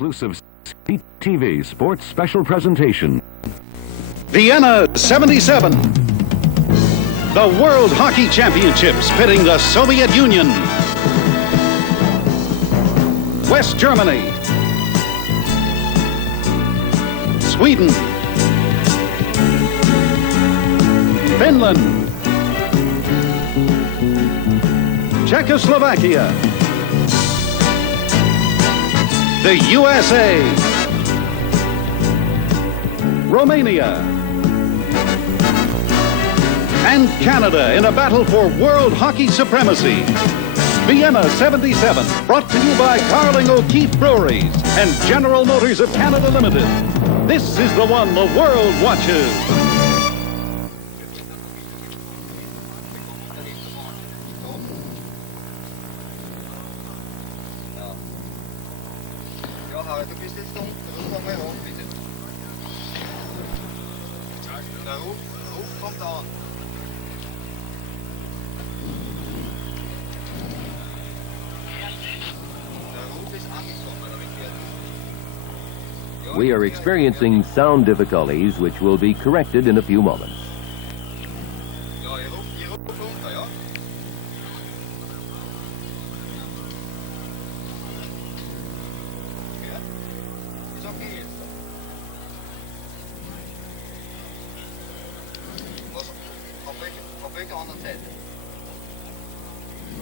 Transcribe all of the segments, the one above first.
Exclusive TV Sports Special Presentation. Vienna 77. The World Hockey Championships pitting the Soviet Union, West Germany, Sweden, Finland, Czechoslovakia, the USA, Romania, and Canada in a battle for world hockey supremacy. Vienna 77, brought to you by Carling O'Keefe Breweries and General Motors of Canada Limited. This is the one the world watches. Du bist jetzt der Ruf einmal hoch, bitte. Der Ruf kommt an. Der Ruf ist angekommen, habe ich gehört. We are experiencing sound difficulties which will be corrected in a few moments. Ja, ihr ruft runter, ja? Ist okay jetzt. Was? Auf welcher anderen Seite?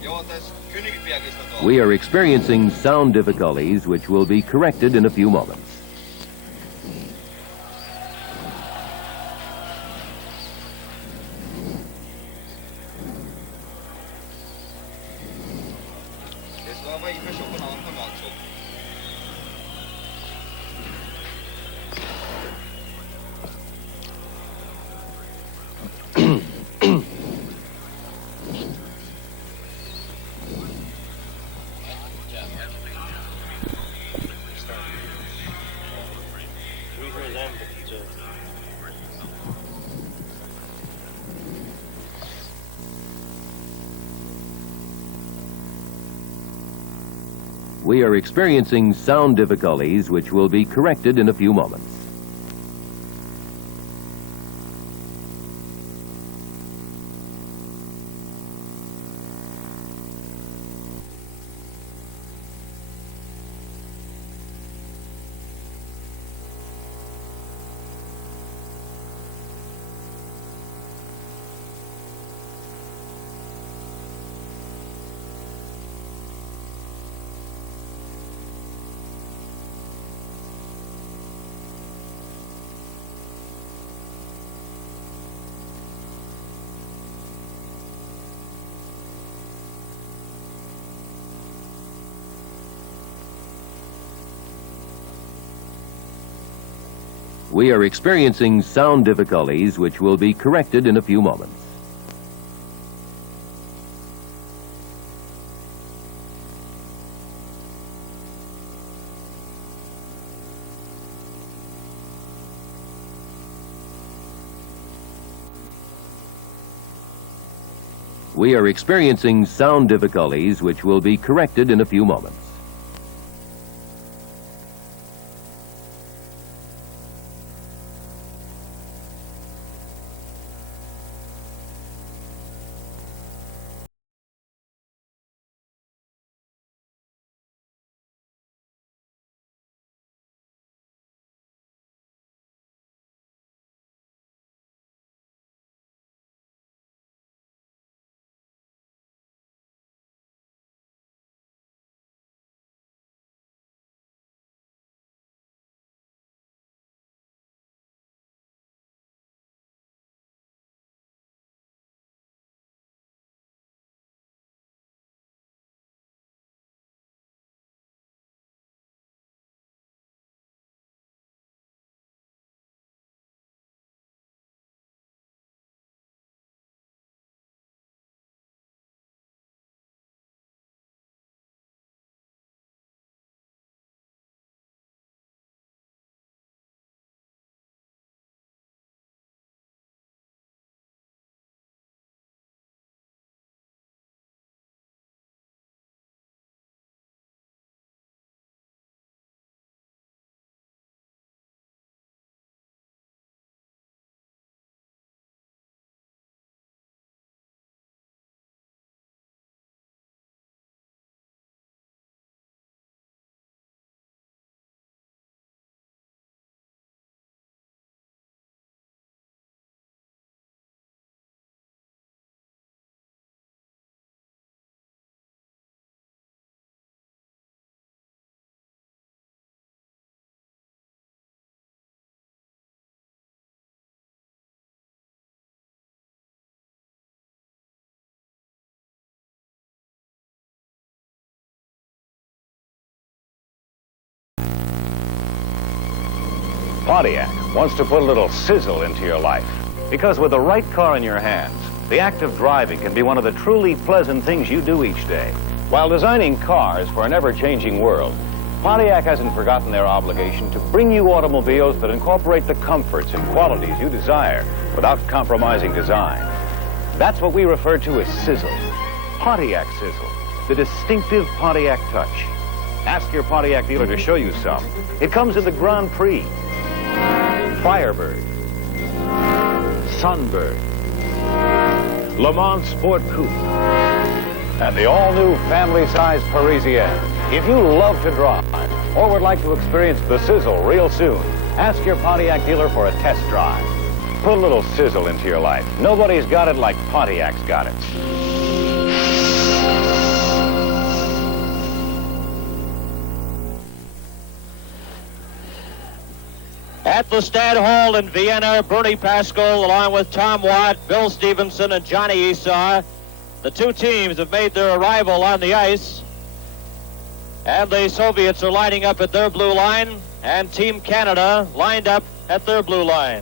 Ja, das Königsberg ist da. We are experiencing sound difficulties which will be corrected in a few moments. Das war aber immer schon von Anfang an so. We are experiencing sound difficulties which will be corrected in a few moments. We are experiencing sound difficulties which will be corrected in a few moments. We are experiencing sound difficulties which will be corrected in a few moments. Pontiac wants to put a little sizzle into your life. Because with the right car in your hands, the act of driving can be one of the truly pleasant things you do each day. While designing cars for an ever-changing world, Pontiac hasn't forgotten their obligation to bring you automobiles that incorporate the comforts and qualities you desire without compromising design. That's what we refer to as sizzle. Pontiac sizzle, the distinctive Pontiac touch. Ask your Pontiac dealer to show you some. It comes in the Grand Prix, Firebird, Sunbird, Le Mans Sport Coupe, and the all-new family-size Parisienne. If you love to drive or would like to experience the sizzle real soon, ask your Pontiac dealer for a test drive. Put a little sizzle into your life. Nobody's got it like Pontiac's got it. At the Stad Hall in Vienna, Bernie Pascal, along with Tom Watt, Bill Stevenson, and Johnny Esau, the two teams have made their arrival on the ice. And the Soviets are lining up at their blue line, and Team Canada lined up at their blue line.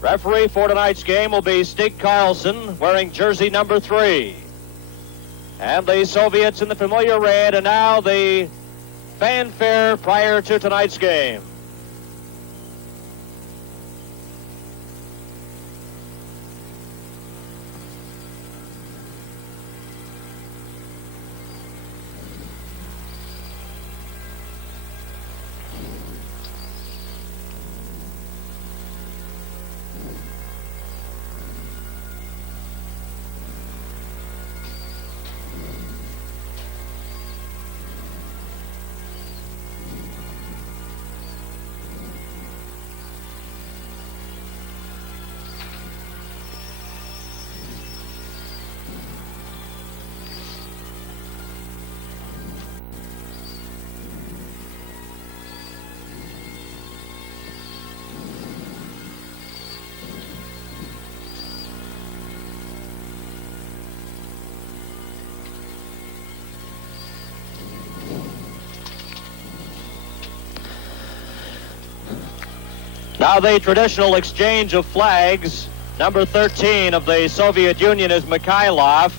Referee for tonight's game will be Stig Carlson, wearing jersey number 3. And the Soviets in the familiar red, and now the fanfare prior to tonight's game. Now the traditional exchange of flags. Number 13 of the Soviet Union is Mikhailov,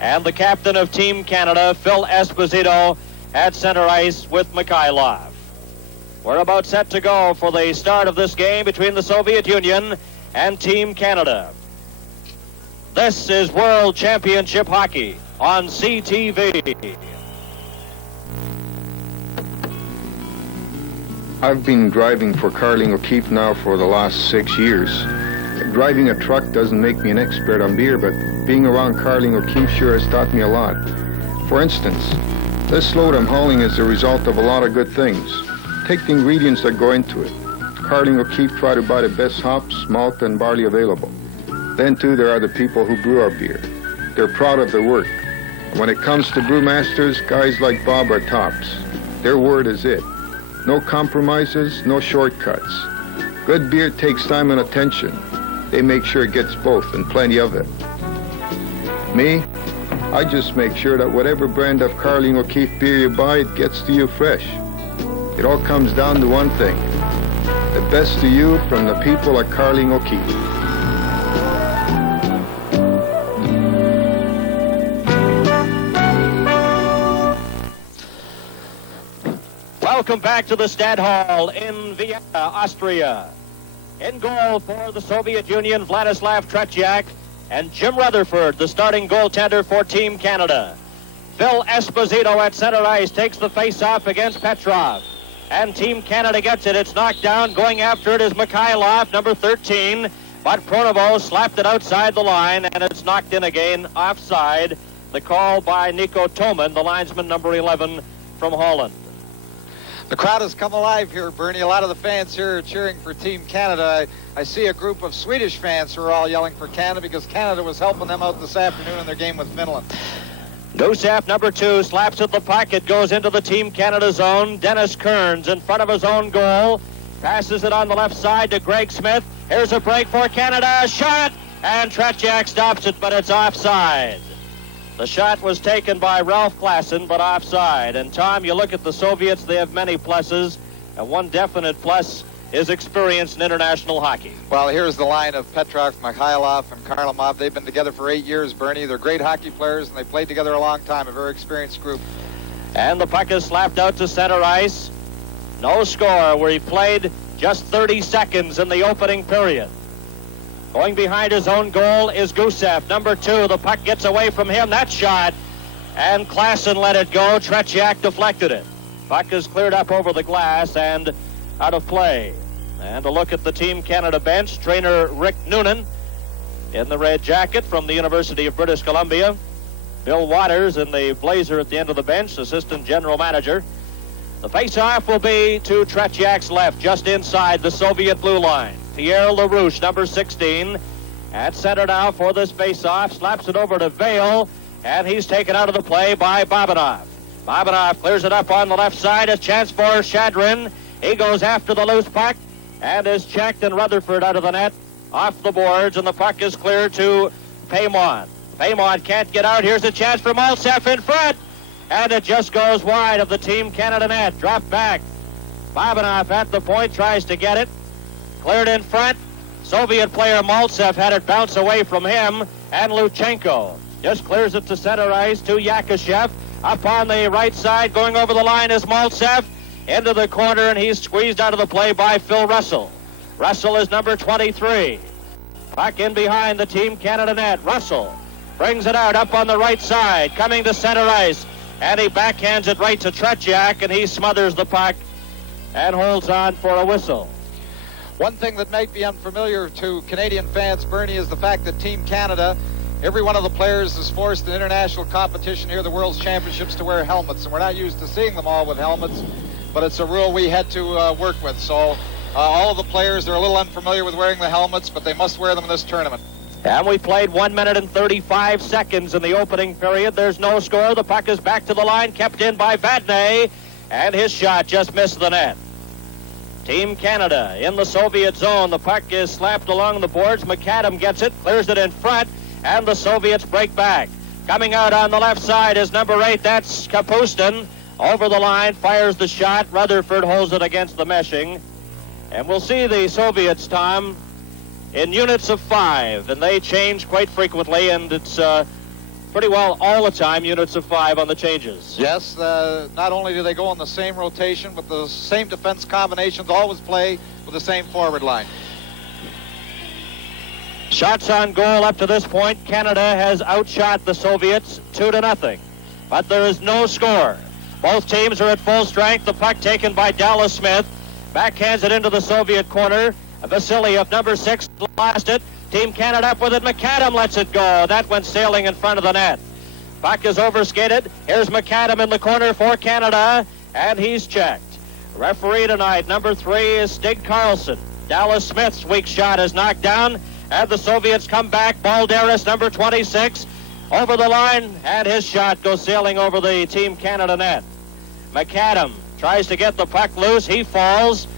and the captain of Team Canada, Phil Esposito, at center ice with Mikhailov. We're about set to go for the start of this game between the Soviet Union and Team Canada. This is World Championship Hockey on CTV. I've been driving for Carling O'Keefe now for the last 6 years. Driving a truck doesn't make me an expert on beer, but being around Carling O'Keefe sure has taught me a lot. For instance, this load I'm hauling is the result of a lot of good things. Take the ingredients that go into it. Carling O'Keefe try to buy the best hops, malt, and barley available. Then, too, there are the people who brew our beer. They're proud of their work. And when it comes to brewmasters, guys like Bob are tops. Their word is it. No compromises, no shortcuts. Good beer takes time and attention. They make sure it gets both, and plenty of it. Me, I just make sure that whatever brand of Carling O'Keefe beer you buy, it gets to you fresh. It all comes down to one thing. The best to you from the people at Carling O'Keefe. Welcome back to the Stad Hall in Vienna, Austria. In goal for the Soviet Union, Vladislav Tretiak, and Jim Rutherford, the starting goaltender for Team Canada. Phil Esposito at center ice takes the face-off against Petrov. And Team Canada gets it. It's knocked down. Going after it is Mikhailov, number 13. But Pronovo slapped it outside the line, and it's knocked in again, offside. The call by Nico Toman, the linesman number 11 from Holland. The crowd has come alive here, Bernie. A lot of the fans here are cheering for Team Canada. I see a group of Swedish fans who are all yelling for Canada because Canada was helping them out this afternoon in their game with Finland. Dusap, number 2, slaps at the puck. It goes into the Team Canada zone. Dennis Kearns in front of his own goal. Passes it on the left side to Greg Smith. Here's a break for Canada. Shot! And Tretiak stops it, but it's offside. The shot was taken by Ralph Klassen, but offside. And Tom, you look at the Soviets, they have many pluses. And one definite plus is experience in international hockey. Well, here's the line of Petrov, Mikhailov, and Karlamov. They've been together for 8 years, Bernie. They're great hockey players, and they played together a long time, a very experienced group. And the puck is slapped out to center ice. No score, where he played just 30 seconds in the opening period. Going behind his own goal is Gusev, number 2. The puck gets away from him. That shot, and Klassen let it go. Tretiak deflected it. Puck is cleared up over the glass and out of play. And a look at the Team Canada bench. Trainer Rick Noonan in the red jacket from the University of British Columbia. Bill Waters in the blazer at the end of the bench, assistant general manager. The face-off will be to Tretiak's left, just inside the Soviet blue line. Pierre LaRouche, number 16, at center now for this face-off. Slaps it over to Vale, and he's taken out of the play by Babanov. Babanov clears it up on the left side. A chance for Shadrin. He goes after the loose puck and is checked, and Rutherford out of the net, off the boards, and the puck is cleared to Paymon. Paymon can't get out. Here's a chance for Maltsev in front, and it just goes wide of the Team Canada net. Dropped back. Babanov at the point, tries to get it. Cleared in front. Soviet player Maltsev had it bounce away from him, and Luchenko just clears it to center ice to Yakashev. Up on the right side, going over the line is Maltsev. Into the corner, and he's squeezed out of the play by Phil Russell. Russell is number 23. Puck in behind the Team Canada net. Russell brings it out up on the right side, coming to center ice, and he backhands it right to Tretiak, and he smothers the puck and holds on for a whistle. One thing that might be unfamiliar to Canadian fans, Bernie, is the fact that Team Canada, every one of the players is forced in international competition here, the World's Championships, to wear helmets, and we're not used to seeing them all with helmets, but it's a rule we had to work with. So all of the players, they're a little unfamiliar with wearing the helmets, but they must wear them in this tournament. And we played 1 minute and 35 seconds in the opening period. There's no score. The puck is back to the line, kept in by Vadnais, and his shot just missed the net. Team Canada in the Soviet zone. The puck is slapped along the boards. McAdam gets it, clears it in front, and the Soviets break back. Coming out on the left side is number 8. That's Kapustin. Over the line, fires the shot. Rutherford holds it against the meshing. And we'll see the Soviets, Tom, in units of 5, and they change quite frequently, and it's pretty well all the time units of 5 on the changes. Yes, not only do they go on the same rotation, but the same defense combinations always play with the same forward line. Shots on goal up to this point. Canada has outshot the Soviets 2-0, but there is no score. Both teams are at full strength. The puck taken by Dallas Smith. Backhands it into the Soviet corner. Vasiliev, number 6, lost it. Team Canada up with it. McAdam lets it go. That went sailing in front of the net. Puck is overskated. Here's McAdam in the corner for Canada, and he's checked. Referee tonight, number 3, is Stig Karlsson. Dallas Smith's weak shot is knocked down, and the Soviets come back. Balderas, number 26, over the line, and his shot goes sailing over the Team Canada net. McAdam tries to get the puck loose. He falls.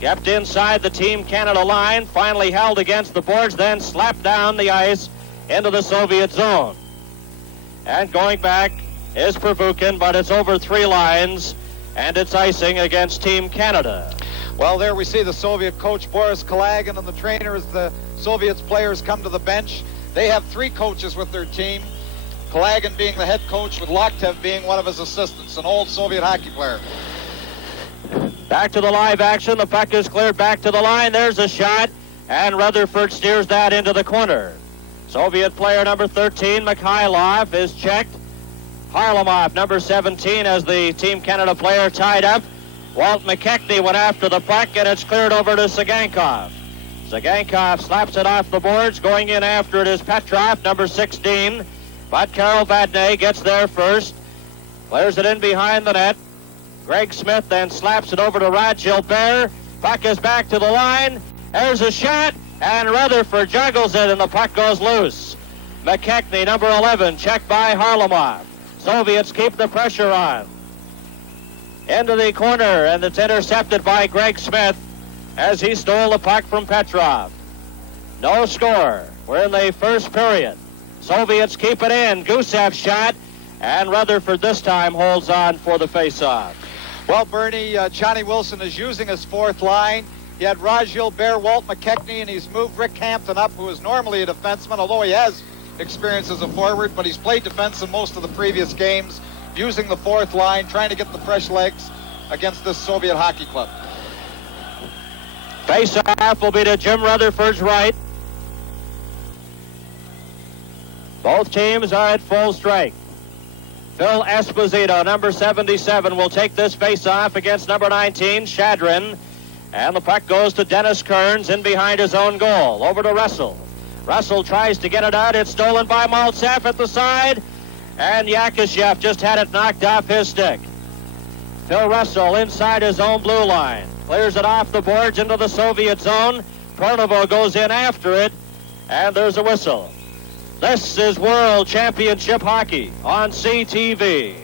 Kept inside the Team Canada line, finally held against the boards, then slapped down the ice into the Soviet zone. And going back is Pervukin, but it's over 3 lines, and it's icing against Team Canada. Well, there we see the Soviet coach Boris Kalagin and the trainer as the Soviets players come to the bench. They have 3 coaches with their team, Kalagin being the head coach, with Loktev being one of his assistants, an old Soviet hockey player. Back to the live action. The puck is cleared back to the line. There's a shot, and Rutherford steers that into the corner. Soviet player number 13, Mikhailov, is checked. Harlamov, number 17, as the Team Canada player tied up. Walt McKechnie went after the puck, and it's cleared over to Sagankov. Sagankov slaps it off the boards. Going in after it is Petrov, number 16. But Karel Vadnais gets there first. Clears it in behind the net. Greg Smith then slaps it over to Rod Gilbert. Puck is back to the line. There's a shot, and Rutherford juggles it, and the puck goes loose. McKechnie, number 11, checked by Harlamov. Soviets keep the pressure on. Into the corner, and it's intercepted by Greg Smith as he stole the puck from Petrov. No score. We're in the first period. Soviets keep it in. Gusev shot, and Rutherford this time holds on for the face-off. Well, Bernie, Johnny Wilson is using his fourth line. He had Raj Gilbert, Walt McKechnie, and he's moved Rick Hampton up, who is normally a defenseman, although he has experience as a forward, but he's played defense in most of the previous games, using the fourth line, trying to get the fresh legs against this Soviet hockey club. Face-off will be to Jim Rutherford's right. Both teams are at full strength. Phil Esposito, number 77, will take this face-off against number 19, Shadrin. And the puck goes to Dennis Kearns in behind his own goal. Over to Russell. Russell tries to get it out. It's stolen by Maltsev at the side. And Yakashev just had it knocked off his stick. Phil Russell inside his own blue line. Clears it off the boards into the Soviet zone. Pronovo goes in after it. And there's a whistle. This is World Championship Hockey on CTV.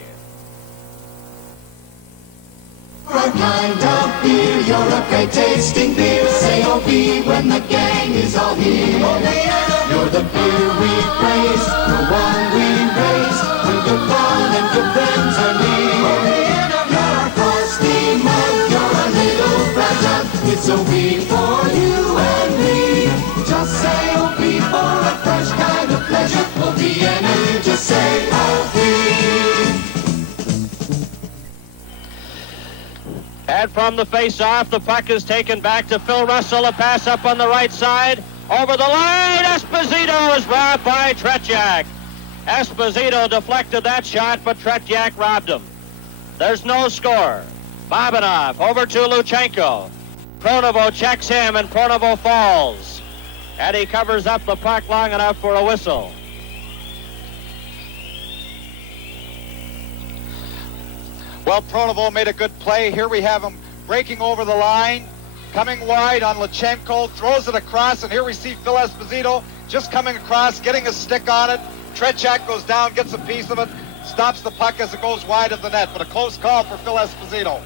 You're a kind of beer, you're a great tasting beer. Say O.B. when the gang is all here. You're the beer we praise, the one we raise, when good fun and good friends are near. You're our frosty mug, you're a little fragile. It's O.B. for you and me. Just say O.B. for a fresh kind of pleasure. O.B. and just say O.B. And from the face-off, the puck is taken back to Phil Russell. A pass up on the right side. Over the line, Esposito is robbed by Tretiak. Esposito deflected that shot, but Tretiak robbed him. There's no score. Bobanov over to Luchenko. Pronovo checks him, and Pronovo falls. And he covers up the puck long enough for a whistle. Well, Pronovo made a good play. Here we have him breaking over the line, coming wide on Luchenko, throws it across, and here we see Phil Esposito just coming across, getting a stick on it. Tretiak goes down, gets a piece of it, stops the puck as it goes wide of the net, but a close call for Phil Esposito.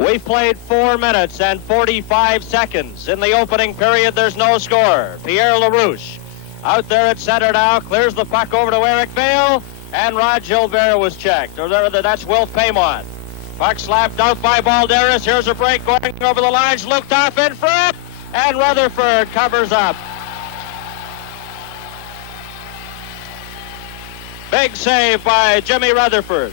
We've played 4 minutes and 45 seconds. In the opening period, there's no score. Pierre LaRouche out there at center now, clears the puck over to Eric Vale, and Rod Gilbert was checked. Or that's Wilf Paymont. Puck slapped out by Balderas. Here's a break going over the lines. Looked off in front, and Rutherford covers up. Big save by Jimmy Rutherford.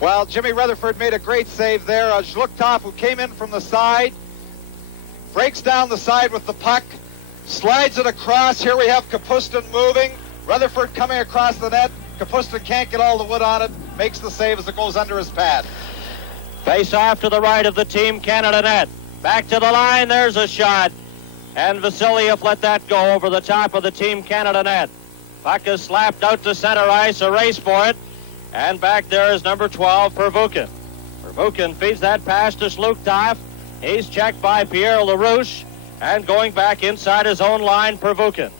Well, Jimmy Rutherford made a great save there. Zhluktov, who came in from the side, breaks down the side with the puck, slides it across. Here we have Kapustin moving. Rutherford coming across the net. Kapustin can't get all the wood on it. Makes the save as it goes under his pad. Face off to the right of the Team Canada net. Back to the line. There's a shot. And Vasiliev let that go over the top of the Team Canada net. Puck is slapped out to center ice. A race for it. And back there is number 12, Pervukin. Pervukin feeds that pass to Zhluktov. He's checked by Pierre LaRouche. And going back inside his own line, Pervukin.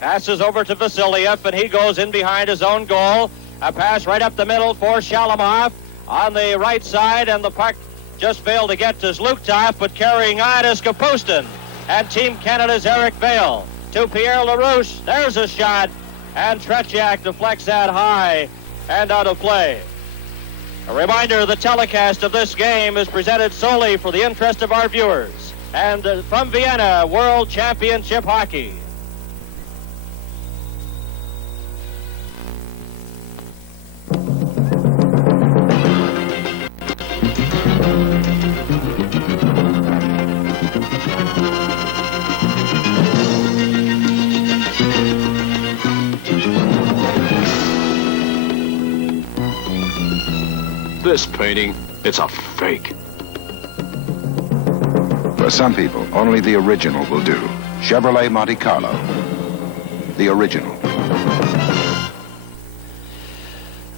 Passes over to Vasiliev, and he goes in behind his own goal. A pass right up the middle for Shalamov on the right side, and the puck just failed to get to Zhluktov, but carrying on is Kapustin. And Team Canada's Eric Vale to Pierre LaRouche. There's a shot, and Tretiak deflects that high and out of play. A reminder, the telecast of this game is presented solely for the interest of our viewers. And from Vienna, World Championship Hockey. This painting, it's a fake. For some people, only the original will do. Chevrolet Monte Carlo. The original.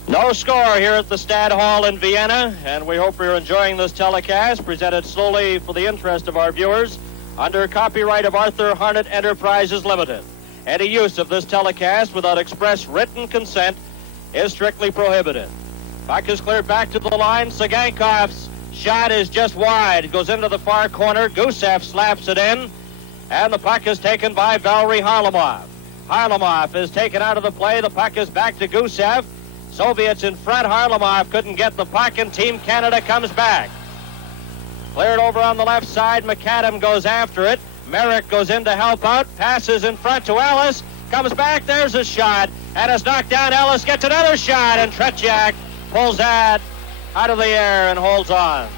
No score here at the Stad Hall in Vienna, and we hope you're enjoying this telecast, presented solely for the interest of our viewers, under copyright of Arthur Harnett Enterprises Limited. Any use of this telecast without express written consent is strictly prohibited. Puck is cleared back to the line. Sagankov's shot is just wide. It goes into the far corner. Gusev slaps it in, and the puck is taken by Valery Harlamov. Harlamov is taken out of the play. The puck is back to Gusev. Soviets in front. Harlamov couldn't get the puck, and Team Canada comes back. Cleared over on the left side. McAdam goes after it. Merrick goes in to help out. Passes in front to Ellis. Comes back. There's a shot. And it's knocked down. Ellis gets another shot. And Tretiak pulls that out of the air and holds on.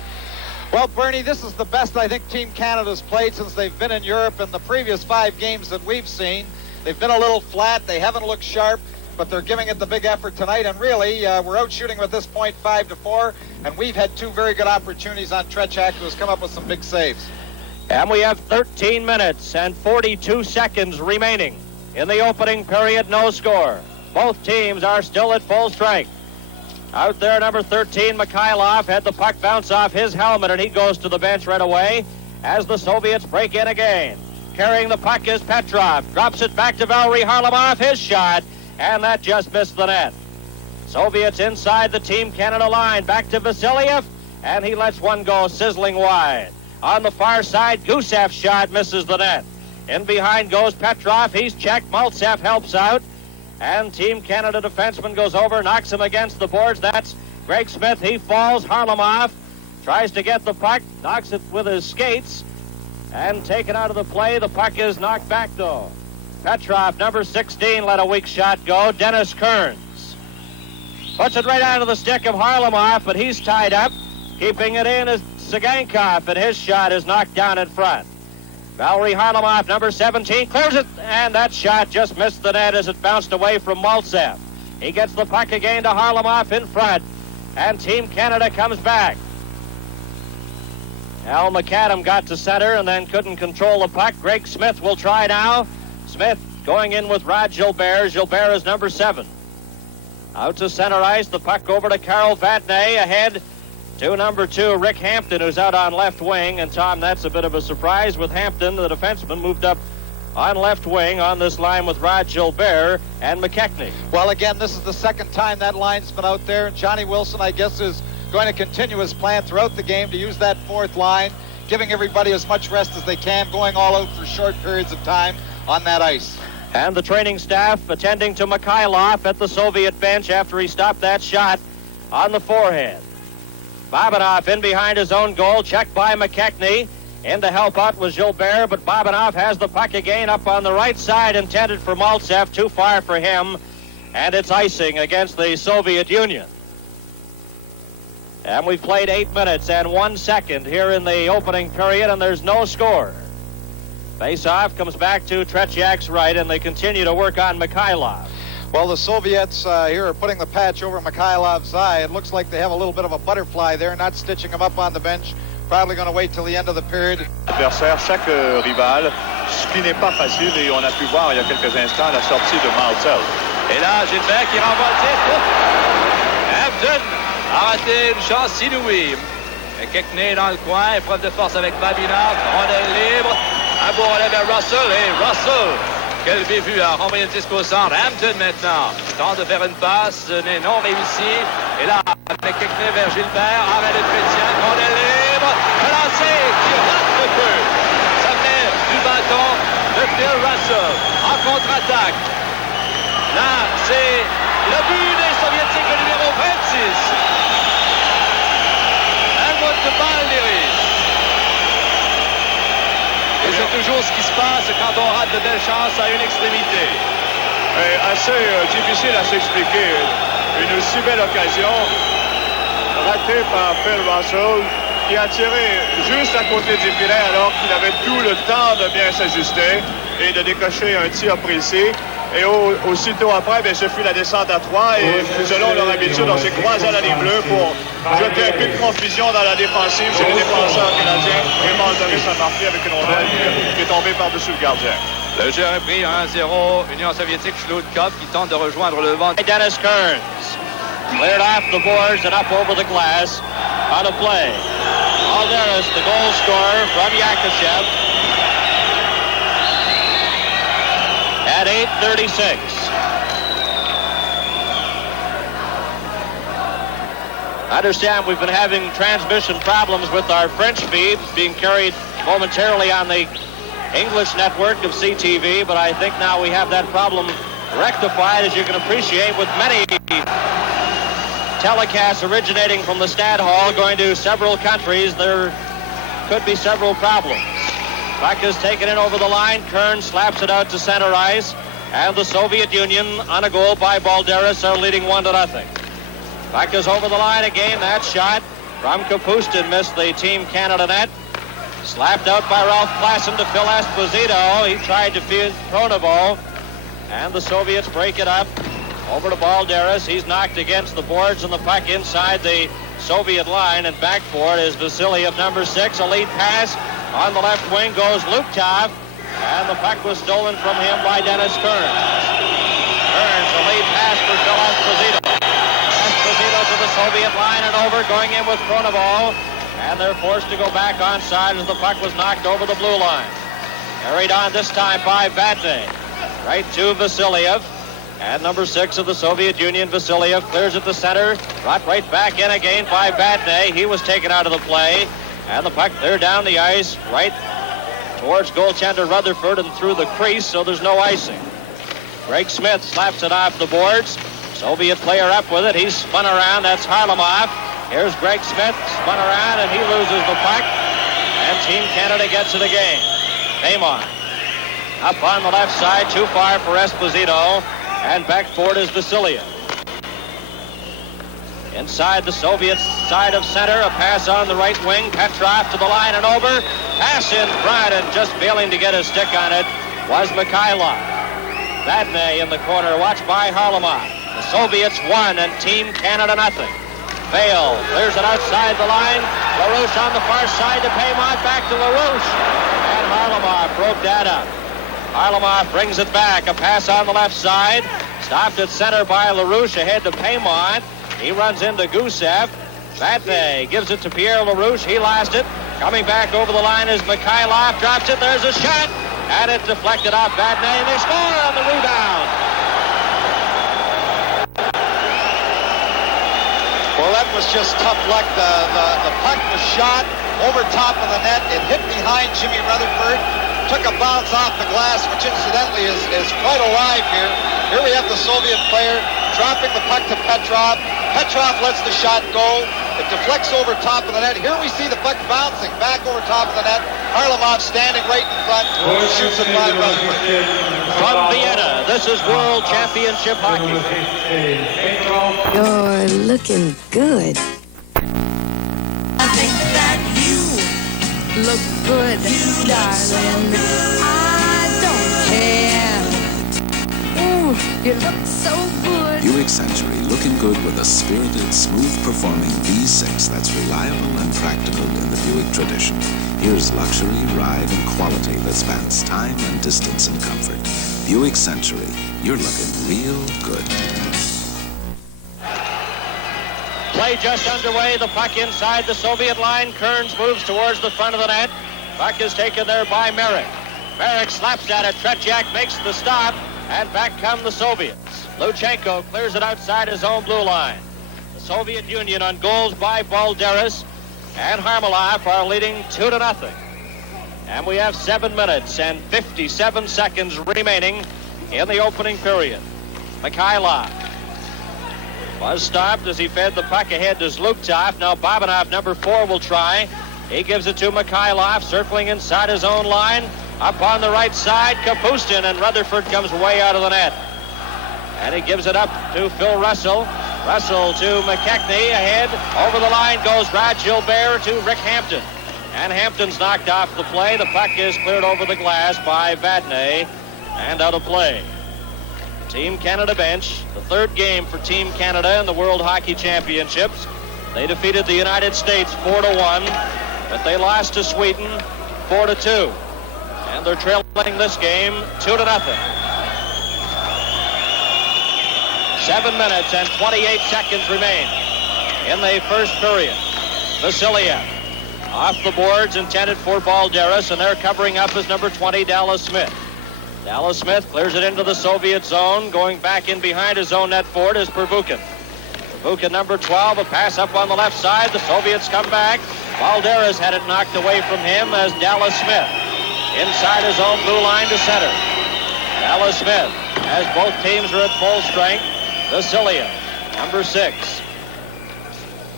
Well, Bernie, this is the best I think Team Canada's played since they've been in Europe in the previous 5 games that we've seen. They've been a little flat. They haven't looked sharp, but they're giving it the big effort tonight. And really, we're out shooting at this point 5-4, and we've had 2 very good opportunities on Tretiak, who's come up with some big saves. And we have 13 minutes and 42 seconds remaining in the opening period. No score. Both teams are still at full strength. Out there, number 13, Mikhailov, had the puck bounce off his helmet, and he goes to the bench right away as the Soviets break in again. Carrying the puck is Petrov. Drops it back to Valery Harlamov, his shot, and that just missed the net. Soviets inside the Team Canada line. Back to Vasiliev, and he lets one go sizzling wide. On the far side, Gusev's shot misses the net. In behind goes Petrov. He's checked. Maltsev helps out. And Team Canada defenseman goes over, knocks him against the boards. That's Greg Smith. He falls. Harlamov tries to get the puck, knocks it with his skates, and taken out of the play. The puck is knocked back, though. Petrov, number 16, let a weak shot go. Dennis Kearns puts it right onto the stick of Harlamov, but he's tied up. Keeping it in is Sagankov, and his shot is knocked down in front. Valery Harlamov, number 17, clears it, and that shot just missed the net as it bounced away from Maltsev. He gets the puck again to Harlamov in front, and Team Canada comes back. Al McAdam got to center and then couldn't control the puck. Greg Smith will try now. Smith going in with Rod Gilbert. Gilbert is number 7. Out to center ice, the puck over to Carl Vatney, ahead to number 2, Rick Hampton, who's out on left wing. And Tom, that's a bit of a surprise with Hampton, the defenseman, moved up on left wing on this line with Rod Gilbert and McKechnie. Well, again, this is the second time that line's been out there, and Johnny Wilson, I guess, is going to continue his plan throughout the game to use that 4th line, giving everybody as much rest as they can, going all out for short periods of time on that ice. And the training staff attending to Mikhailov at the Soviet bench after he stopped that shot on the forehead. Bobanov in behind his own goal, checked by McKechnie. In to help out was Gilbert, but Bobanov has the puck again up on the right side, intended for Maltsev, too far for him, and it's icing against the Soviet Union. And we've played 8 minutes and 1 second here in the opening period, and there's no score. Face-off comes back to Tretiak's right, and they continue to work on Mikhailov. Well, the Soviets here are putting the patch over Mikhailov's eye. It looks like they have a little bit of a butterfly there, not stitching him up on the bench. Probably going to wait till the end of the period. Adversaire, chaque rival, ce qui n'est pas facile, et on a pu voir il y a quelques instants la sortie de Maltsev. Et là, Gilbert qui renvoie le tir. Hampton a raté une chance inouïe. McKechnie dans le coin, épreuve de force avec Babinov, rondelle libre, un beau relais vers Russell, et Russell, quel bévue, a renvoyé le disque au centre. Hampton maintenant tente de faire une passe, n'est non réussi, et là, McKechnie vers Gilbert, arrêt de Tretiak, rondelle libre, lancé, qui rate le peu. Ça met du bâton de Bill Russell en contre-attaque. Là, c'est le but des Soviétiques, le numéro 26. Helmut de Balderis. Et c'est toujours ce qui se passe quand on rate de belles chances à une extrémité. Assez difficile à s'expliquer. Une si belle occasion ratée par Bill Russell, qui a tiré juste à côté du filet alors qu'il avait tout le temps de bien s'ajuster et de décocher un tir précis. Et aussitôt après, ce fut la descente à 3 et selon leur habitude, on s'est croisé à la ligne bleue pour jeter un peu de confusion dans la défensive chez les défenseurs canadiens. Et Balderis a marqué avec une rondelle qui est tombée par-dessus le gardien. Le jeu est pris 1-0. Union soviétique, Schludkov qui tente de rejoindre le vent. Dennis Kearns cleared off the boards and up over the glass on a play. Balderis, the goal scorer from Yakushev. At 8:36. I understand we've been having transmission problems with our French feed being carried momentarily on the English network of CTV, but I think now we have that problem rectified, as you can appreciate, with many telecast originating from the Stad Hall going to several countries, there could be several problems. Puck is taken in over the line. Kern slaps it out to center ice. And the Soviet Union, on a goal by Balderas, are leading 1-0. Puck is over the line again. That shot from Kapustin missed the Team Canada net. Slapped out by Ralph Klassen to Phil Esposito. He tried to feed Pronovo. And the Soviets break it up. Over to Balderas. He's knocked against the boards and the puck inside the Soviet line. And back for it is Vasiliev, number 6. A lead pass. On the left wing goes Luktov. And the puck was stolen from him by Dennis Kearns. Kearns, a lead pass for Phil Esposito. Esposito to the Soviet line and over, going in with Pronovo. And they're forced to go back onside as the puck was knocked over the blue line. Carried on this time by Vatne. Right to Vasiliev. And number 6 of the Soviet Union, Vasiliev, clears at the center. Brought right back in again by Vatne. He was taken out of the play. And the puck cleared down the ice right towards goaltender Rutherford and through the crease, so there's no icing. Greg Smith slaps it off the boards. Soviet player up with it. He's spun around. That's Harlamov. Here's Greg Smith, spun around, and he loses the puck. And Team Canada gets it again. Paymon up on the left side, too far for Esposito. And back for it is Vasiliev. Inside the Soviet side of center, a pass on the right wing. Petrov to the line and over. Pass in front, and just failing to get a stick on it was Mikhailov. Vatne in the corner, watched by Harlamov. The Soviets won and Team Canada nothing. Vale clears it outside the line. LaRouche on the far side to Paymont, back to LaRouche. And Harlamov broke that up. Harlamov brings it back. A pass on the left side. Stopped at center by LaRouche, ahead to Paymont. He runs into Gusev. Vatne gives it to Pierre LaRouche. He lost it. Coming back over the line is Mikhailov. Drops it. There's a shot. And it deflected off Vatne. And they score on the rebound. Well, that was just tough luck. The puck was shot over top of the net. It hit behind Jimmy Rutherford. Took a bounce off the glass, which incidentally is quite alive here. Here we have the Soviet player dropping the puck to Petrov. Petrov lets the shot go. It deflects over top of the net. Here we see the puck bouncing back over top of the net. Harlamov standing right in front. Shoots it by Rutherford. From Vienna, this is World Championship Hockey. You're looking good. I think that you Look good, darling. I don't care. Ooh, you look so good. Buick Century, looking good with a spirited, smooth-performing V6 that's reliable and practical in the Buick tradition. Here's luxury, ride, and quality that spans time and distance and comfort. Buick Century, you're looking real good. Play just underway. The puck inside the Soviet line. Kearns moves towards the front of the net. Puck is taken there by Merrick. Merrick slaps at it. Tretiak makes the stop. And back come the Soviets. Luchenko clears it outside his own blue line. The Soviet Union on goals by Balderas and Harlamov are leading 2-0. And we have 7 minutes and 57 seconds remaining in the opening period. Mikhailov was stopped as he fed the puck ahead to Zluktov. Now Babanov, number 4, will try. He gives it to Mikhailov, circling inside his own line. Up on the right side, Kapustin, and Rutherford comes way out of the net. And he gives it up to Phil Russell. Russell to McKechnie, ahead. Over the line goes Rod Gilbert to Rick Hampton. And Hampton's knocked off the play. The puck is cleared over the glass by Vatne and out of play. Team Canada bench, the third game for Team Canada in the World Hockey Championships. They defeated the United States 4-1, but they lost to Sweden 4-2. And they're trailing this game 2-0. 7 minutes and 28 seconds remain in the first period. Vasiliev off the boards, intended for Balderas, and they're covering up as number 20, Dallas Smith. Dallas Smith clears it into the Soviet zone. Going back in behind his own net forward is Pervukin. Pervukin, number 12, a pass up on the left side. The Soviets come back. Balderas had it knocked away from him as Dallas Smith inside his own blue line to center. Dallas Smith, as both teams are at full strength. Vasiliev, number 6.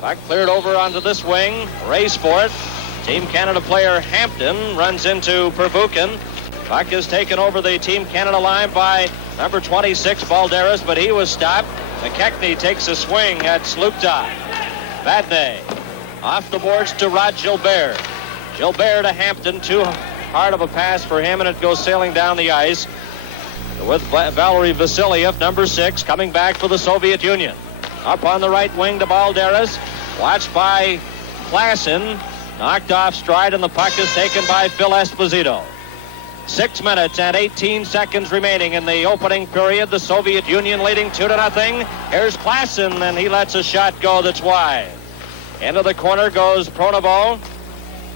Puck cleared over onto this wing. Race for it. Team Canada player Hampton runs into Pervukin. Puck is taken over the Team Canada line by number 26, Balderas, but he was stopped. McKechnie takes a swing at Slukta. Vadnais off the boards to Rod Gilbert. Gilbert to Hampton. Too hard of a pass for him, and it goes sailing down the ice with Valery Vasiliev, number 6, coming back for the Soviet Union. Up on the right wing to Balderas. Watched by Klassen. Knocked off stride, and the puck is taken by Phil Esposito. 6 minutes and 18 seconds remaining in the opening period. The Soviet Union leading 2-0. Here's Klassen, and he lets a shot go that's wide. Into the corner goes Pronovo.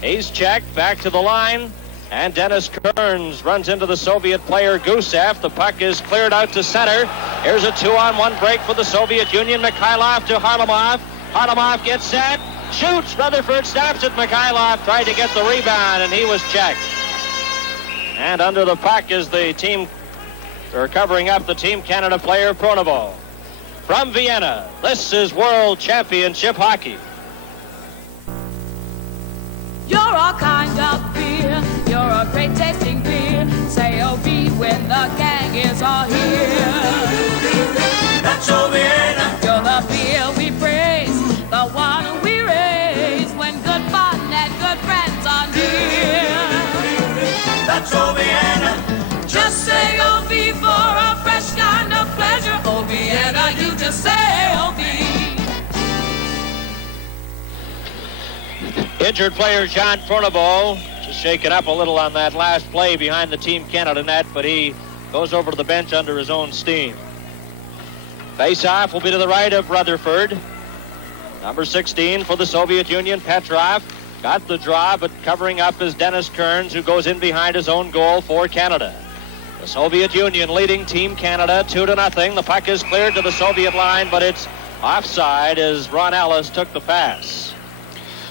He's checked back to the line, and Dennis Kearns runs into the Soviet player Gusev. The puck is cleared out to center. Here's a 2-on-1 break for the Soviet Union. Mikhailov to Harlamov. Harlamov gets set, shoots. Rutherford stops it. Mikhailov tried to get the rebound, and he was checked. And under the puck is the team, or covering up the Team Canada player Pronovo. From Vienna, this is World Championship Hockey. You're all kind of beer. You're a great tasting beer. Say oh be when the gang is all here. That's your Vienna. You're the beer we praise, the one we raise when good fun and good friends are near. That's your Vienna. Just say oh be for a fresh kind of pleasure. Oh Vienna, you just say oh be. Injured player John Pronovo just shaken up a little on that last play behind the Team Canada net, but he goes over to the bench under his own steam. Face-off will be to the right of Rutherford. Number 16 for the Soviet Union, Petrov. Got the draw, but covering up is Dennis Kearns, who goes in behind his own goal for Canada. The Soviet Union leading Team Canada 2-0. The puck is cleared to the Soviet line, but it's offside as Ron Ellis took the pass.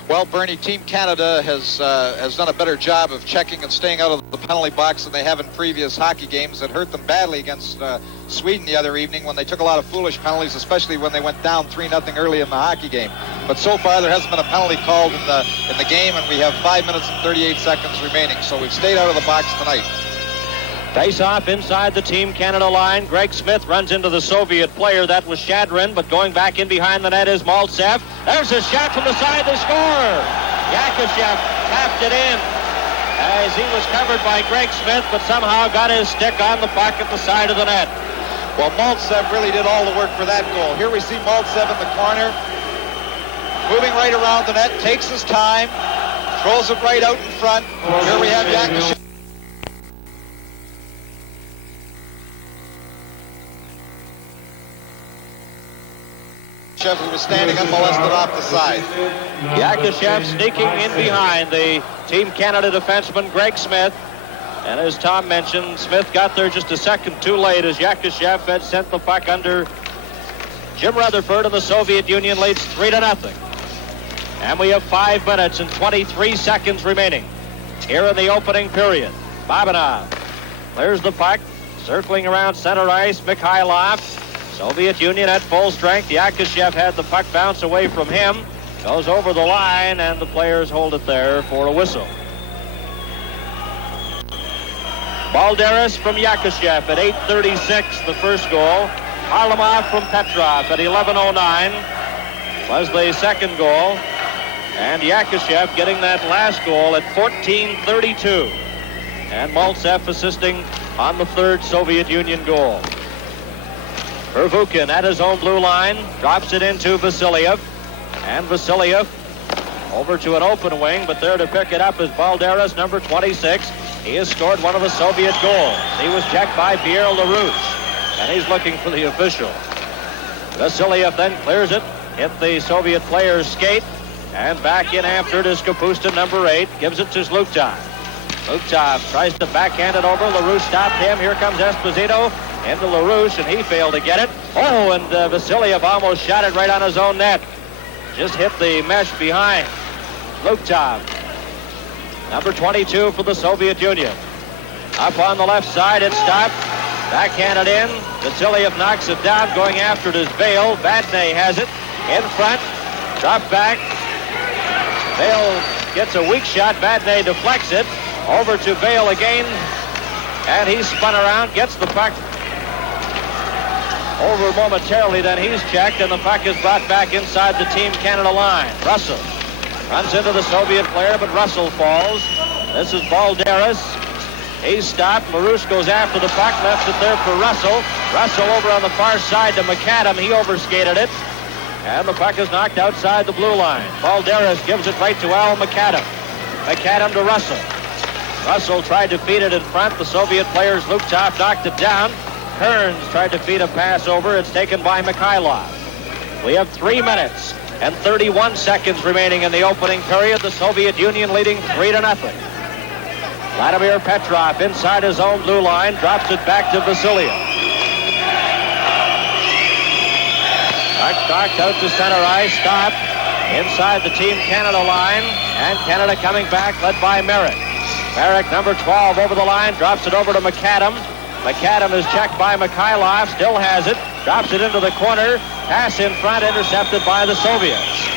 Well, Bernie, Team Canada has done a better job of checking and staying out of the penalty box than they have in previous hockey games. It hurt them badly against Sweden the other evening when they took a lot of foolish penalties, especially when they went down 3-0 early in the hockey game. But so far, there hasn't been a penalty called in the game, and we have 5 minutes and 38 seconds remaining. So we've stayed out of the box tonight. Face-off inside the Team Canada line. Greg Smith runs into the Soviet player. That was Shadrin, but going back in behind the net is Maltsev. There's a shot from the side. They score. Yakashev tapped it in as he was covered by Greg Smith, but somehow got his stick on the puck at the side of the net. Well, Maltsev really did all the work for that goal. Here we see Maltsev in the corner, moving right around the net, takes his time, throws it right out in front. Here we have Yakashev. Who was standing unmolested off the side. Yakashev sneaking in behind the Team Canada defenseman Greg Smith. And as Tom mentioned, Smith got there just a second too late as Yakashev had sent the puck under Jim Rutherford, and the Soviet Union leads 3-0. And we have 5 minutes and 23 seconds remaining here in the opening period. Babanov clears the puck, circling around center ice. Mikhailov. Soviet Union at full strength. Yakashev had the puck bounce away from him. Goes over the line, and the players hold it there for a whistle. Balderas from Yakashev at 8:36, the first goal. Harlamov from Petrov at 11:09 was the second goal. And Yakashev getting that last goal at 14:32. And Maltsev assisting on the third Soviet Union goal. Pervukin at his own blue line, drops it into Vasiliev, and Vasiliev over to an open wing, but there to pick it up is Balderas, number 26. He has scored one of the Soviet goals. He was checked by Pierre LaRouche, and he's looking for the official. Vasiliev then clears it, hit the Soviet player's skate, and back in after it is Kapustin, number 8, gives it to Zluktov. Zluktov tries to backhand it over. LaRouche stopped him. Here comes Esposito into LaRouche, and he failed to get it. Oh, and Vasiliev almost shot it right on his own net. Just hit the mesh behind. Zluktov, number 22 for the Soviet Union. Up on the left side, it's stopped. Backhanded in. Vasiliev knocks it down. Going after it is Bale. Vadnais has it in front. Drop back. Vale gets a weak shot. Vadnais deflects it. Over to Vale again. And he's spun around, gets the puck over momentarily, then he's checked, and the puck is brought back inside the Team Canada line. Russell runs into the Soviet player, but Russell falls. This is Balderas. He's stopped. LaRouche goes after the puck, left it there for Russell. Russell over on the far side to McAdam. He overskated it, and the puck is knocked outside the blue line. Balderas gives it right to Al McAdam. McAdam to Russell. Russell tried to feed it in front. The Soviet players, Luketov, knocked it down. Kearns tried to feed a pass over. It's taken by Mikhailov. We have 3 minutes and 31 seconds remaining in the opening period. The Soviet Union leading 3-0. Vladimir Petrov inside his own blue line, drops it back to Vasiliev. Knocked out to center ice, stopped inside the Team Canada line, and Canada coming back, led by Merrick. Merrick, number 12, over the line, drops it over to McAdam. McAdam is checked by Mikhailov, still has it, drops it into the corner, pass in front, intercepted by the Soviets.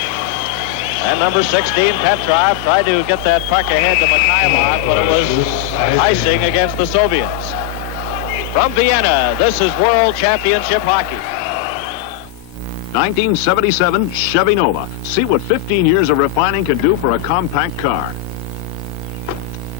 And number 16, Petrov, tried to get that puck ahead to Mikhailov, but it was icing against the Soviets. From Vienna, this is World Championship Hockey. 1977 Chevy Nova. See what 15 years of refining can do for a compact car.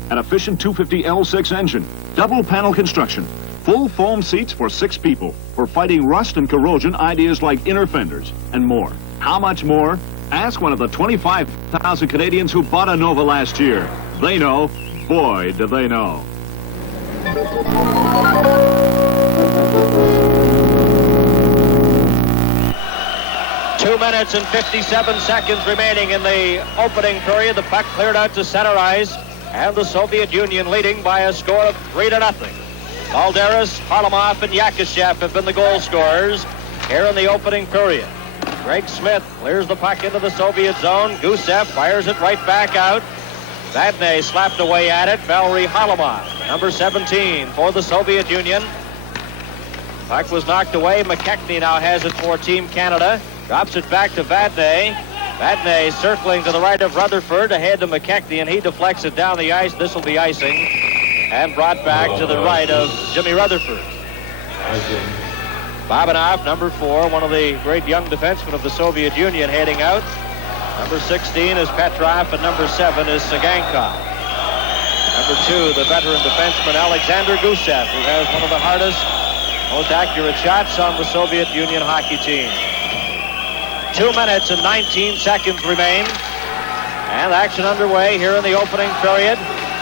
An efficient 250 L6 engine, double panel construction, full foam seats for 6 people, for fighting rust and corrosion, ideas like inner fenders, and more. How much more? Ask one of the 25,000 Canadians who bought a Nova last year. They know. Boy, do they know. Two minutes and 57 seconds remaining in the opening period. The puck cleared out to center ice, and the Soviet Union leading by a score of 3-0. Balderas, Harlamov, and Yakishev have been the goal scorers here in the opening period. Greg Smith clears the puck into the Soviet zone. Gusev fires it right back out. Vadnais slapped away at it. Valery Harlamov, number 17 for the Soviet Union. Puck was knocked away. McKechnie now has it for Team Canada. Drops it back to Vadnais. Vadnais circling to the right of Rutherford, ahead to McKechnie, and he deflects it down the ice. This will be icing, and brought back to the right of Jimmy Rutherford. Babanov, number 4, one of the great young defensemen of the Soviet Union, heading out. Number 16 is Petrov, and number 7 is Sagankov. Number 2, the veteran defenseman Alexander Gusev, who has one of the hardest, most accurate shots on the Soviet Union hockey team. 2 minutes and 19 seconds remain, and action underway here in the opening period.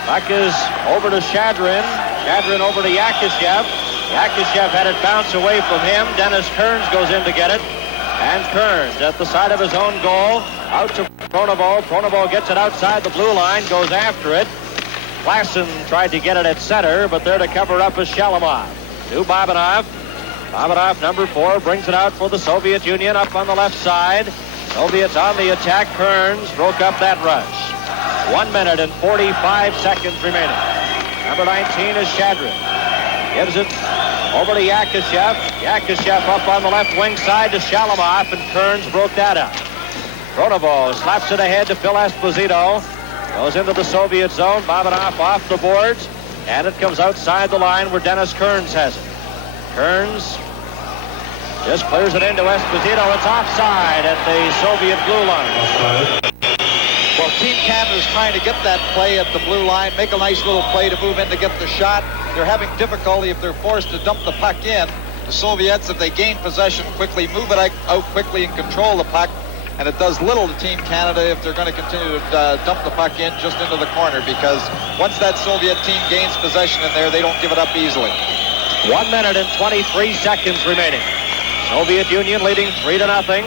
Puck is over to Shadrin. Shadrin over to Yakishev. Yakishev had it bounce away from him. Dennis Kearns goes in to get it. And Kearns at the side of his own goal. Out to Pronovo. Pronovo gets it outside the blue line, goes after it. Klassen tried to get it at center, but there to cover up is Shalamov. To Babanov. Babanov, number 4, brings it out for the Soviet Union up on the left side. Soviets on the attack. Kearns broke up that rush. 1 minute and 45 seconds remaining. Number 19 is Shadrin. Gives it over to Yakishev. Yakishev up on the left wing side to Shalamov, and Kearns broke that up. Pronovo slaps it ahead to Phil Esposito. Goes into the Soviet zone. Babanov off the boards, and it comes outside the line where Dennis Kearns has it. Kearns just clears it into Esposito. It's offside at the Soviet blue line. Well, Team Canada is trying to get that play at the blue line, make a nice little play to move in to get the shot. They're having difficulty if they're forced to dump the puck in. The Soviets, if they gain possession quickly, move it out quickly and control the puck. And it does little to Team Canada if they're going to continue to dump the puck in just into the corner, because once that Soviet team gains possession in there, they don't give it up easily. 1 minute and 23 seconds remaining. Soviet Union leading 3-0,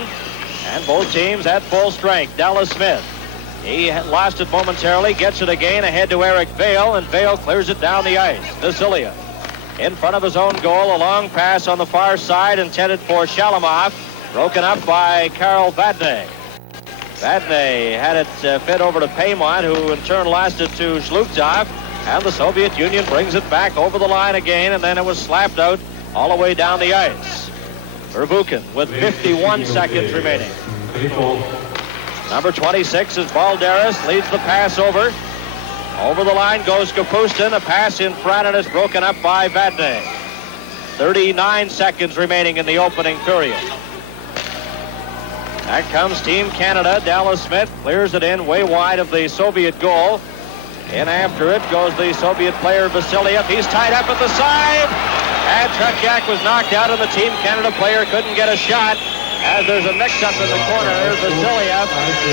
and both teams at full strength. Dallas Smith, he lost it momentarily, gets it again ahead to Eric Vale, and Vale clears it down the ice. Vasilia in front of his own goal, a long pass on the far side intended for Shalamov, broken up by Karl Vadnais. Vadnais had it fed over to Paymont, who in turn lost it to Zhlukov, and the Soviet Union brings it back over the line again, and then it was slapped out all the way down the ice. Verbuchen with 51 seconds remaining. Number 26 is Balderas, leads the pass over. Over the line goes Kapustin, a pass in front, and it's broken up by Vadnais. 39 seconds remaining in the opening period. Back comes Team Canada. Dallas Smith clears it in way wide of the Soviet goal. In after it goes the Soviet player Vasiliev. He's tied up at the side. And Tretiak was knocked out, and the Team Canada player couldn't get a shot. As there's a mix-up in the corner, there's Vasiliev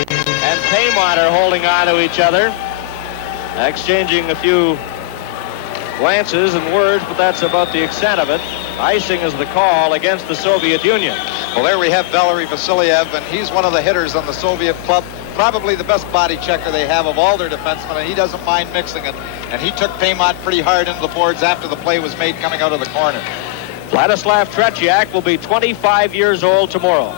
and Paymont are holding on to each other, exchanging a few glances and words, but that's about the extent of it. Icing is the call against the Soviet Union. Well, there we have Valery Vasiliev, and he's one of the hitters on the Soviet club. Probably the best body checker they have of all their defensemen, and he doesn't mind mixing it. And he took Paymont pretty hard into the boards after the play was made coming out of the corner. Vladislav Tretiak will be 25 years old tomorrow.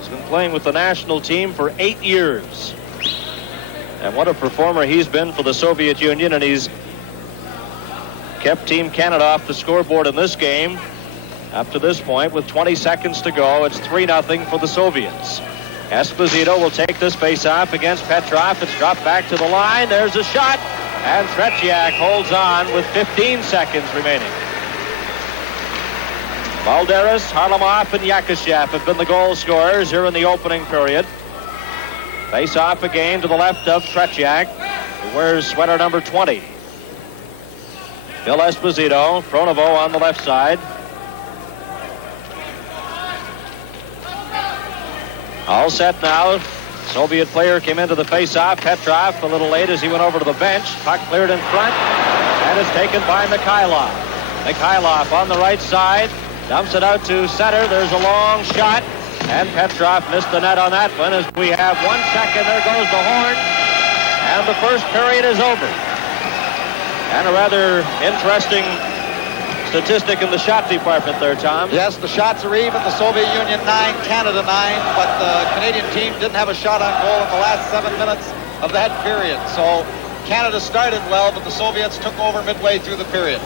He's been playing with the national team for 8 years. And what a performer he's been for the Soviet Union, and he's kept Team Canada off the scoreboard in this game. Up to this point, with 20 seconds to go, it's 3-0 for the Soviets. Esposito will take this face-off against Petrov. It's dropped back to the line. There's a shot, and Tretiak holds on with 15 seconds remaining. Balderas, Harlamov, and Yakushev have been the goal scorers here in the opening period. Face-off again to the left of Tretiak, who wears sweater number 20. Phil Esposito, Pronovo on the left side. All set now. Soviet player came into the face-off. Petrov a little late as he went over to the bench. Puck cleared in front and is taken by Mikhailov. Mikhailov on the right side. Dumps it out to center. There's a long shot. And Petrov missed the net on that one. As we have 1 second, there goes the horn. And the first period is over. And a rather interesting statistic in the shot department there, Tom. Yes, the shots are even. The Soviet Union 9, Canada 9, but the Canadian team didn't have a shot on goal in the last 7 minutes of that period. So Canada started well, but the Soviets took over midway through the period.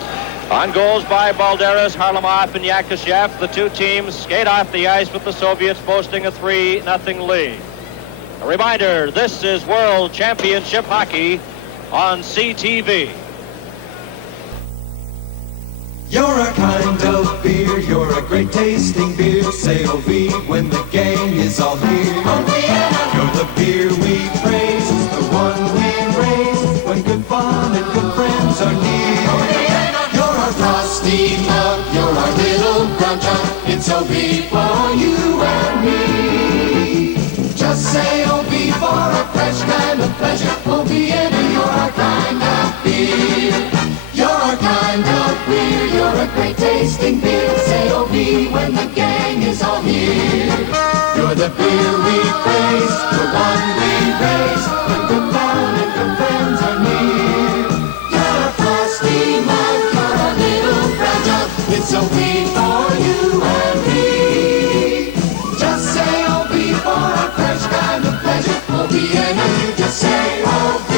On goals by Balderas, Harlamov, and Yakushev, the two teams skate off the ice with the Soviets boasting a 3-0 lead. A reminder, this is World Championship Hockey on CTV. You're a kind of beer, you're a great tasting beer. Say O-V when the gang is all here. You're the beer we praise, the one we raise when good fun and good friends are near. You're our frosty mug, you're our little brown jug. It's O-V for you and me. Just say O-V for a fresh kind of pleasure. O-V-N, you're our kind of beer. You're our kind of beer, you're a great tasting beer. Say O-V when the gang is all here. You're the beer we praise, the one we raise when good fun and good friends are near. You're a frosty mug, you're a little brown jug. It's O-V for you and me. Just say O-V for a fresh kind of pleasure. O-V and you just say O-V.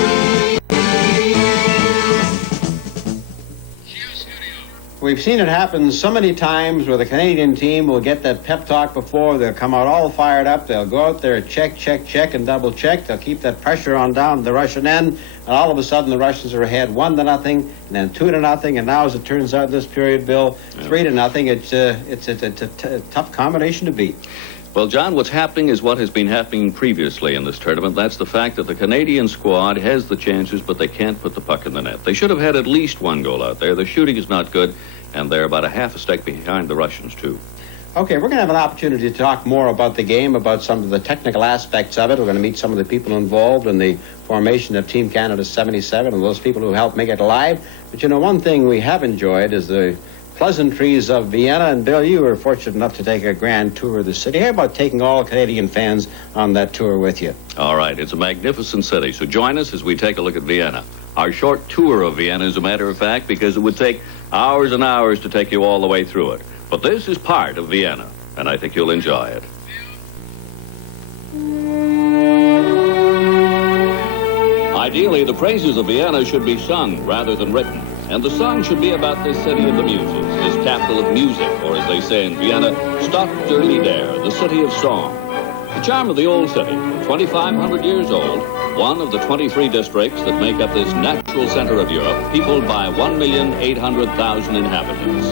We've seen it happen so many times where the Canadian team will get that pep talk before. They'll come out all fired up. They'll go out there, check, and double check. They'll keep that pressure on down the Russian end. And all of a sudden, the Russians are ahead 1-0, and then 2-0. And now, as it turns out, this period, Bill, 3-0. It's a tough combination to beat. Well, John, what's happening is what has been happening previously in this tournament. That's the fact that the Canadian squad has the chances, but they can't put the puck in the net. They should have had at least one goal out there. The shooting is not good, and they're about a half a step behind the Russians, too. Okay, we're going to have an opportunity to talk more about the game, about some of the technical aspects of it. We're going to meet some of the people involved in the formation of Team Canada 77 and those people who helped make it alive. But, you know, one thing we have enjoyed is the pleasantries of Vienna. And, Bill, you were fortunate enough to take a grand tour of the city. How about taking all Canadian fans on that tour with you? All right. It's a magnificent city. So join us as we take a look at Vienna. Our short tour of Vienna, as a matter of fact, because it would take hours and hours to take you all the way through it. But this is part of Vienna, and I think you'll enjoy it. Ideally, the praises of Vienna should be sung rather than written. And the song should be about this city of the muses, this capital of music, or as they say in Vienna, Stadt der Lieder, the city of song. The charm of the old city, 2,500 years old, one of the 23 districts that make up this natural center of Europe, peopled by 1,800,000 inhabitants.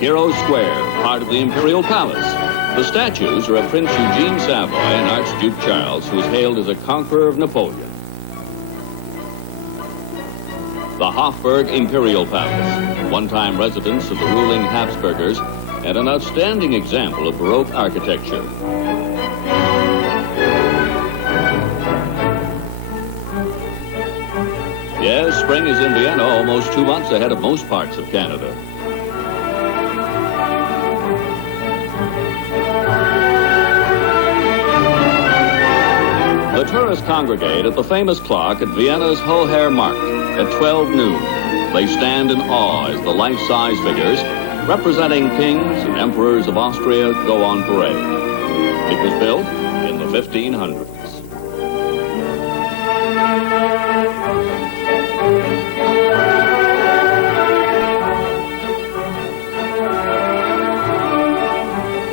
Hero Square, part of the Imperial Palace. The statues are of Prince Eugene Savoy and Archduke Charles, who was hailed as a conqueror of Napoleon. The Hofburg Imperial Palace, one-time residence of the ruling Habsburgers, and an outstanding example of Baroque architecture. Yes, spring is in Vienna almost 2 months ahead of most parts of Canada. The tourists congregate at the famous clock at Vienna's Hoher Markt at 12 noon. They stand in awe as the life-size figures representing kings and emperors of Austria go on parade. It was built in the 1500s.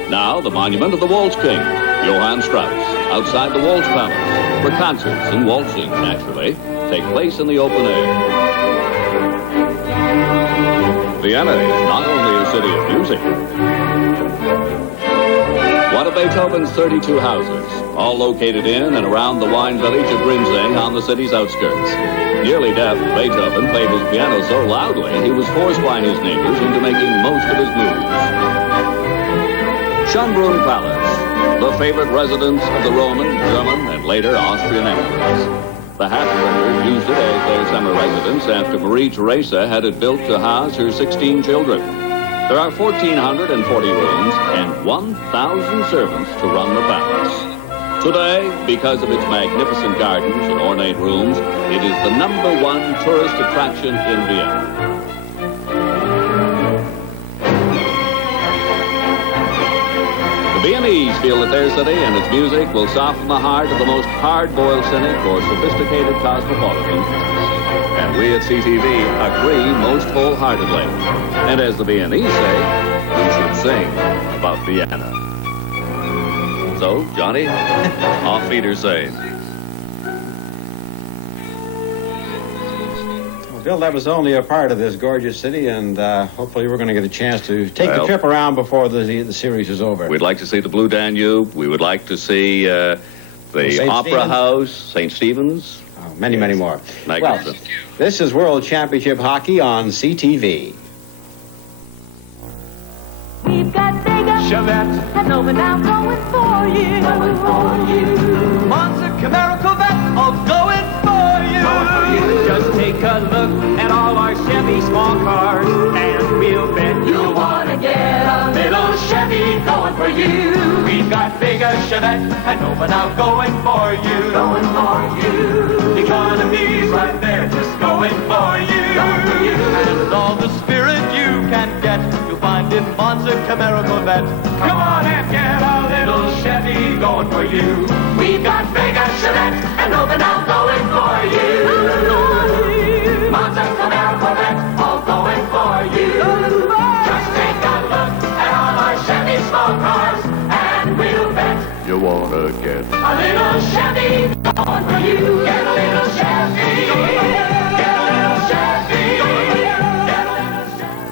Now, the monument of the Waltz King, Johann Strauss, outside the Waltz Palace, where concerts and waltzing, naturally, take place in the open air. Vienna is not only a city of music. One of Beethoven's 32 houses, all located in and around the wine village of Grinzing on the city's outskirts. Nearly deaf, Beethoven played his piano so loudly he was forced by his neighbors into making most of his moves. Schönbrunn Palace, the favorite residence of the Roman, German, and later Austrian emperors. The Habsburgers used it as their summer residence after Marie Theresa had it built to house her 16 children. There are 1,440 rooms and 1,000 servants to run the palace. Today, because of its magnificent gardens and ornate rooms, it is the #1 tourist attraction in Vienna. The Viennese feel that their city and its music will soften the heart of the most hard-boiled cynic or sophisticated cosmopolitan. And we at CTV agree most wholeheartedly. And as the Viennese say, we should sing about Vienna. So, Johnny, off Wiedersehen. Bill, that was only a part of this gorgeous city, and hopefully we're going to get a chance to take the trip around before the series is over. We'd like to see the Blue Danube. We would like to see the Opera House, St. Stephen's. Oh, many more. Magnificent. Well, this is World Championship Hockey on CTV. We've got Vega, Chevette, and Nova now going for you. Going for you. Monza, Camaro, Corvette, all going for you. Just take a look at all our Chevy small cars, and we'll bet You'll want to get a little Chevy going for you. we've got Vega, Chevette, and Nova now going for you. Going for you. The economy's right there, just going for you. Going for you. And all the spirit you can get, you'll find in Monza, Camaro, Corvette. Come on and get a little Chevy going for you. We've got Vega, Chevette, and Nova now going for you. Monza, Camaro, Corvette, all going for you. Just take a look at all our Chevy small cars, and we'll bet You wanna get a little Chevy going for you. Get a little Chevy. Get a little Chevy. Get a little Chevy.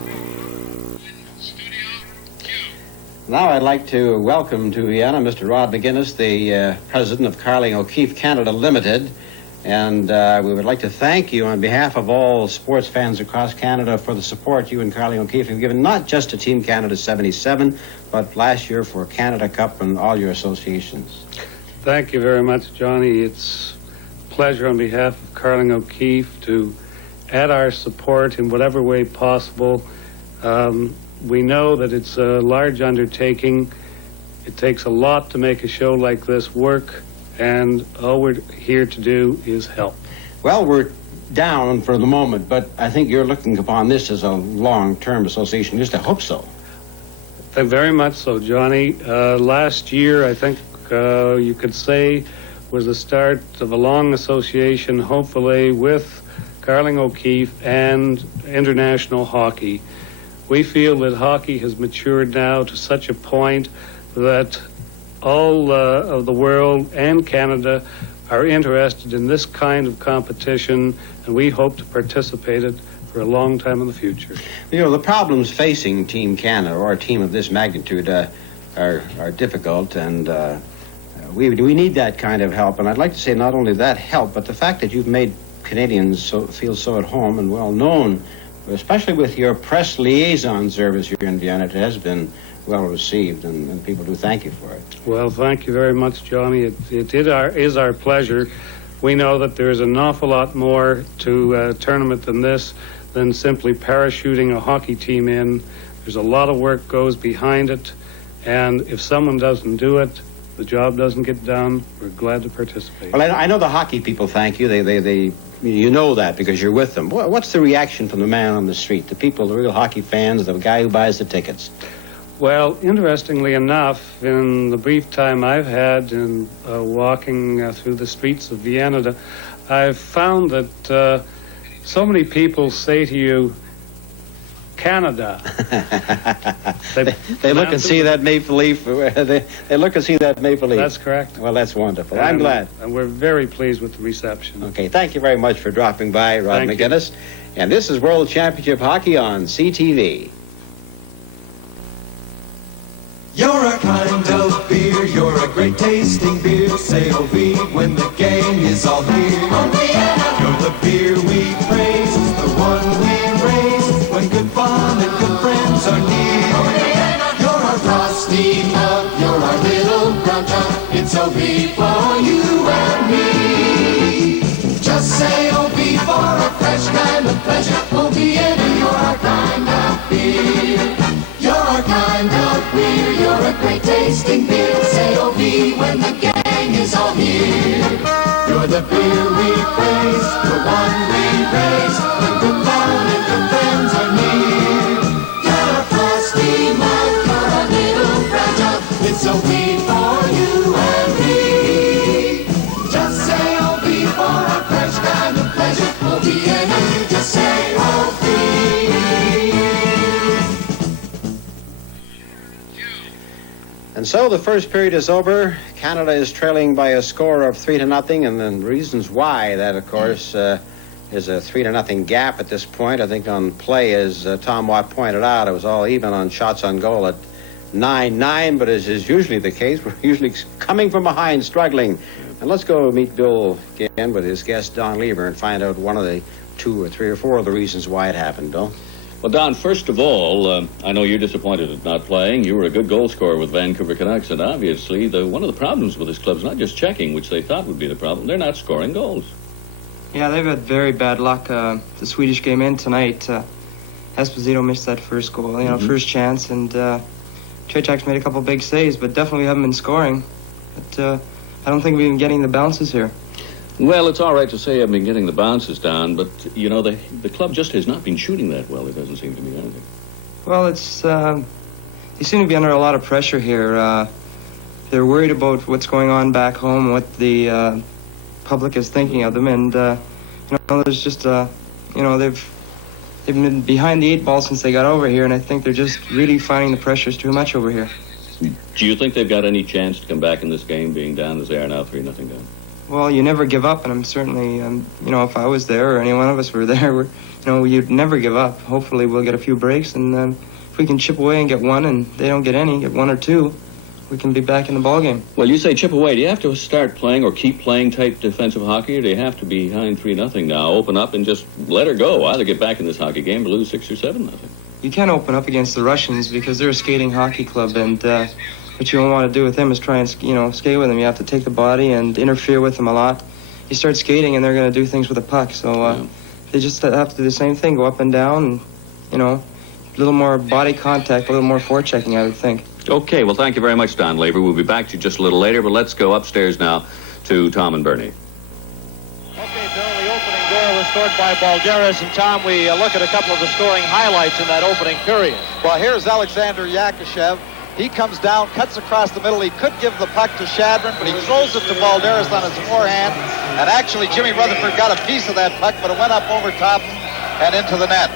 Now I'd like to welcome to Vienna Mr. Rod McGuinness, the president of Carling O'Keefe Canada Limited. And we would like to thank you on behalf of all sports fans across Canada for the support you and Carling O'Keefe have given, not just to Team Canada 77, but last year for Canada Cup and all your associations. Thank you very much, Johnny. It's a pleasure on behalf of Carling O'Keefe to add our support in whatever way possible. We know that it's a large undertaking. It takes a lot to make a show like this work, and all we're here to do is help. Well, we're down for the moment, but I think you're looking upon this as a long-term association. Just I hope so. Very much so, Johnny. Last year, I think you could say, was the start of a long association, hopefully, with Carling O'Keefe and international hockey. We feel that hockey has matured now to such a point that all of the world and Canada are interested in this kind of competition, and we hope to participate in it for a long time in the future. You know, the problems facing Team Canada, or a team of this magnitude, are difficult, and we need that kind of help. And I'd like to say not only that help, but the fact that you've made Canadians feel so at home and well known, especially with your press liaison service here in Vienna. It has been well received, and people do thank you for it. Well, thank you very much, Johnny. It is our pleasure. We know that there's an awful lot more to a tournament than simply parachuting a hockey team in. There's a lot of work goes behind it, and if someone doesn't do it, the job doesn't get done. We're glad to participate. Well, I know the hockey people thank you. They you know that because you're with them. What's the reaction from the man on the street, the people, the real hockey fans, the guy who buys the tickets? Well, interestingly enough, in the brief time I've had in walking through the streets of Vienna, I've found that so many people say to you, Canada. They look and see that maple leaf. They look and see that maple leaf. That's correct. Well, that's wonderful. I'm glad. And we're very pleased with the reception. Okay, thank you very much for dropping by, Rod McGinnis. And this is World Championship Hockey on CTV. You're a kind of beer, you're a great tasting beer. Say OV when the gang is all here. You're the beer we praise, the one we raise when good fun and good friends are near. You're our frosty mug, you're our little brown jug. It's OV for you and me. Just say OV for a fresh kind of pleasure. OV and you're our kind of beer. You're our kind of beer, you're a great tasting beer. Say OV when the gang is all here. You're the beer we praise, the one we raise, when good fun and good friends are near. You're a frosty mug, you're a little brown jug. It's OV for you and me. Just say OV for a fresh kind of pleasure. OV and you just say OV. And so the first period is over. Canada is trailing by a score of 3-0, and the reasons why that, of course, is a 3-0 gap at this point. I think on play, as Tom Watt pointed out, it was all even on shots on goal at 9-9, but as is usually the case, we're usually coming from behind, struggling. And let's go meet Bill again with his guest, Don Lever, and find out one of the 2 or 3 or 4 of the reasons why it happened, Bill. Well, Don, first of all, I know you're disappointed at not playing. You were a good goal scorer with Vancouver Canucks, and obviously one of the problems with this club is not just checking, which they thought would be the problem. They're not scoring goals. Yeah, they've had very bad luck. The Swedish game in tonight, Esposito missed that first goal, first chance, and Trechak's made a couple big saves, but definitely haven't been scoring. But I don't think we've been getting the bounces here. Well, it's all right to say I've been getting the bounces down, but, the club just has not been shooting that well. It doesn't seem to be anything. Well, it's, they seem to be under a lot of pressure here. They're worried about what's going on back home, what the public is thinking of them, and, there's just, they've been behind the 8 ball since they got over here, and I think they're just really finding the pressures too much over here. Do you think they've got any chance to come back in this game, being down as they are now, 3-0 down? Well, you never give up, and I'm certainly, if I was there or any one of us were there, you'd never give up. Hopefully we'll get a few breaks, and if we can chip away and get one, and they don't get any, get 1 or 2, we can be back in the ballgame. Well, you say chip away. Do you have to start playing or keep playing type defensive hockey, or do you have to be behind 3-0 now, open up and just let her go? Either get back in this hockey game or lose 6 or 7-0. You can't open up against the Russians because they're a skating hockey club, and what you don't want to do with them is try and, skate with them. You have to take the body and interfere with them a lot. You start skating and they're going to do things with a puck. So they just have to do the same thing, go up and down, and, a little more body contact, a little more forechecking, I would think. Okay, well, thank you very much, Don Lever. We'll be back to you just a little later, but let's go upstairs now to Tom and Bernie. Okay, Bill, the opening goal was scored by Balderas, and Tom, we look at a couple of the scoring highlights in that opening period. Well, here's Alexander Yakashev. He comes down, cuts across the middle. He could give the puck to Shadron, but he throws it to Balderas on his forehand. And actually, Jimmy Rutherford got a piece of that puck, but it went up over top and into the net.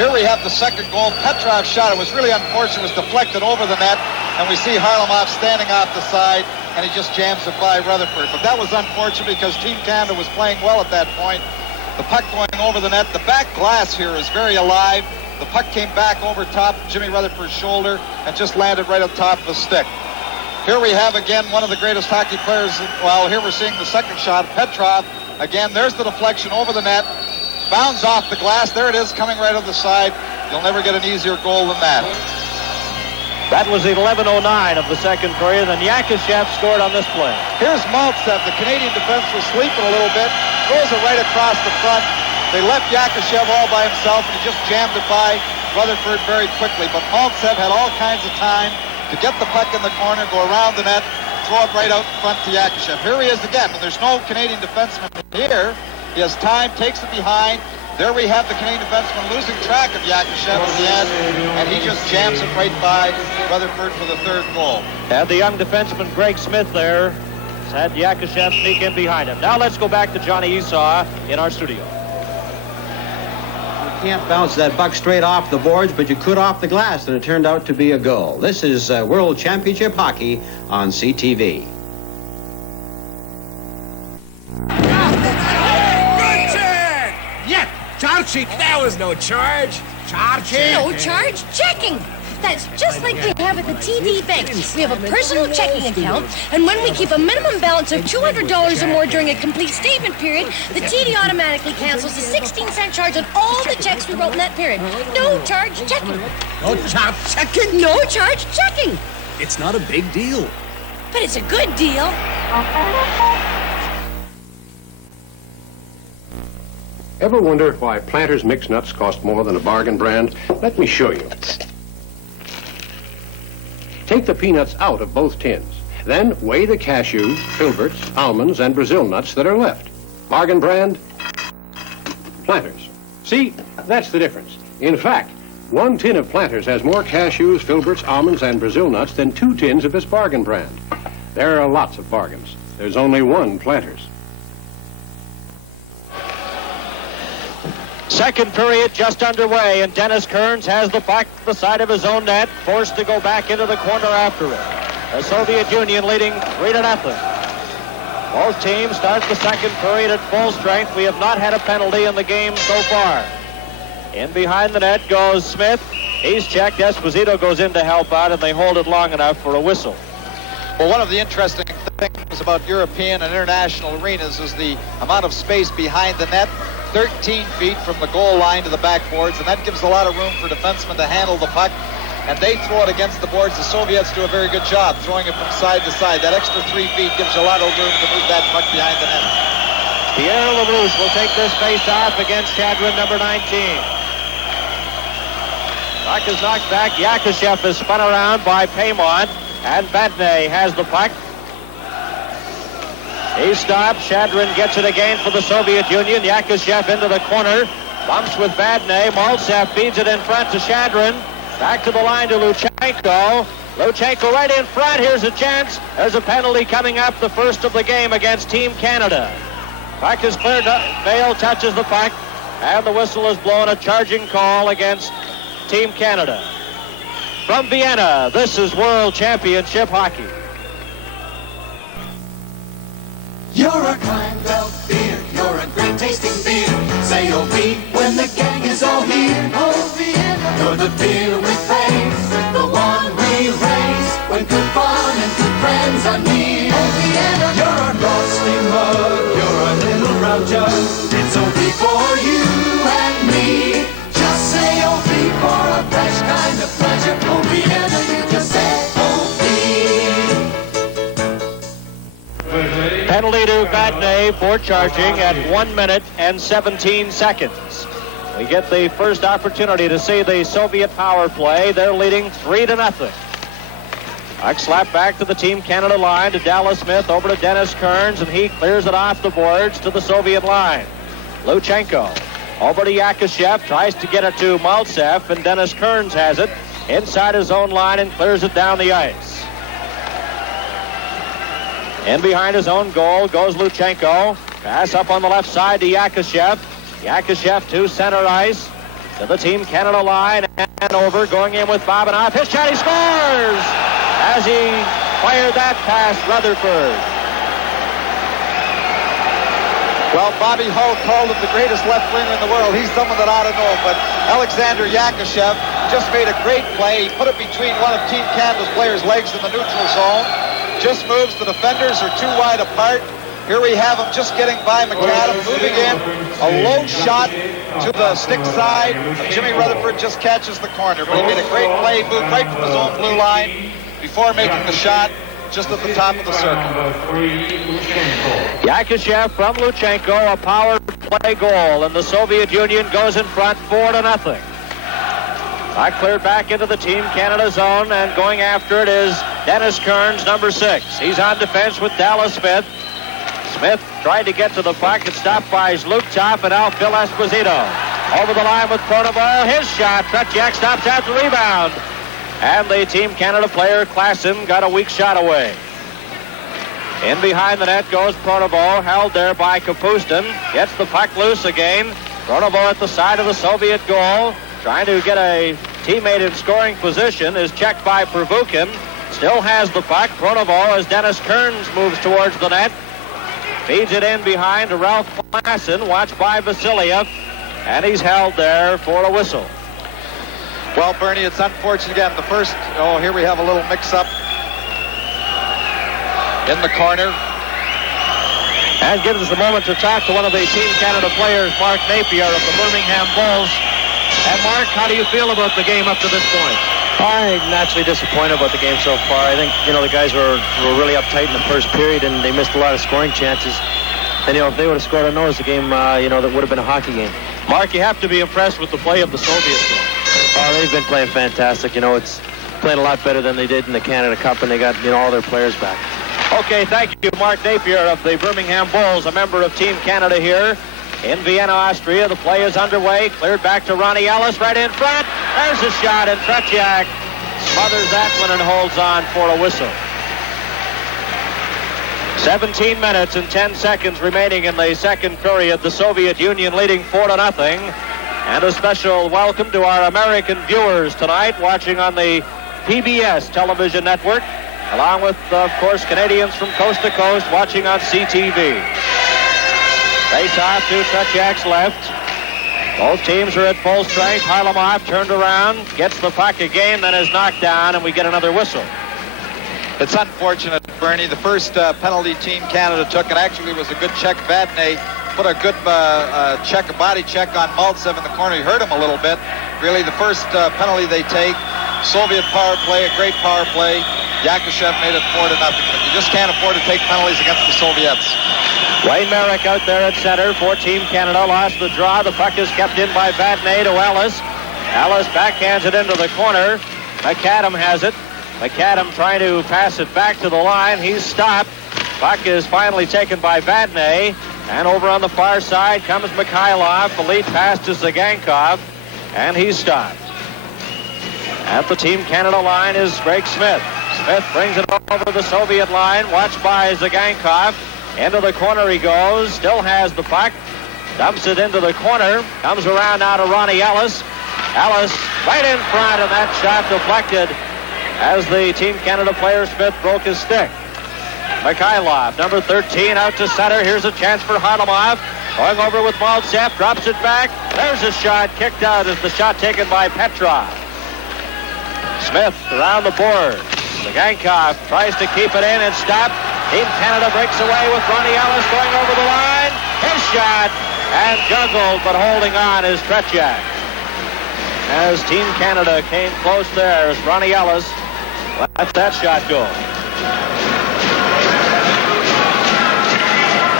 Here we have the second goal. Petrov's shot, it was really unfortunate, it was deflected over the net, and we see Harlamov standing off the side, and he just jams it by Rutherford. But that was unfortunate because Team Canada was playing well at that point. The puck going over the net. The back glass here is very alive. The puck came back over top of Jimmy Rutherford's shoulder and just landed right on top of the stick. Here we have again one of the greatest hockey players. Well, here we're seeing the second shot. Petrov, again, there's the deflection over the net. Bounds off the glass. There it is, coming right on the side. You'll never get an easier goal than that. That was 11:09 of the second period, and Yakushev scored on this play. Here's Maltsev. The Canadian defense was sleeping a little bit. Throws it right across the front. They left Yakushev all by himself, and he just jammed it by Rutherford very quickly. But Maltsev had all kinds of time to get the puck in the corner, go around the net, throw it right out in front to Yakushev. Here he is again, and there's no Canadian defenseman here. He has time, takes it behind. There we have the Canadian defenseman losing track of Yakushev at the end, and he just jams it right by Rutherford for the third goal. And the young defenseman Greg Smith there had Yakushev sneak in behind him. Now let's go back to Johnny Esau in our studio. You can't bounce that puck straight off the boards, but you could off the glass, and it turned out to be a goal. This is World Championship Hockey on CTV. Charging. There was no charge. Charging. No charge checking. That's just like we have at the TD Bank. We have a personal checking account, and when we keep a minimum balance of $200 or more during a complete statement period, the TD automatically cancels the 16-cent charge on all the checks we wrote in that period. No charge checking. No charge checking? No charge checking. It's not a big deal. But it's a good deal. Ever wonder why Planters mixed nuts cost more than a bargain brand? Let me show you. Take the peanuts out of both tins. Then weigh the cashews, filberts, almonds, and Brazil nuts that are left. Bargain brand, Planters. See, that's the difference. In fact, one tin of Planters has more cashews, filberts, almonds, and Brazil nuts than 2 tins of this bargain brand. There are lots of bargains. There's only one Planters. Second period just underway, and Dennis Kearns has the puck to the side of his own net, forced to go back into the corner after it. The Soviet Union leading 3-0. Both teams start the second period at full strength. We have not had a penalty in the game so far. In behind the net goes Smith. He's checked. Esposito goes in to help out, and they hold it long enough for a whistle. Well, one of the interesting things about European and international arenas is the amount of space behind the net. 13 feet from the goal line to the backboards, and that gives a lot of room for defensemen to handle the puck, and they throw it against the boards. The Soviets do a very good job throwing it from side to side. That extra 3 feet gives you a lot of room to move that puck behind the net. Pierre LaRouche will take this face-off against Shadrin, number 19. Puck is knocked back. Yakushev is spun around by Paymont, and Badney has the puck. He stops. Shadrin gets it again for the Soviet Union. Yakushev into the corner. Bumps with Badney. Maltsev feeds it in front to Shadrin. Back to the line to Luchenko. Luchenko right in front. Here's a chance. There's a penalty coming up, the first of the game against Team Canada. Puck is cleared up. Bale touches the puck, and the whistle is blown. A charging call against Team Canada. From Vienna, this is World Championship Hockey. You're a kind of beer, you're a great tasting beer. Say oh be when the gang is all here. Oh Vienna, you're the beer we praise, the one we raise when good fun and good friends are near. Oh Vienna, you're a rusty mug, you're a little round jug. It's oh be for you and me. Just say oh be for a fresh kind of pleasure. Oh Vienna, you just say Penalty to Badney for charging at 1 minute and 17 seconds. We get the first opportunity to see the Soviet power play. They're leading 3-0. Puck slapped back to the Team Canada line to Dallas Smith, over to Dennis Kearns, and he clears it off the boards to the Soviet line. Luchenko over to Yakushev, tries to get it to Maltsev, and Dennis Kearns has it inside his own line and clears it down the ice. In behind his own goal goes Luchenko. Pass up on the left side to Yakushev. Yakushev to center ice. to the Team Canada line and over, going in with Babinoff. His shot, he scores! As he fired that past Rutherford. Well, Bobby Hull called him the greatest left winger in the world. He's someone that ought to know, but Alexander Yakushev just made a great play. He put it between one of Team Canada's players' legs in the neutral zone. Just moves. The defenders are too wide apart. Here we have him just getting by McAdam, moving in. A low shot to the stick side. Jimmy Rutherford just catches the corner, but he made a great play, moved right from his own blue line before making the shot. Just at the top of the circle. Yakushev from Luchenko, a power play goal, and the Soviet Union goes in front 4-0. I cleared back into the Team Canada zone, and going after it is Dennis Kearns, number 6. He's on defense with Dallas Smith. Smith tried to get to the puck and stopped by Zlukov and now Phil Esposito. Over the line with Pronovoy, his shot. Tretiak stops at the rebound. And the Team Canada player, Klassen, got a weak shot away. In behind the net goes Pronovoy, held there by Kapustin. Gets the puck loose again. Pronovoy at the side of the Soviet goal, trying to get a teammate in scoring position, is checked by Pervukin. Still has the puck. Pronovoy, as Dennis Kearns moves towards the net, feeds it in behind to Ralph Klassen, watched by Vasiliev, and he's held there for a whistle. Well, Bernie, it's unfortunate again. The first, here we have a little mix-up in the corner. And gives us a moment to talk to one of the Team Canada players, Mark Napier of the Birmingham Bulls. And Mark, how do you feel about the game up to this point? I'm naturally disappointed about the game so far. I think, the guys were really uptight in the first period, and they missed a lot of scoring chances. And, if they would have scored, I know it's a game, that would have been a hockey game. Mark, you have to be impressed with the play of the Soviets, though. Oh, they've been playing fantastic. It's playing a lot better than they did in the Canada Cup, and they got, all their players back. Okay, thank you, Mark Napier of the Birmingham Bulls, a member of Team Canada here in Vienna, Austria. The play is underway. Cleared back to Ronnie Ellis right in front. There's a shot, and Tretiak smothers that one and holds on for a whistle. 17 minutes and 10 seconds remaining in the second period. The Soviet Union leading 4-0. And a special welcome to our American viewers tonight watching on the PBS television network, along with, of course, Canadians from coast to coast watching on CTV. Face off to Tretiak's left. Both teams are at full strength. Harlamov turned around, gets the puck again, then is knocked down, and we get another whistle. It's unfortunate, Bernie. The first penalty Team Canada took, and actually was a good check. Vadnais put a good a body check on Maltsev in the corner. He hurt him a little bit. Really, the first penalty they take, Soviet power play, a great power play. Yakushev made it 4-0, but you just can't afford to take penalties against the Soviets. Wayne Merrick out there at center for Team Canada. Lost the draw. The puck is kept in by Vadnais to Ellis. Ellis backhands it into the corner. McAdam has it. McAdam trying to pass it back to the line. He's stopped. Puck is finally taken by Vadnais. And over on the far side comes Mikhailov. The lead pass to Zagankov. And he's stopped. At the Team Canada line is Greg Smith. Smith brings it over the Soviet line. Watched by Zagankov. Into the corner he goes. Still has the puck. Dumps it into the corner. Comes around now to Ronnie Ellis. Ellis right in front, and that shot deflected as the Team Canada player Smith broke his stick. Mikhailov, number 13, out to center. Here's a chance for Harlamov. Going over with Maltsev, drops it back. There's a shot kicked out as the shot taken by Petrov. Smith around the board. Zagankov tries to keep it in and stop. Team Canada breaks away with Ronnie Ellis going over the line. His shot, and juggled, but holding on is Tretiak. As Team Canada came close there, as Ronnie Ellis let that shot go.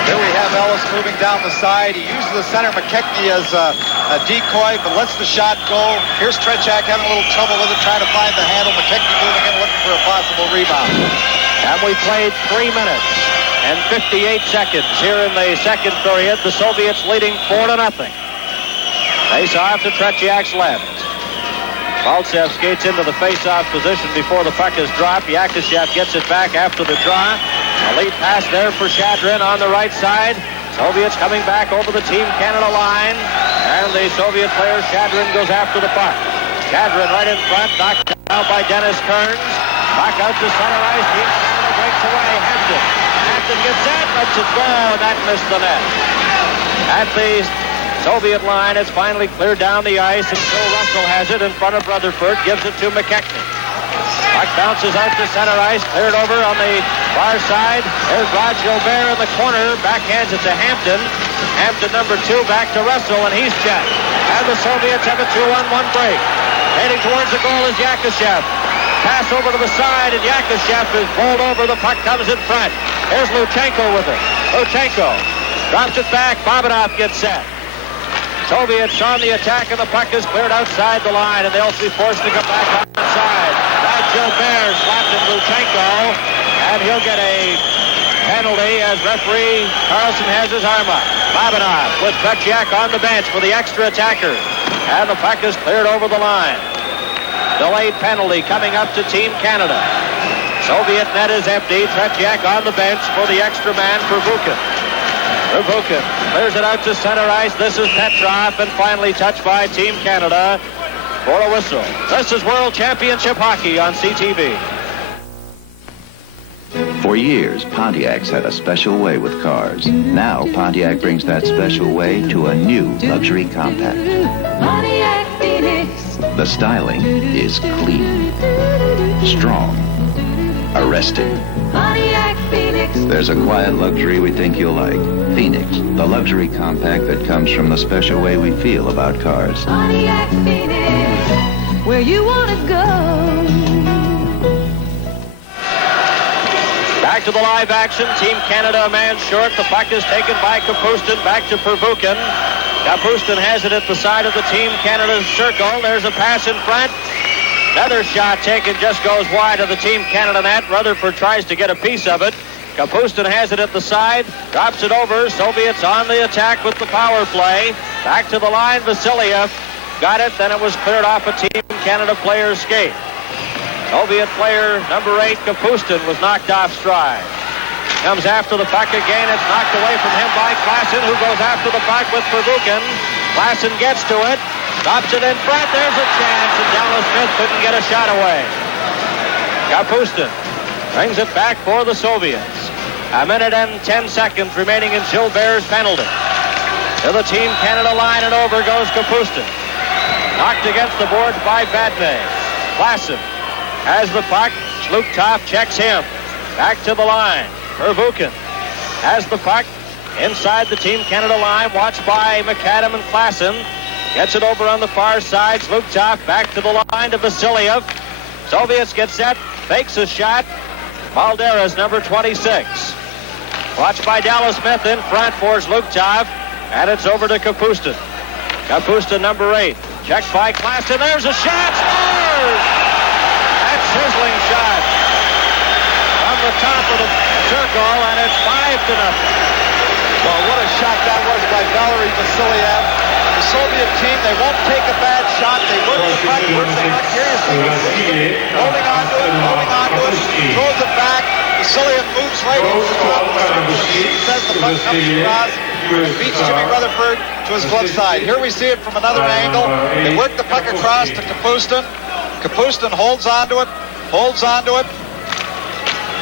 Here we have Ellis moving down the side. He uses the center McKechnie as a decoy, but lets the shot go. Here's Tretiak having a little trouble with it, trying to find the handle. McKechnie moving in, looking for a possible rebound. And we played 3 minutes and 58 seconds here in the second period. The Soviets leading 4-0. Face off to Tretiak's left. Maltsev skates into the face-off position before the puck is dropped. Yakushev gets it back after the draw. A lead pass there for Shadrin on the right side. Soviets coming back over the Team Canada line. And the Soviet player Shadrin goes after the puck. Shadrin right in front, knocked out by Dennis Kearns. Puck out to center ice. Team Canada breaks away. Hampton. Hampton gets that, lets it go, and that missed the net. At the Soviet line, it's finally cleared down the ice, and Joe Russell has it in front of Rutherford, gives it to McKechnie. Puck bounces out to center ice, cleared over on the far side. There's Rod Gilbert in the corner, backhands it to Hampton. Hampton number 2 back to Russell, and he's checked. And the Soviets have a 2-on-1 break. Heading towards the goal is Yakashev. Pass over to the side, and Yakashev is bowled over. The puck comes in front. Here's Luchenko with it. Luchenko drops it back. Bobinov gets set. Soviets on the attack, and the puck is cleared outside the line, and they'll be forced to come back outside. Rod Gilbert slapped at Luchenko, and he'll get a penalty as referee Carlson has his arm up. Bobinov with Tretiak on the bench for the extra attacker, and the puck is cleared over the line. Delayed penalty coming up to Team Canada. Soviet net is empty. Tretiak on the bench for the extra man for Vukin. Vukin clears it out to center ice. This is Petrov, and finally touched by Team Canada for a whistle. This is World Championship Hockey on CTV. For years, Pontiac's had a special way with cars. Now, Pontiac brings that special way to a new luxury compact. Pontiac Phoenix. The styling is clean, strong, arresting. Pontiac Phoenix. There's a quiet luxury we think you'll like. Phoenix, the luxury compact that comes from the special way we feel about cars. Pontiac Phoenix, where you want to go. Back to the live action. Team Canada a man short. The puck is taken by Kapustin. Back to Pervukin. Kapustin has it at the side of the Team Canada circle. There's a pass in front. Another shot taken, just goes wide of the Team Canada net. Rutherford tries to get a piece of it. Kapustin has it at the side, drops it over. Soviets on the attack with the power play. Back to the line, Vasiliev got it, then it was cleared off a Team Canada player's skate. Soviet player number 8, Kapustin, was knocked off stride. Comes after the puck again. It's knocked away from him by Klassen, who goes after the puck with Pervukin. Klassen gets to it, drops it in front. There's a chance, and Dallas Smith couldn't get a shot away. Kapustin brings it back for the Soviets. A minute and 10 seconds remaining in Gilbert's penalty. To the Team Canada line, and over goes Kapustin. Knocked against the boards by Vadnais. Klassen has the puck. Zhlukov checks him. Back to the line. Pervukin has the puck inside the Team Canada line. Watched by McAdam and Klassen. Gets it over on the far side. Zhlukov back to the line to Vasiliev. Soviets get set. Fakes a shot. Valderas, number 26. Watched by Dallas Smith in front for Zhlukov. And it's over to Kapustin. Kapustin, number 8. Checked by Klassen. There's a shot. Scores! That sizzling shot from the top of the circle, and it's 5-0. Well, what a shot that was by Valery Vasiliev. The Soviet team, they won't take a bad shot. They work the puck, work the puck. Here you see holding on to it, throws it back. Vasiliev moves right into the top of the circle. He says the puck comes across. Beats Jimmy Rutherford to his glove side. Here we see it from another angle. They work the puck across to Kapustin. Kapustin holds onto it.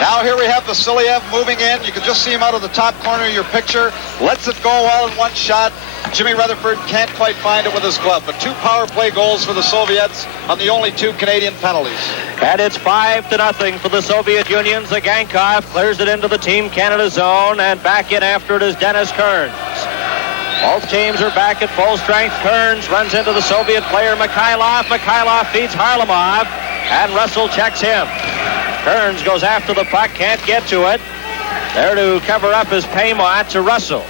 Now here we have Vasiliev moving in. You can just see him out of the top corner of your picture. Lets it go all in one shot. Jimmy Rutherford can't quite find it with his glove, but 2 power play goals for the Soviets on the only 2 Canadian penalties. And it's 5-0 for the Soviet Union. Zagankov clears it into the Team Canada zone, and back in after it is Dennis Kearns. Both teams are back at full strength. Kearns runs into the Soviet player Mikhailov. Mikhailov feeds Harlamov, and Russell checks him. Kearns goes after the puck, can't get to it. There to cover up is Paymont to Russell.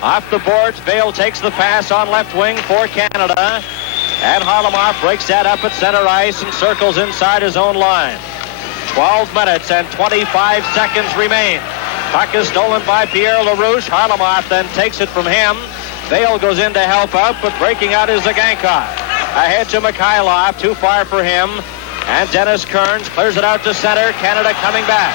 Off the boards, Vale takes the pass on left wing for Canada. And Harlamov breaks that up at center ice and circles inside his own line. 12 minutes and 25 seconds remain. Puck is stolen by Pierre LaRouche. Harlamov then takes it from him. Vale goes in to help out, but breaking out is Zagankov. Ahead to Mikhailov, too far for him. And Dennis Kearns clears it out to center. Canada coming back.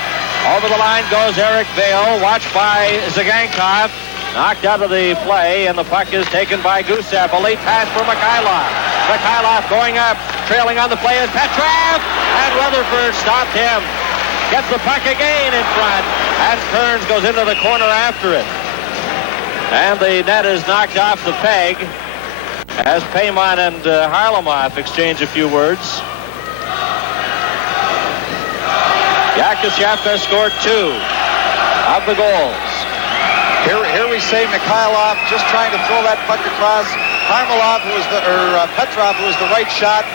Over the line goes Eric Vale, watched by Zagankov. knocked out of the play, and the puck is taken by Gusev. A late pass for Mikhailov. Mikhailov going up, trailing on the play is Petrov, and Rutherford stopped him. Gets the puck again in front, and Kearns goes into the corner after it. And the net is knocked off the peg as Paymon and Harlamov exchange a few words. Yakushev has scored 2 of the goals. Here we say Mikhailov just trying to throw that puck across. Harlamov, Petrov, who was the right shot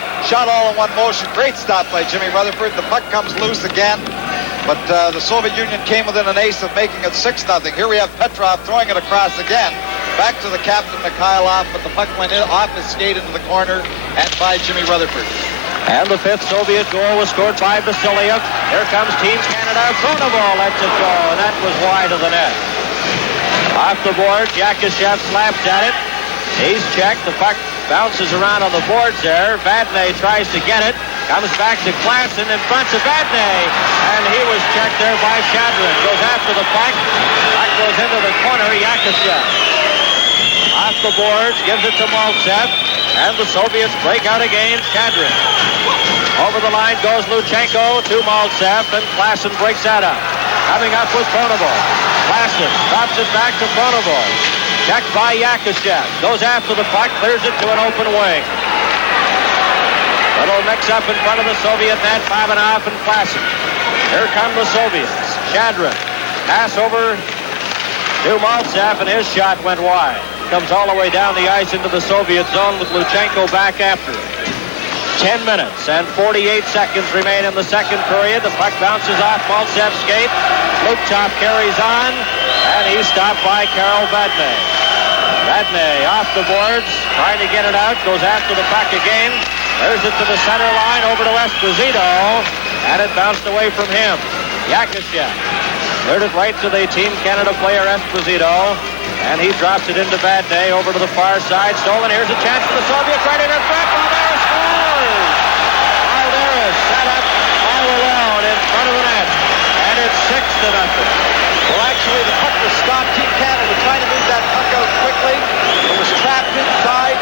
all in one motion. Great stop by Jimmy Rutherford. The puck comes loose again, but the Soviet Union came within an ace of making it 6-0. Here we have Petrov throwing it across again. Back to the captain, Mikhailov, but the puck went off his skate into the corner and by Jimmy Rutherford. And the 5th Soviet goal was scored by Vasilyev. Here comes Team Canada. Pronovo lets it go, and that was wide of the net. Off the board, Yakushev slaps at it. He's checked. The puck bounces around on the boards there. Vadnais tries to get it. Comes back to Klassen in front of Vadnais. And he was checked there by Shadrin. Goes after the puck. Puck goes into the corner. Yakushev off the boards, gives it to Maltsev. And the Soviets break out again. Shadrin. Over the line goes Luchenko to Maltsev, and Klassen breaks that up. Coming up with Pronovo. Klassen drops it back to Pronovo. Checked by Yakushev. Goes after the puck, clears it to an open wing. Little mix-up in front of the Soviet net. Babanov and Klassen. Here come the Soviets. Shadrin. Pass over to Maltsev, and his shot went wide. Comes all the way down the ice into the Soviet zone with Luchenko back after it. 10 minutes and 48 seconds remain in the second period. The puck bounces off Maltsev's skate. Luketov carries on, and he's stopped by Karel Vadnais. Vadnais off the boards, trying to get it out, goes after the puck again. There's it to the center line, over to Esposito, and it bounced away from him. Yakushev cleared it right to the Team Canada player Esposito, and he drops it into Vadnais over to the far side. Stolen, here's a chance for the Soviets right in front. Valderas scores! Valderas set up all alone in front of the net, and it's 6-0. Well, actually, the puck was stopped. Team Canada trying to move that puck out quickly. It was trapped inside.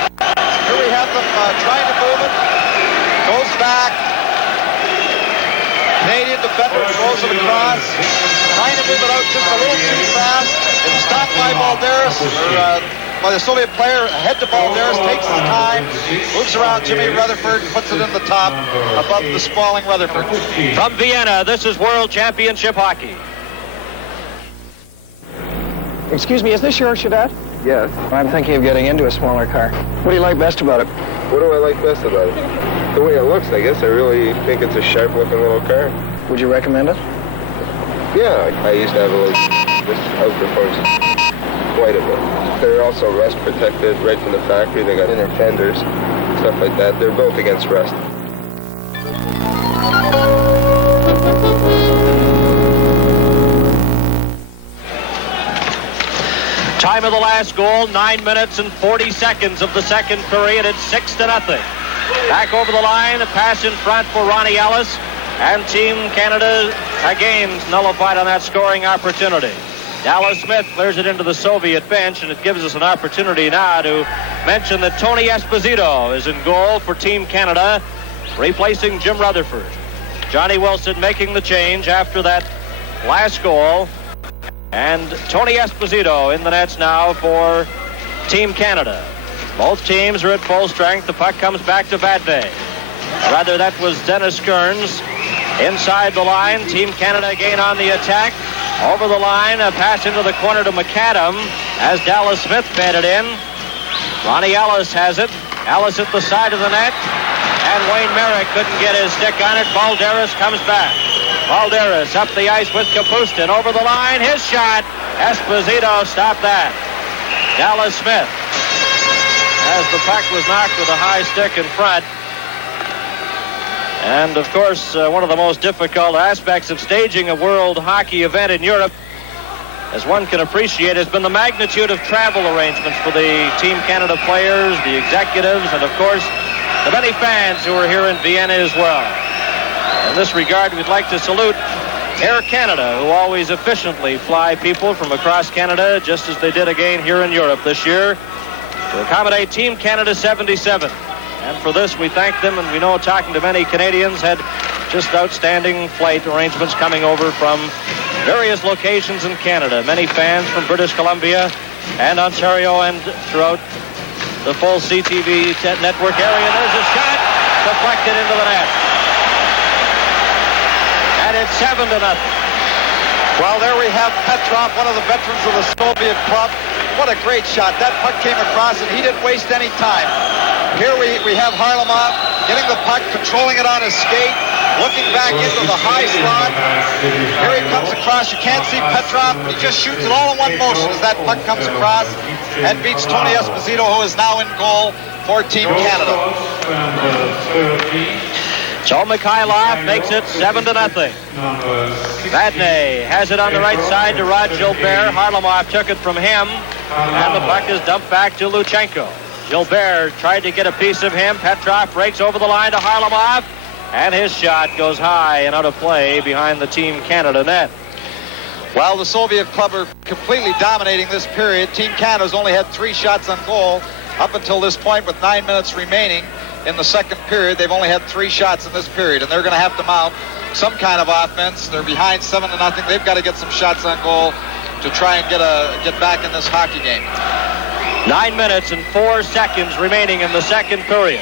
Here we have them trying to move it. Goes back. Canadian defender throws it across. Trying to move it out just a little too fast. It's stopped by Valderas, by the Soviet player. Ahead to Valderas, takes his time, moves around Jimmy Rutherford, puts it in the top above the sprawling Rutherford. From Vienna, this is World Championship Hockey. Excuse me, is this your Chevette? Yes. I'm thinking of getting into a smaller car. What do you like best about it? What do I like best about it? The way it looks, I guess. I really think it's a sharp-looking little car. Would you recommend it? Yeah, I used to have a little. This outperforms quite a bit. They're also rust protected right from the factory. They got inner fenders, stuff like that. They're built against rust. Time of the last goal, 9 minutes and 40 seconds of the second period. It's 6-0. Back over the line, a pass in front for Ronnie Ellis. And Team Canada again nullified on that scoring opportunity. Dallas Smith clears it into the Soviet bench, and it gives us an opportunity now to mention that Tony Esposito is in goal for Team Canada, replacing Jim Rutherford. Johnny Wilson making the change after that last goal. And Tony Esposito in the nets now for Team Canada. Both teams are at full strength. The puck comes back to Vadnais. Rather, that was Dennis Kearns inside the line. Team Canada again on the attack. Over the line, a pass into the corner to McAdam as Dallas Smith fed it in. Ronnie Ellis has it. Ellis at the side of the net. And Wayne Merrick couldn't get his stick on it. Valderas comes back. Valderas up the ice with Kapustin. Over the line, his shot. Esposito stopped that. Dallas Smith, as the puck was knocked with a high stick in front. And, of course, one of the most difficult aspects of staging a World Hockey event in Europe, as one can appreciate, has been the magnitude of travel arrangements for the Team Canada players, the executives, and, of course, the many fans who are here in Vienna as well. In this regard, we'd like to salute Air Canada, who always efficiently fly people from across Canada, just as they did again here in Europe this year, to accommodate Team Canada 77. And for this, we thank them, and we know, talking to many Canadians, had just outstanding flight arrangements coming over from various locations in Canada. Many fans from British Columbia and Ontario and throughout the full CTV network area. There's a shot deflected into the net. And it's 7-0. Well, there we have Petrov, one of the veterans of the Soviet club. What a great shot. That puck came across, and he didn't waste any time. Here we have Harlamov getting the puck, controlling it on his skate, looking back into the high slot. Here he comes across. You can't see Petrov. He just shoots it all in one motion as that puck comes across and beats Tony Esposito, who is now in goal for Team Canada. So Mikhailov makes it 7-0. Vadnais has it on the right side to Rod Gilbert. Harlamov took it from him, and the puck is dumped back to Luchenko. Gilbert tried to get a piece of him. Petrov breaks over the line to Harlamov, and his shot goes high and out of play behind the Team Canada net. Well, the Soviet club are completely dominating this period. Team Canada's only had 3 shots on goal up until this point, with 9 minutes remaining in the second period. They've only had 3 shots in this period, and they're going to have to mount some kind of offense. They're behind 7-0. They've got to get some shots on goal to try and get back in this hockey game. 9 minutes and 4 seconds remaining in the second period.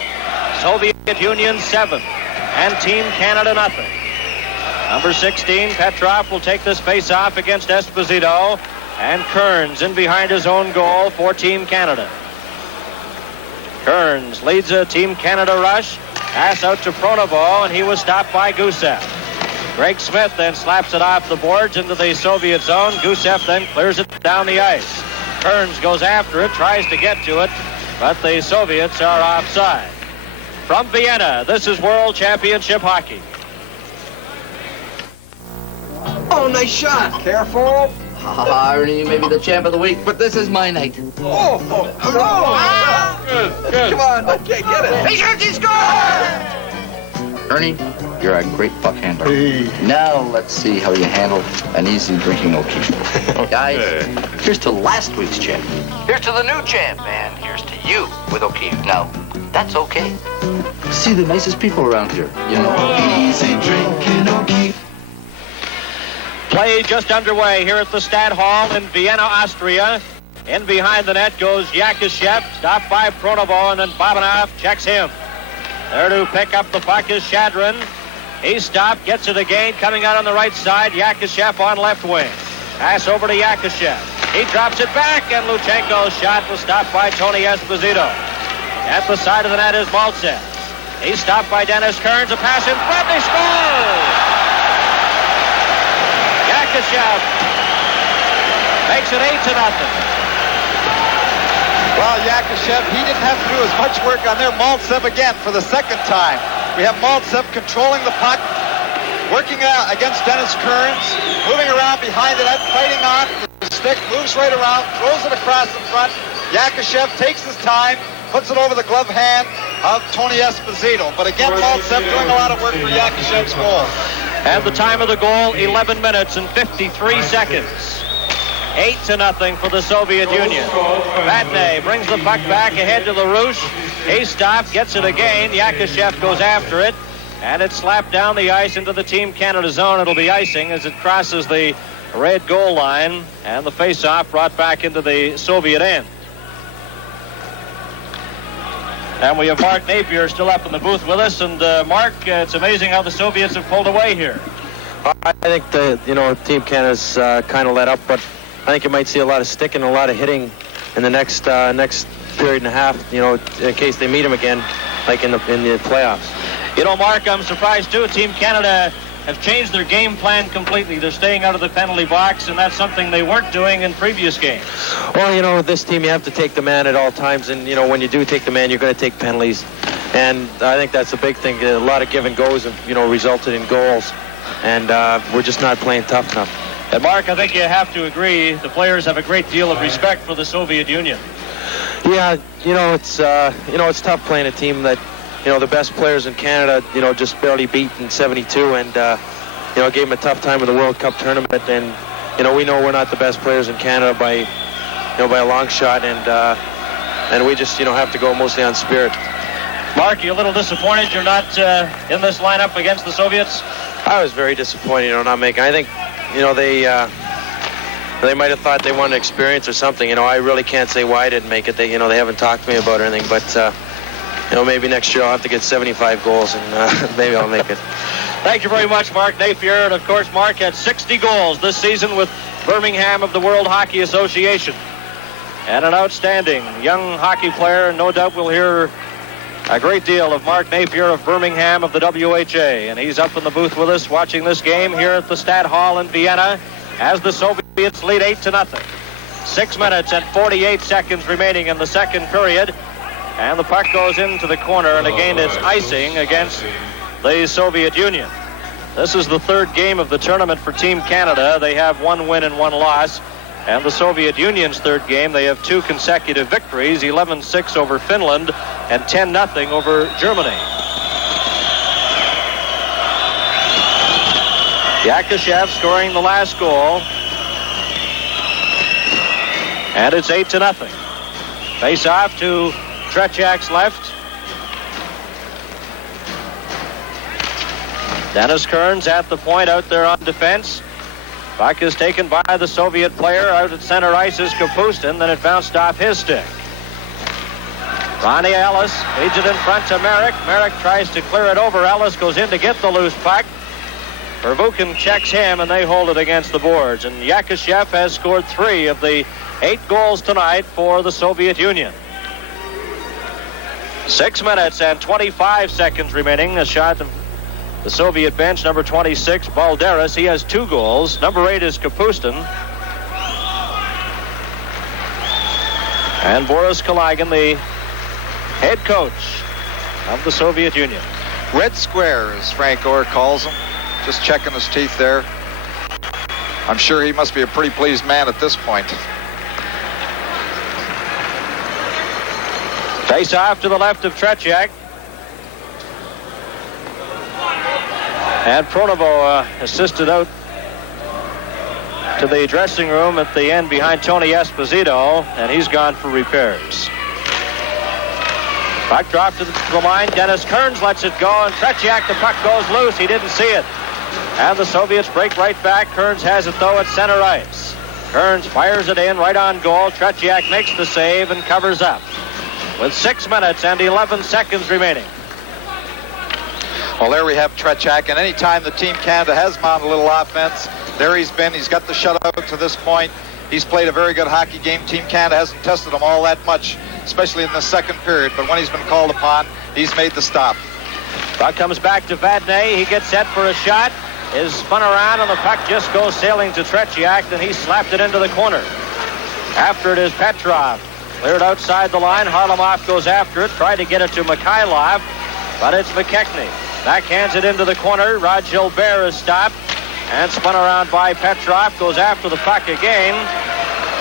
Soviet Union 7 and Team Canada nothing. Number 16, Petrov, will take this face-off against Esposito, and Kearns in behind his own goal for Team Canada. Kearns leads a Team Canada rush. Pass out to Pronovo, and he was stopped by Gusev. Greg Smith then slaps it off the boards into the Soviet zone. Gusev then clears it down the ice. Kearns goes after it, tries to get to it, but the Soviets are offside. From Vienna, this is World Championship Hockey. Oh, nice shot. Careful. Ernie, you may be the champ of the week, but this is my night. Oh, good. Come on, okay, get it. He shoots, he scores! Ernie, you're a great puck handler. Now let's see how you handle an easy drinking O'Keefe. Guys, here's to last week's champ. Here's to the new champ, and here's to you with O'Keefe. Now, that's okay. See the nicest people around here, you know. Easy drinking O'Keefe. Play just underway here at the Stad Hall in Vienna, Austria. In behind the net goes Yakishev, stopped by Pronovo, and then Babanov checks him. There to pick up the puck is Shadrin. He stopped, gets it again, coming out on the right side. Yakishev on left wing. Pass over to Yakishev. He drops it back, and Luchenko's shot was stopped by Tony Esposito. At the side of the net is Maltsev. He's stopped by Dennis Kearns. A pass in front, they score! Yakishev makes it 8-0. Well, Yakishev, he didn't have to do as much work on there. Maltsev again for the second time. We have Maltsev controlling the puck, working against Dennis Kearns, moving around behind the net, fighting on the stick, moves right around, throws it across the front. Yakishev takes his time, puts it over the glove hand of Tony Esposito. But again, Maltsev doing a lot of work for Yakishev's goal. And the time of the goal, 11 minutes and 53 seconds. 8-0 for the Soviet Union. Vadnais brings the puck back ahead to LaRouche. He stopped, gets it again. Yakishev goes after it, and it's slapped down the ice into the Team Canada zone. It'll be icing as it crosses the red goal line, and the face-off brought back into the Soviet end. And we have Mark Napier still up in the booth with us. And Mark, it's amazing how the Soviets have pulled away here. I think Team Canada's kind of let up, but I think you might see a lot of sticking, a lot of hitting in the next period and a half. In case they meet them again, like in the playoffs. Mark, I'm surprised too. Team Canada have changed their game plan completely. They're staying out of the penalty box, and that's something they weren't doing in previous games. Well, this team, you have to take the man at all times, and, when you do take the man, you're going to take penalties. And I think that's a big thing. A lot of give and goes have, resulted in goals, and we're just not playing tough enough. And Mark, I think you have to agree, the players have a great deal of respect for the Soviet Union. Yeah, it's tough playing a team that, the best players in Canada, just barely beat in 72, and gave him a tough time in the World Cup tournament, and we know we're not the best players in Canada by a long shot, and we just have to go mostly on spirit. Mark, you a little disappointed you're not in this lineup against the Soviets? I was very disappointed, not making. I think, they might have thought they wanted experience or something. I really can't say why I didn't make it. They haven't talked to me about anything, but maybe next year I'll have to get 75 goals, and maybe I'll make it. Thank you very much, Mark Napier. And of course, Mark had 60 goals this season with Birmingham of the World Hockey Association, and an outstanding young hockey player. No doubt we'll hear a great deal of Mark Napier of Birmingham of the WHA, and he's up in the booth with us watching this game here at the Stad Hall in Vienna as the Soviets lead 8-0. 6 minutes and 48 seconds remaining in the second period, and the puck goes into the corner, and again it's icing against the Soviet Union. This is the third game of the tournament for Team Canada. They have 1 win and 1 loss. And the Soviet Union's third game, they have 2 consecutive victories, 11-6 over Finland and 10-0 over Germany. Yakashev scoring the last goal. And it's 8-0. Face off to Tretiak's left. Dennis Kearns at the point out there on defense. Puck is taken by the Soviet player out at center ice is Kapustin, then it bounced off his stick. Ronnie Ellis feeds it in front to Merrick. Merrick tries to clear it over. Ellis goes in to get the loose puck. Vervuken checks him, and they hold it against the boards. And Yakashev has scored 3 of the 8 goals tonight for the Soviet Union. 6 minutes and 25 seconds remaining. A shot of the Soviet bench, number 26, Balderas. He has 2 goals. Number 8 is Kapustin. And Boris Kalagin, the head coach of the Soviet Union. Red square, as Frank Orr calls him. Just checking his teeth there. I'm sure he must be a pretty pleased man at this point. Face off to the left of Tretiak. And Pronovo assisted out to the dressing room at the end behind Tony Esposito, and he's gone for repairs. Puck dropped to the line. Dennis Kearns lets it go, and Tretiak, the puck goes loose. He didn't see it. And the Soviets break right back. Kearns has it, though, at center ice. Kearns fires it in right on goal. Tretiak makes the save and covers up. With 6 minutes and 11 seconds remaining. Well, there we have Tretiak, and anytime the Team Canada has mounted a little offense, there he's been. He's got the shutout to this point. He's played a very good hockey game. Team Canada hasn't tested him all that much, especially in the second period, but when he's been called upon, he's made the stop. Puck comes back to Vadnais. He gets set for a shot, is spun around, and the puck just goes sailing to Tretiak, and he slapped it into the corner. After it is Petrov. Cleared outside the line. Harlamov goes after it, tried to get it to Mikhailov, but it's McKechnie. Backhands it into the corner. Rod Gilbert is stopped and spun around by Petrov. Goes after the puck again.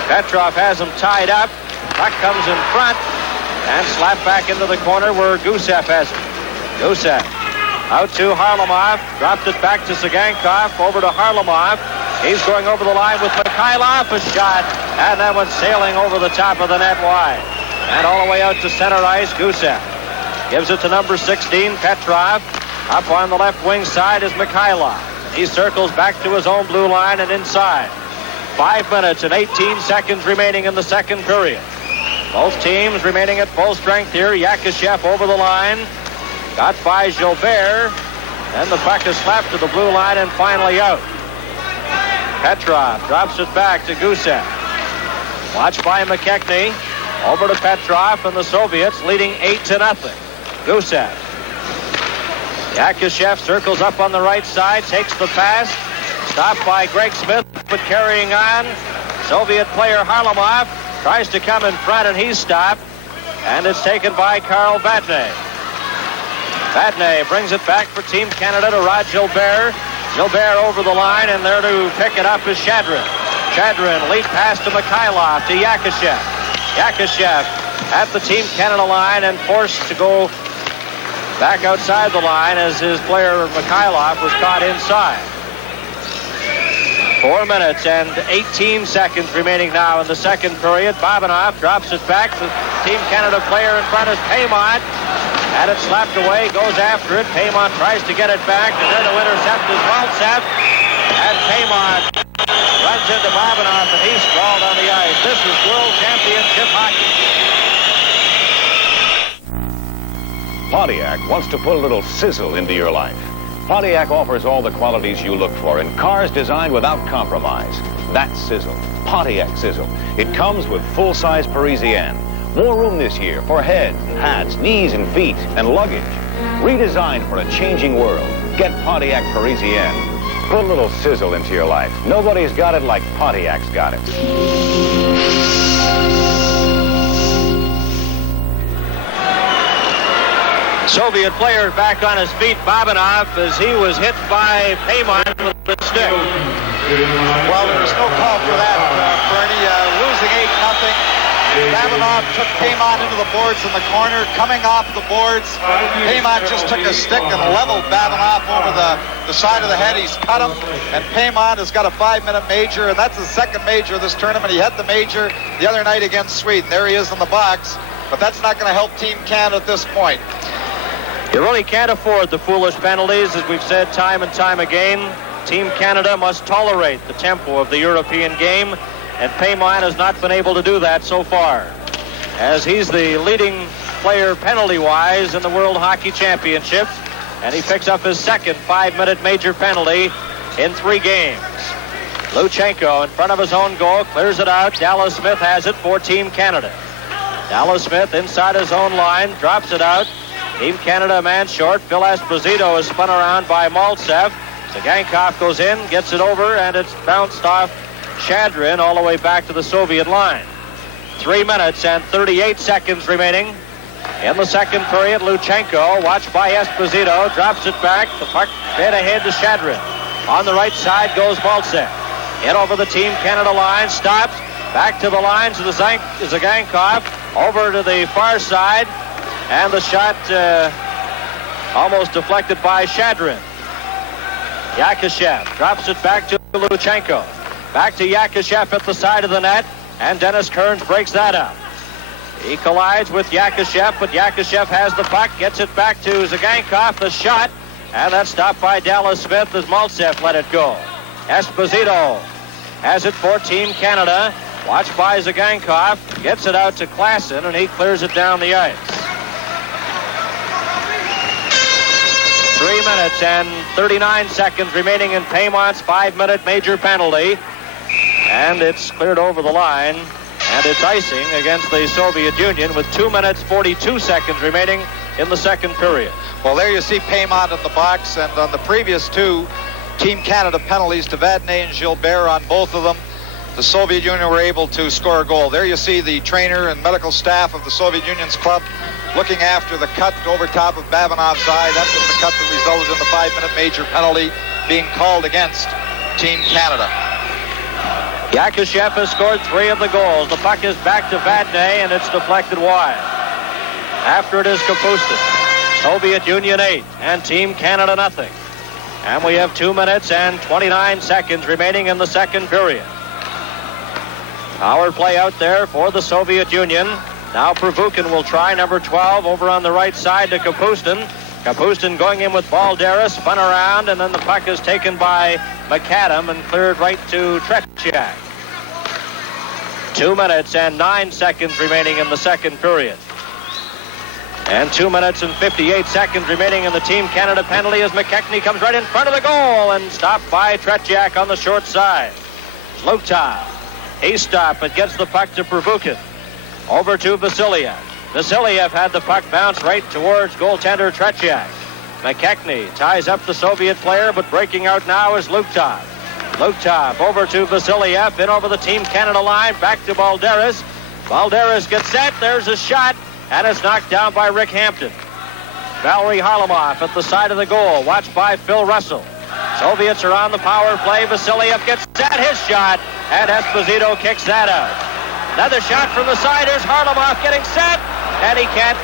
Petrov has him tied up. Puck comes in front and slapped back into the corner where Gusev has it. Gusev out to Harlamov. Dropped it back to Sagankov. Over to Harlamov. He's going over the line with Mikhailov. A shot, and that went sailing over the top of the net wide. And all the way out to center ice, Gusev gives it to number 16, Petrov. Up on the left wing side is Mikhailov. He circles back to his own blue line and inside. 5 minutes and 18 seconds remaining in the second period. Both teams remaining at full strength here. Yakashev over the line. Got by Gilbert. Then the puck is slapped to the blue line and finally out. Petrov drops it back to Gusev. Watched by McKechnie. Over to Petrov, and the Soviets leading 8-0. Gusev. Yakashev circles up on the right side, takes the pass. Stopped by Greg Smith, but carrying on. Soviet player Harlamov tries to come in front, and he's stopped. And it's taken by Karl Vadnais. Vadnais brings it back for Team Canada to Rod Gilbert. Gilbert over the line, and there to pick it up is Shadrin. Shadrin lead pass to Mikhailov, to Yakashev. Yakashev at the Team Canada line and forced to go back outside the line as his player Mikhailov was caught inside. 4 minutes and 18 seconds remaining now in the second period. Babanov drops it back. The Team Canada player in front is Paymont. Had it slapped away, goes after it. Paymont tries to get it back, and then the intercept is Maltsev. And Paymont runs into Babanov, and he's sprawled on the ice. This is World Championship hockey. Pontiac wants to put a little sizzle into your life. Pontiac offers all the qualities you look for in cars designed without compromise. That's sizzle. Pontiac sizzle. It comes with full-size Parisienne. More room this year for heads and hats, knees and feet, and luggage. Redesigned for a changing world. Get Pontiac Parisienne. Put a little sizzle into your life. Nobody's got it like Pontiac's got it. Soviet player back on his feet, Babanov, as he was hit by Paymont with the stick. Well, there was no call for that, Bernie. Losing 8-0. Babanov took Paymont into the boards in the corner. Coming off the boards, Paymont just took a stick and leveled Babanov over the side of the head. He's cut him, and Paymont has got a 5-minute major, and that's the second major of this tournament. He had the major the other night against Sweden. There he is in the box, but that's not going to help Team Canada at this point. You really can't afford the foolish penalties, as we've said time and time again. Team Canada must tolerate the tempo of the European game, and Paymont has not been able to do that so far, as he's the leading player penalty-wise in the World Hockey Championship, and he picks up his second 5-minute major penalty in 3 games. Luchenko in front of his own goal, clears it out. Dallas Smith has it for Team Canada. Dallas Smith inside his own line, drops it out. Team Canada a man short. Phil Esposito is spun around by Maltsev. Zagankov goes in, gets it over, and it's bounced off Shadrin all the way back to the Soviet line. 3 minutes and 38 seconds remaining in the second period. Luchenko, watched by Esposito, drops it back. The puck fed ahead to Shadrin. On the right side goes Maltsev. In over the Team Canada line, stops. Back to the lines of the Zagankov. Over to the far side. And the shot almost deflected by Shadrin. Yakashev drops it back to Luchenko. Back to Yakashev at the side of the net. And Dennis Kearns breaks that up. He collides with Yakashev, but Yakashev has the puck. Gets it back to Zagankov. The shot. And that's stopped by Dallas Smith as Maltsev let it go. Esposito has it for Team Canada. Watched by Zagankov. Gets it out to Klassen, and he clears it down the ice. 3 minutes and 39 seconds remaining in Paymont's 5-minute major penalty. And it's cleared over the line. And it's icing against the Soviet Union with 2 minutes, 42 seconds remaining in the second period. Well, there you see Paymont in the box. And on the previous 2 Team Canada penalties to Vadnais and Gilbert, on both of them, the Soviet Union were able to score a goal. There you see the trainer and medical staff of the Soviet Union's club looking after the cut over top of Babanov's eye. That was the cut that resulted in the 5-minute major penalty being called against Team Canada. Yakashev has scored 3 of the goals. The puck is back to Vadnais, and it's deflected wide. After it is Kapustin. Soviet Union 8 and Team Canada nothing. And we have 2 minutes and 29 seconds remaining in the second period. Power play out there for the Soviet Union. Now Pervukin will try, number 12, over on the right side to Kapustin. Kapustin going in with Balderas, spun around, and then the puck is taken by McAdam and cleared right to Tretiak. 2 minutes and 9 seconds remaining in the second period. And 2 minutes and 58 seconds remaining in the Team Canada penalty as McKechnie comes right in front of the goal and stopped by Tretiak on the short side. Lukta, he stopped but gets the puck to Pervukin. Over to Vasiliev. Vasiliev had the puck bounce right towards goaltender Tretiak. McKechnie ties up the Soviet player, but breaking out now is Luktov. Luktov over to Vasiliev, in over the Team Canada line, back to Balderas. Balderas gets set, there's a shot, and it's knocked down by Rick Hampton. Valery Harlamov at the side of the goal, watched by Phil Russell. Soviets are on the power play. Vasiliev gets set, his shot, and Esposito kicks that out. Another shot from the side. Here's Harlamov getting set, and he can't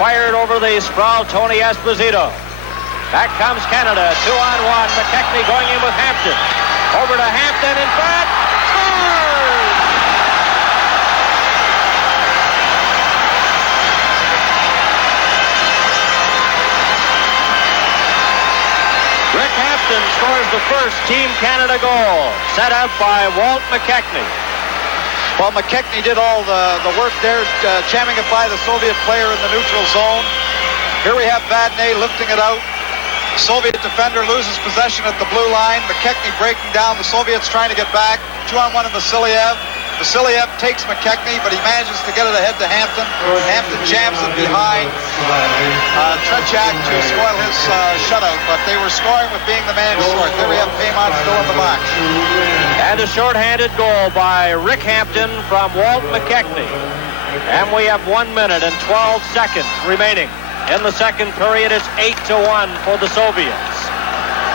fire it over the sprawl Tony Esposito. Back comes Canada, 2-on-1. McKechnie going in with Hampton. Over to Hampton in front. Scores! Rick Hampton scores the first Team Canada goal, set up by Walt McKechnie. Well, McKechnie did all the work there, jamming it by the Soviet player in the neutral zone. Here we have Vadnais lifting it out. Soviet defender loses possession at the blue line. McKechnie breaking down. The Soviets trying to get back. 2-on-1 in Vasiliev. Vasiliev takes McKechnie, but he manages to get it ahead to Hampton. Hampton jams it behind Tretiak to spoil his shutout, but they were scoring with being the man short. There we have Paymont still in the box. And a shorthanded goal by Rick Hampton from Walt McKechnie. And we have 1 minute and 12 seconds remaining. In the second period, it's 8-1 for the Soviets.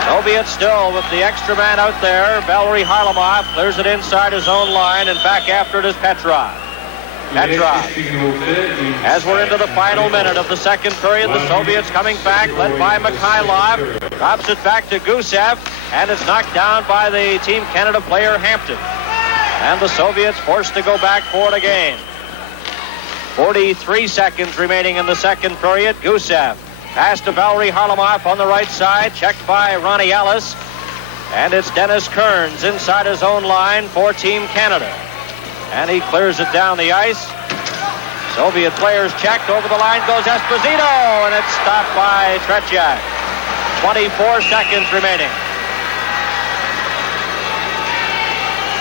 Soviets still with the extra man out there. Valery Harlamov clears it inside his own line, and back after it is Petrov. Petrov. As we're into the final minute of the second period, the Soviets coming back, led by Mikhailov. Drops it back to Gusev, and it's knocked down by the Team Canada player Hampton. And the Soviets forced to go back for it again. 43 seconds remaining in the second period. Gusev. Pass to Valery Harlamov on the right side, checked by Ronnie Ellis. And it's Dennis Kearns inside his own line for Team Canada. And he clears it down the ice. Soviet players checked. Over the line goes Esposito, and it's stopped by Tretiak. 24 seconds remaining.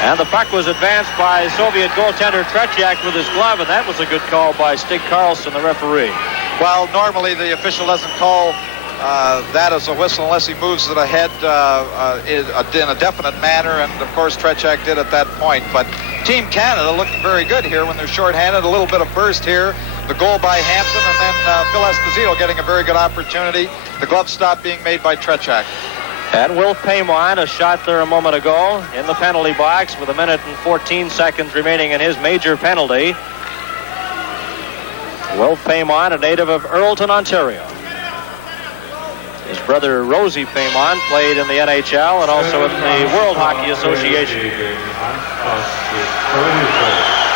And the puck was advanced by Soviet goaltender Tretiak with his glove, and that was a good call by Stig Karlsson, the referee. Well, normally the official doesn't call that as a whistle unless he moves it ahead in a definite manner, and of course Tretiak did at that point. But Team Canada looking very good here when they're shorthanded. A little bit of burst here. The goal by Hampton, and then Phil Esposito getting a very good opportunity. The glove stop being made by Tretiak. And Wilf Paymont, a shot there a moment ago in the penalty box with 1 minute and 14 seconds remaining in his major penalty. Wilf Paymont, a native of Earlton, Ontario. His brother Rosie Paymont played in the NHL and also in the World Hockey Association.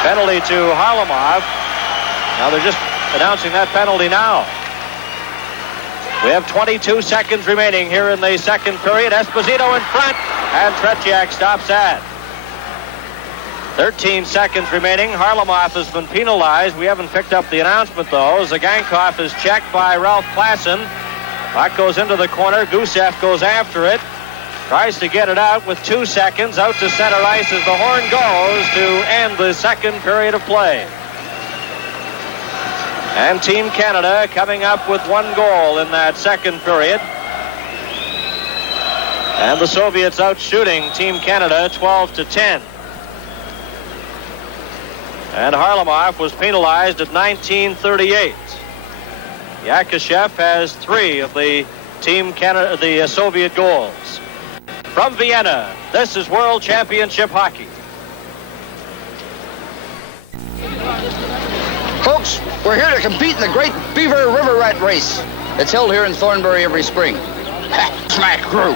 Penalty to Harlamov. Now they're just announcing that penalty now. We have 22 seconds remaining here in the second period. Esposito in front, and Tretiak stops that. 13 seconds remaining. Harlamov has been penalized. We haven't picked up the announcement, though. Zagankov is checked by Ralph Klassen. Puck goes into the corner. Gusev goes after it. Tries to get it out with 2 seconds. Out to center ice as the horn goes to end the second period of play. And Team Canada coming up with 1 goal in that second period. And the Soviets out shooting Team Canada 12-10. And Harlamov was penalized at 19:38. Yakashev has 3 of the Team Canada, the Soviet goals. From Vienna, this is World Championship Hockey. Folks, we're here to compete in the Great Beaver River Rat Race. It's held here in Thornbury every spring. Ha! Smack crew.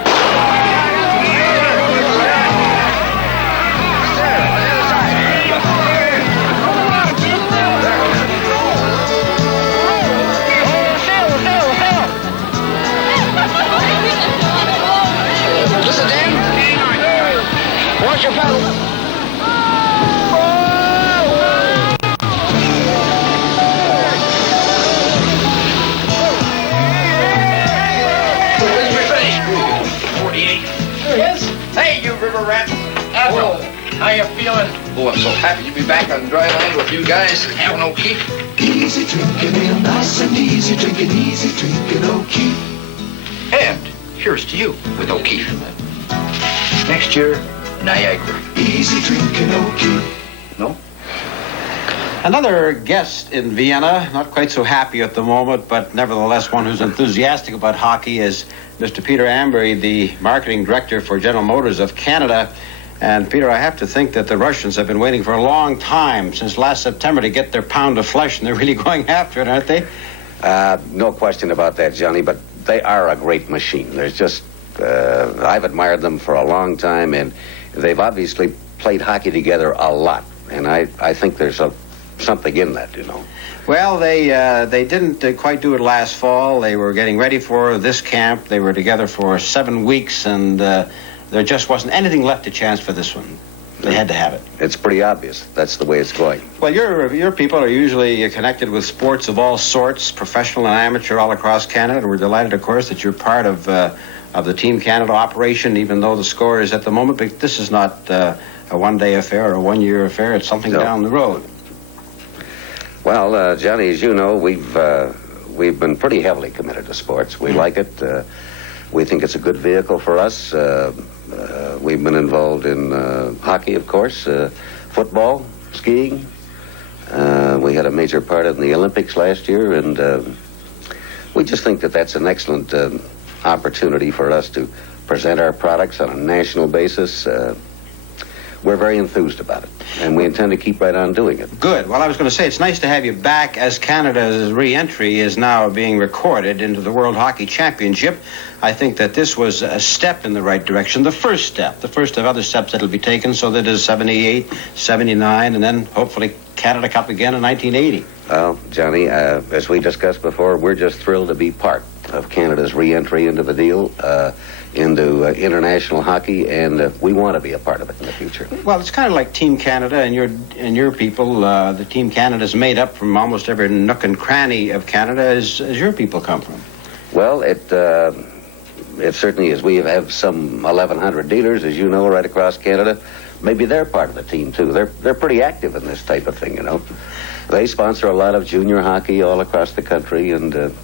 Listen, Dan. Watch your paddle. Hey, you river rat. Whoa. How you feeling? Oh, I'm so happy to be back on dry land with you guys. Having O'Keefe. Easy drinking, real nice and easy drinking, O'Keefe. And here's to you with O'Keefe. Next year, Niagara. Easy drinking, O'Keefe. No? Another guest in Vienna, not quite so happy at the moment, but nevertheless one who's enthusiastic about hockey, is Mr. Peter Ambury, the marketing director for General Motors of Canada. And Peter, I have to think that the Russians have been waiting for a long time, since last September, to get their pound of flesh, and they're really going after it, aren't they? No question about that, Johnny, but they are a great machine. There's just I've admired them for a long time, and they've obviously played hockey together a lot. And I think there's something in that, you know. Well, they didn't quite do it last fall. They were getting ready for this camp. They were together for 7 weeks, and there just wasn't anything left to chance for this one. They had to have it. It's pretty obvious. That's the way it's going. Well, your people are usually connected with sports of all sorts, professional and amateur, all across Canada. And we're delighted, of course, that you're part of the Team Canada operation, even though the score is at the moment. But this is not a one-day affair or a one-year affair. It's something down the road. Well, Johnny, as you know, we've been pretty heavily committed to sports. We like it. We think it's a good vehicle for us. We've been involved in hockey, of course, football, skiing. We had a major part in the Olympics last year, and we just think that that's an excellent opportunity for us to present our products on a national basis. We're very enthused about it, and we intend to keep right on doing it. Good. Well, I was going to say, it's nice to have you back as Canada's re-entry is now being recorded into the World Hockey Championship. I think that this was a step in the right direction, the first of other steps that will be taken, so that is 78, 79, and then hopefully Canada Cup again in 1980. Well, Johnny, as we discussed before, we're just thrilled to be part of Canada's re-entry into the deal, into international hockey, and we want to be a part of it in the future. Well, it's kind of like Team Canada and your people. The Team Canada is made up from almost every nook and cranny of Canada as your people come from. Well, it certainly is. We have some 1,100 dealers, as you know, right across Canada. Maybe they're part of the team, too. They're pretty active in this type of thing, you know. They sponsor a lot of junior hockey all across the country, and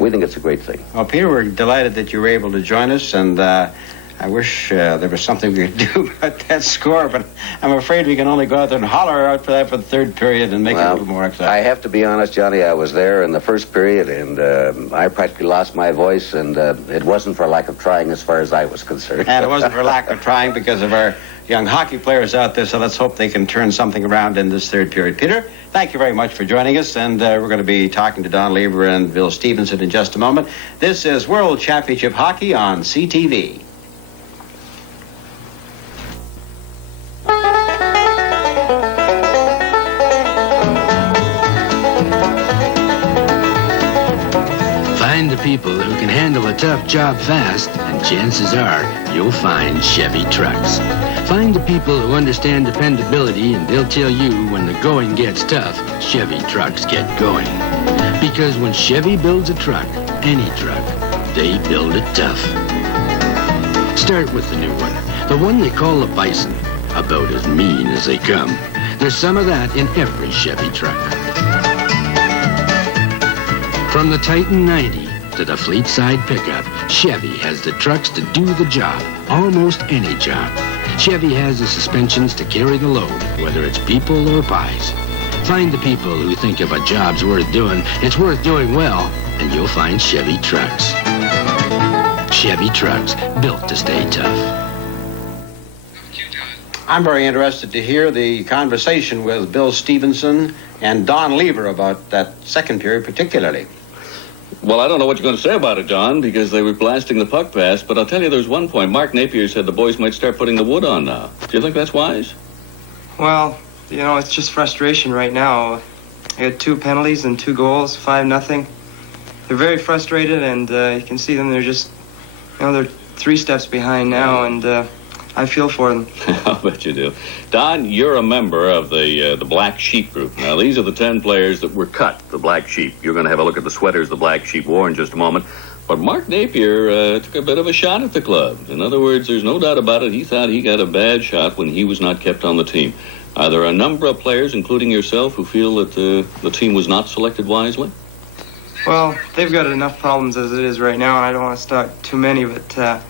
we think it's a great thing. Well, Peter, we're delighted that you were able to join us, and I wish there was something we could do about that score, but I'm afraid we can only go out there and holler out for that for the third period and make it a little more exciting. I have to be honest, Johnny, I was there in the first period, and I practically lost my voice, and it wasn't for lack of trying as far as I was concerned. And it wasn't for lack of trying because of our young hockey players out there, so let's hope they can turn something around in this third period. Peter, thank you very much for joining us, and we're going to be talking to Don Lieber and Bill Stevenson in just a moment. This is World Championship Hockey on CTV. Find the people who can handle a tough job fast, and chances are you'll find Chevy trucks. Find the people who understand dependability, and they'll tell you when the going gets tough, Chevy trucks get going. Because when Chevy builds a truck, any truck, they build it tough. Start with the new one the one they call the Bison, about as mean as they come. There's some of that in every Chevy truck. From the Titan 90 to the fleet side pickup, Chevy has the trucks to do the job, almost any job. Chevy has the suspensions to carry the load, whether it's people or pies. Find the people who think if a job's worth doing, it's worth doing well, and you'll find Chevy trucks. Chevy trucks, built to stay tough. I'm very interested to hear the conversation with Bill Stevenson and Don Lieber about that second period particularly. Well, I don't know what you're going to say about it, John, because they were blasting the puck past, but I'll tell you there's one point. Mark Napier said the boys might start putting the wood on now. Do you think that's wise? Well, you know, it's just frustration right now. They had 2 penalties and 2 goals, 5-0. They're very frustrated, and you can see them. They're just, you know, they're 3 steps behind now, and I feel for them. I'll bet you do. Don, you're a member of the Black Sheep group. Now, these are the 10 players that were cut, the Black Sheep. You're going to have a look at the sweaters the Black Sheep wore in just a moment. But Mark Napier took a bit of a shot at the club. In other words, there's no doubt about it. He thought he got a bad shot when he was not kept on the team. Are there a number of players, including yourself, who feel that the team was not selected wisely? Well, they've got enough problems as it is right now, and I don't want to start too many, but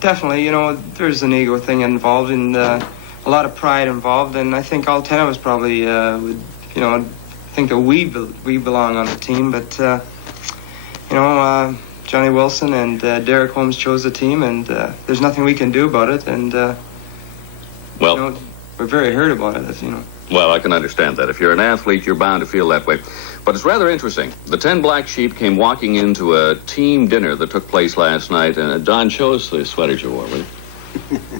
definitely, you know, there's an ego thing involved and a lot of pride involved, and I think all 10 of us probably would, you know, think that we belong on the team, but, you know, Johnny Wilson and Derek Holmes chose the team, and there's nothing we can do about it, and, well, you know, we're very hurt about it, you know. Well, I can understand that. If you're an athlete, you're bound to feel that way. But it's rather interesting. The 10 Black Sheep came walking into a team dinner that took place last night. And Don, show us the sweaters you wore, will you?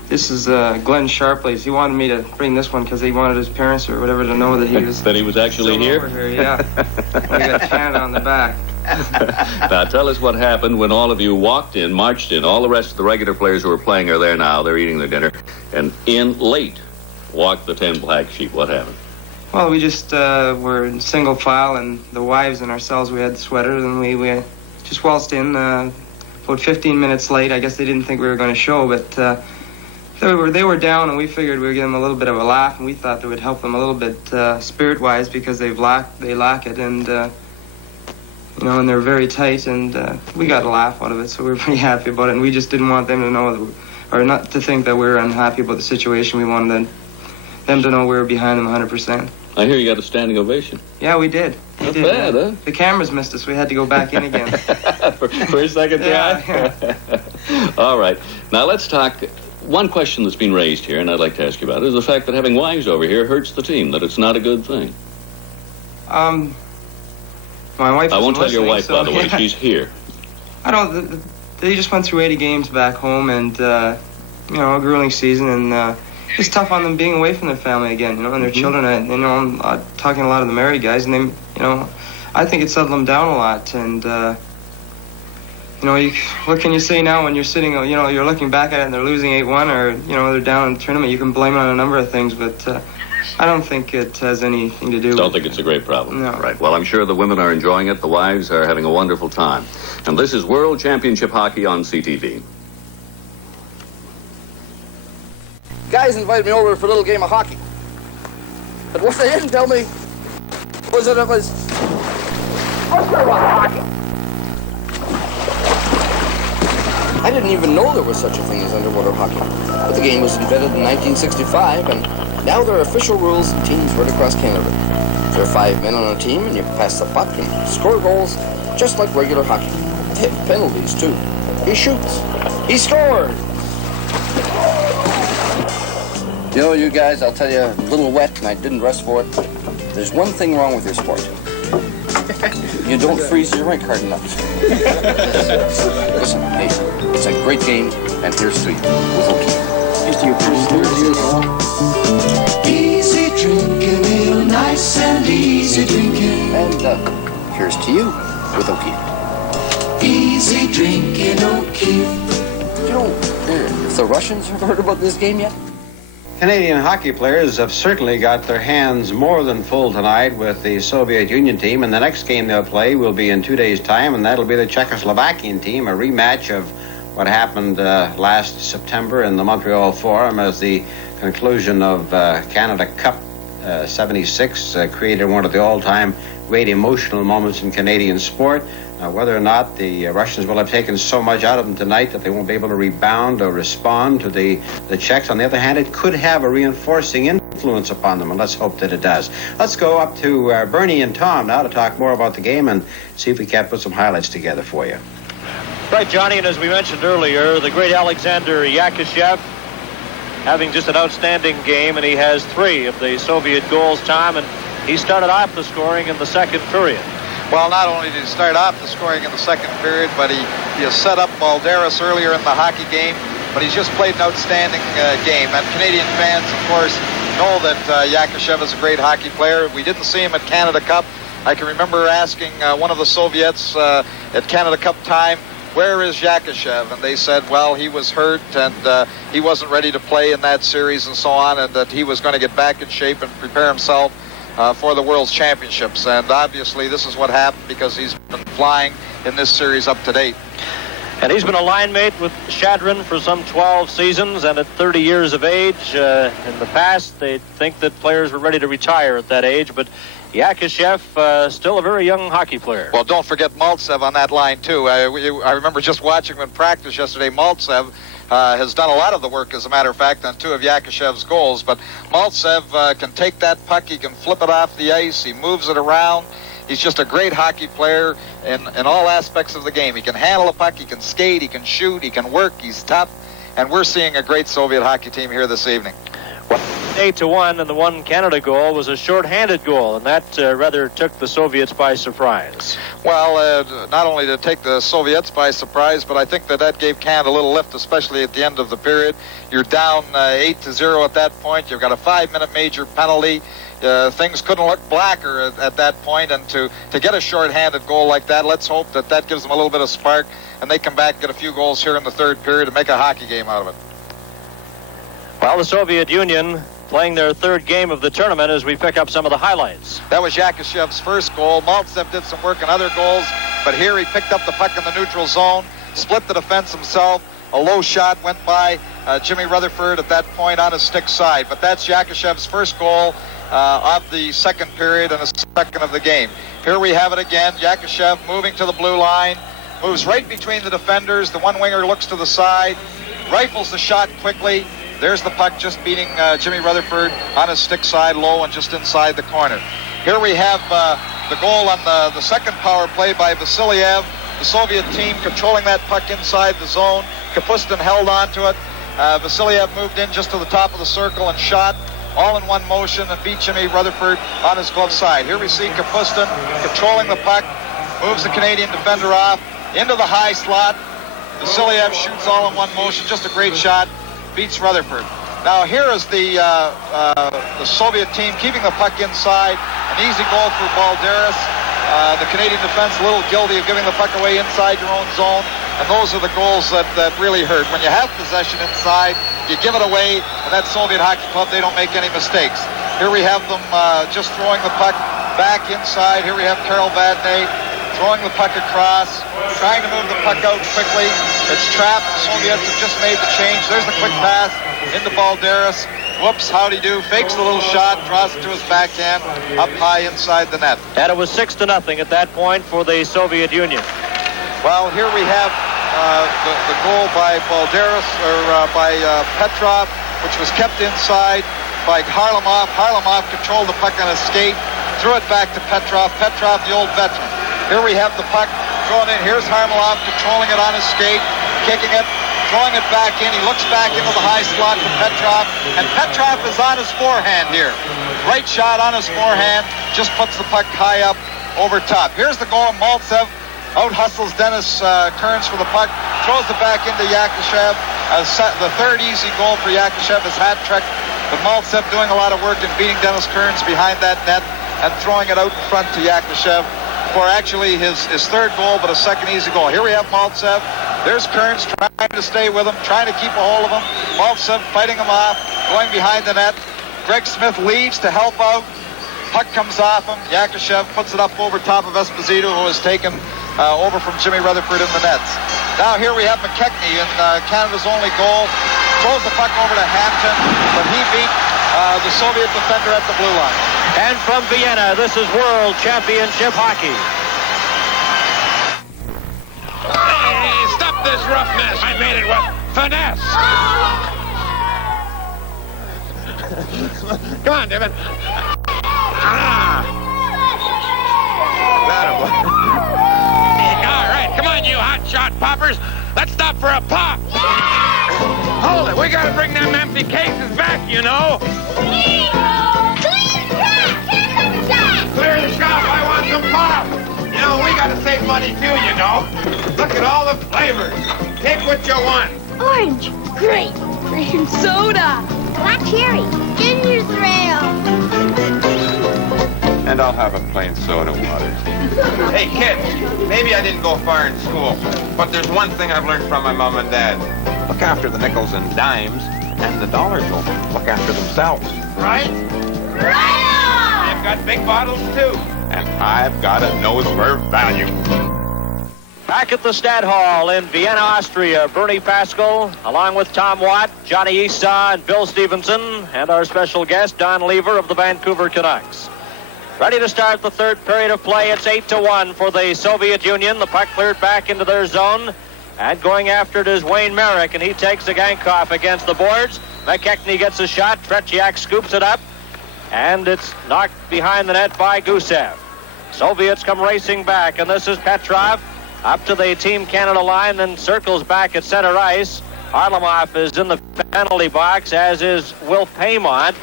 This is Glenn Sharpley's. He wanted me to bring this one because he wanted his parents or whatever to know that he was... that he was actually here? Over here, yeah. We got Canada on the back. Now, tell us what happened when all of you walked in, marched in. All the rest of the regular players who were playing are there now. They're eating their dinner. And in late walked the 10 Black Sheep. What happened? Well, we just were in single file, and the wives and ourselves, we had the sweaters, and we just waltzed in about 15 minutes late. I guess they didn't think we were going to show, but they were down, and we figured we would give them a little bit of a laugh, and we thought that would help them a little bit spirit-wise because they lack it, and you know, and they're very tight, and we got a laugh out of it, so we were pretty happy about it, and we just didn't want them to know, or not to think that we were unhappy about the situation. We wanted them to know we were behind them 100%. I hear you got a standing ovation. Yeah, we did. Not bad, huh? The cameras missed us. We had to go back in again. for a second try? Yeah. All right. Now, let's talk. One question that's been raised here, and I'd like to ask you about, is the fact that having wives over here hurts the team, that it's not a good thing. My wife. I won't tell your wife, by the way. Yeah. She's here. I don't. They just went through 80 games back home, and you know, a grueling season, and it's tough on them being away from their family again, you know, and their children. You know, I'm talking to a lot of the married guys, and they, you know, I think it settled them down a lot. And you know, what can you say now when you're sitting, you know, you're looking back at it and they're losing 8-1, or you know, they're down in the tournament. You can blame it on a number of things, but I don't think it has anything to do. Don't think it's a great problem. No. Right. Well, I'm sure the women are enjoying it. The wives are having a wonderful time. And this is World Championship Hockey on CTV. Guys invited me over for a little game of hockey. But what they didn't tell me was that it was hockey. I didn't even know there was such a thing as underwater hockey. But the game was invented in 1965, and now there are official rules in teams right across Canada. There are 5 men on a team, and you pass the puck and score goals just like regular hockey. They have penalties, too. He shoots. He scores. You know, you guys, I'll tell you, a little wet, and I didn't dress for it. There's one thing wrong with your sport. You don't freeze your rink hard enough. Listen, hey, it's a great game, and here's to you with O'Keefe. Here's to you, Easy drinking, real nice and easy drinking. And here's to you with O'Keefe. Easy drinking, O'Keefe. You know, if the Russians have heard about this game yet? Canadian hockey players have certainly got their hands more than full tonight with the Soviet Union team, and the next game they'll play will be in 2 days' time, and that'll be the Czechoslovakian team, a rematch of what happened last September in the Montreal Forum as the conclusion of Canada Cup 76 created one of the all-time great emotional moments in Canadian sport. Whether or not the Russians will have taken so much out of them tonight that they won't be able to rebound or respond to the Czechs. On the other hand, it could have a reinforcing influence upon them, and let's hope that it does. Let's go up to Bernie and Tom now to talk more about the game and see if we can't put some highlights together for you. Right, Johnny, and as we mentioned earlier, the great Alexander Yakishev having just an outstanding game, and he has 3 of the Soviet goals, Tom, and he started off the scoring in the second period. Well, not only did he start off the scoring in the second period, but he has set up Balderas earlier in the hockey game, but he's just played an outstanding game. And Canadian fans, of course, know that Yakishev is a great hockey player. We didn't see him at Canada Cup. I can remember asking one of the Soviets at Canada Cup time, where is Yakishev? And they said, well, he was hurt and he wasn't ready to play in that series and so on, and that he was going to get back in shape and prepare himself for the World's Championships. And obviously this is what happened because he's been flying in this series up to date. And he's been a line mate with Shadrin for some 12 seasons, and at 30 years of age, in the past, they think that players were ready to retire at that age, but Yakishev, still a very young hockey player. Well, don't forget Maltsev on that line, too. I remember just watching him in practice yesterday. Maltsev has done a lot of the work, as a matter of fact, on 2 of Yakishev's goals. But Maltsev can take that puck, he can flip it off the ice, he moves it around. He's just a great hockey player in all aspects of the game. He can handle a puck, he can skate, he can shoot, he can work, he's tough. And we're seeing a great Soviet hockey team here this evening. 8-1, and the one Canada goal was a short-handed goal, and that rather took the Soviets by surprise. Well, not only to take the Soviets by surprise, but I think that gave Canada a little lift, especially at the end of the period. You're down 8-0 at that point. You've got a 5-minute major penalty. Things couldn't look blacker at that point, and to get a short-handed goal like that, let's hope that gives them a little bit of spark, and they come back and get a few goals here in the third period and make a hockey game out of it. Well, the Soviet Union playing their third game of the tournament as we pick up some of the highlights. That was Yakushev's first goal. Maltsev did some work on other goals, but here he picked up the puck in the neutral zone, split the defense himself. A low shot went by Jimmy Rutherford at that point on his stick side. But that's Yakushev's first goal of the second period and the second of the game. Here we have it again. Yakushev moving to the blue line, moves right between the defenders. The one winger looks to the side, rifles the shot quickly. There's the puck just beating Jimmy Rutherford on his stick side low and just inside the corner. Here we have the goal on the second power play by Vasiliev. The Soviet team controlling that puck inside the zone. Kapustin held on to it. Vasiliev moved in just to the top of the circle and shot all in one motion and beat Jimmy Rutherford on his glove side. Here we see Kapustin controlling the puck, moves the Canadian defender off into the high slot. Vasiliev shoots all in one motion. Just a great shot. Beats Rutherford. Now here is the Soviet team keeping the puck inside. An easy goal for Balderas. The Canadian defense a little guilty of giving the puck away inside your own zone. And those are the goals that really hurt. When you have possession inside, you give it away. And that Soviet hockey club, they don't make any mistakes. Here we have them just throwing the puck back inside. Here we have Karel Vadney throwing the puck across, trying to move the puck out quickly. It's trapped. The Soviets have just made the change. There's the quick pass into Balderas. Whoops, howdy do. Fakes the little shot, draws it to his backhand, up high inside the net. And it was 6-0 at that point for the Soviet Union. Well, here we have the goal by Balderas, or by Petrov, which was kept inside by Harlamov. Harlamov controlled the puck on his skate, threw it back to Petrov. Petrov, the old veteran. Here we have the puck thrown in. Here's Harlamov controlling it on his skate, kicking it, throwing it back in. He looks back into the high slot to Petrov, and Petrov is on his forehand here. Great shot on his forehand, just puts the puck high up over top. Here's the goal. Maltsev out-hustles Dennis Kearns for the puck, throws it back into Yakushev. The third easy goal for Yakushev is hat trick, but Maltsev doing a lot of work in beating Dennis Kearns behind that net and throwing it out in front to Yakushev for actually his third goal, but a second easy goal. Here we have Maltsev. There's Kearns trying to stay with him, trying to keep a hold of him. Maltsev fighting him off, going behind the net. Greg Smith leaves to help out. Puck comes off him. Yakushev puts it up over top of Esposito, who has taken over from Jimmy Rutherford in the nets. Now here we have McKechnie in Canada's only goal. Throws the puck over to Hampton, but he beat the Soviet defender at the blue line. And from Vienna, this is World Championship Hockey. Hey, stop this roughness. I made it with finesse. Come on, David. All right, come on, you hot shot poppers. Let's stop for a pop. Hold it, we gotta bring them empty cases back, you know. Clear the shop, I want some pop. You know, we gotta save money too, you know. Look at all the flavors. Take what you want. Orange, grape, green soda, black cherry, ginger ale. And I'll have a plain soda water. Hey, kids, maybe I didn't go far in school, but there's one thing I've learned from my mom and dad. Look after the nickels and dimes, and the dollars will look after themselves. Right? Right on! I've got big bottles, too. And I've got a nose for value. Back at the Stad Hall in Vienna, Austria, Bernie Pascal, along with Tom Watt, Johnny Esau, and Bill Stevenson, and our special guest, Don Lever of the Vancouver Canucks. Ready to start the third period of play. It's 8-1 for the Soviet Union. The puck cleared back into their zone. And going after it is Wayne Merrick, and he takes the Gankoff against the boards. McKechnie gets a shot. Tretiak scoops it up, and it's knocked behind the net by Gusev. Soviets come racing back, and this is Petrov up to the Team Canada line, then circles back at center ice. Harlamov is in the penalty box, as is Wilf Paymont,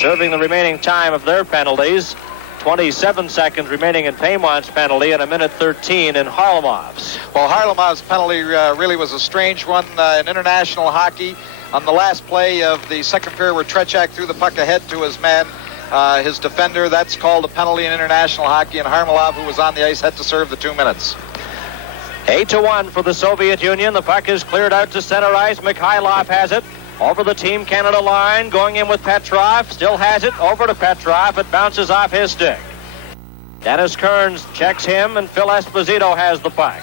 serving the remaining time of their penalties. 27 seconds remaining in Paymont's penalty and 1:13 in Harlamov's. Well, Harlamov's penalty really was a strange one in international hockey. On the last play of the second period where Tretiak threw the puck ahead to his man, his defender, that's called a penalty in international hockey, and Harlamov, who was on the ice, had to serve the 2 minutes. 8-1 for the Soviet Union. The puck is cleared out to center ice. Mikhailov has it over the Team Canada line, going in with Petrov. Still has it over to Petrov. It bounces off his stick. Dennis Kearns checks him, and Phil Esposito has the puck.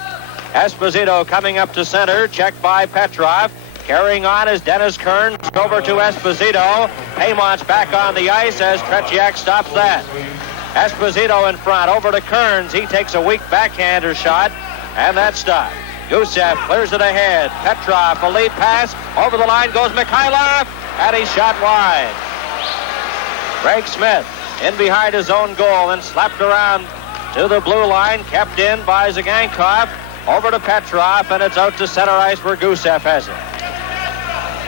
Esposito coming up to center, checked by Petrov. Carrying on is Dennis Kearns over to Esposito. Paymont's back on the ice as Tretiak stops that. Esposito in front, over to Kearns. He takes a weak backhander shot, and that's stopped. Gusev clears it ahead. Petrov, a lead pass. Over the line goes Mikhailov, and he's shot wide. Greg Smith in behind his own goal and slapped around to the blue line, kept in by Zagankov. Over to Petrov, and it's out to center ice where Gusev has it.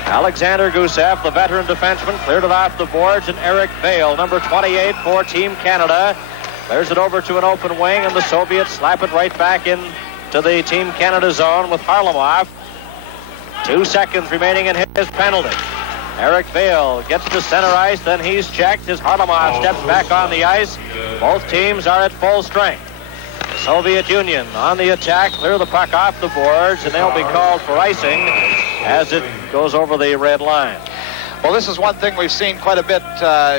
Alexander Gusev, the veteran defenseman, cleared it off the boards, and Eric Vale, number 28 for Team Canada, clears it over to an open wing, and the Soviets slap it right back in to the Team Canada zone with Harlamov. 2 seconds remaining in his penalty. Eric Vale gets to center ice, then he's checked as Harlamov steps back on the ice. Both teams are at full strength. The Soviet Union on the attack, clear the puck off the boards, and they'll be called for icing as it goes over the red line. Well, this is one thing we've seen quite a bit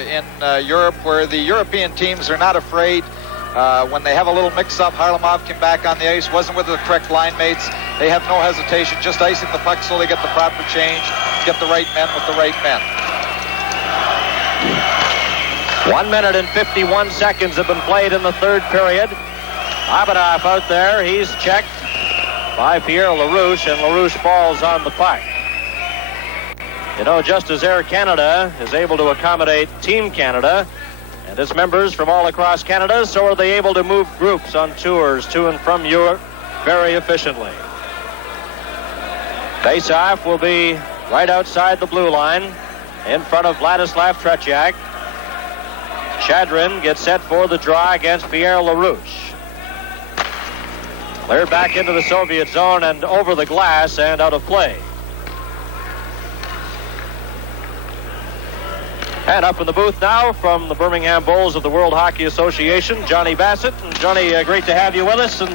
in Europe, where the European teams are not afraid. When they have a little mix-up, Harlamov came back on the ice, wasn't with the correct line mates. They have no hesitation, just icing the puck so they get the proper change, get the right men with the right men. 1 minute and 51 seconds have been played in the third period. Abadov out there, he's checked by Pierre LaRouche, and LaRouche falls on the puck. You know, just as Air Canada is able to accommodate Team Canada and its members from all across Canada, so are they able to move groups on tours to and from Europe very efficiently. Face-off will be right outside the blue line in front of Vladislav Tretiak. Chadrin gets set for the draw against Pierre LaRouche. Cleared back into the Soviet zone and over the glass and out of play. And up in the booth now from the Birmingham Bulls of the World Hockey Association, Johnny Bassett. And Johnny, great to have you with us, and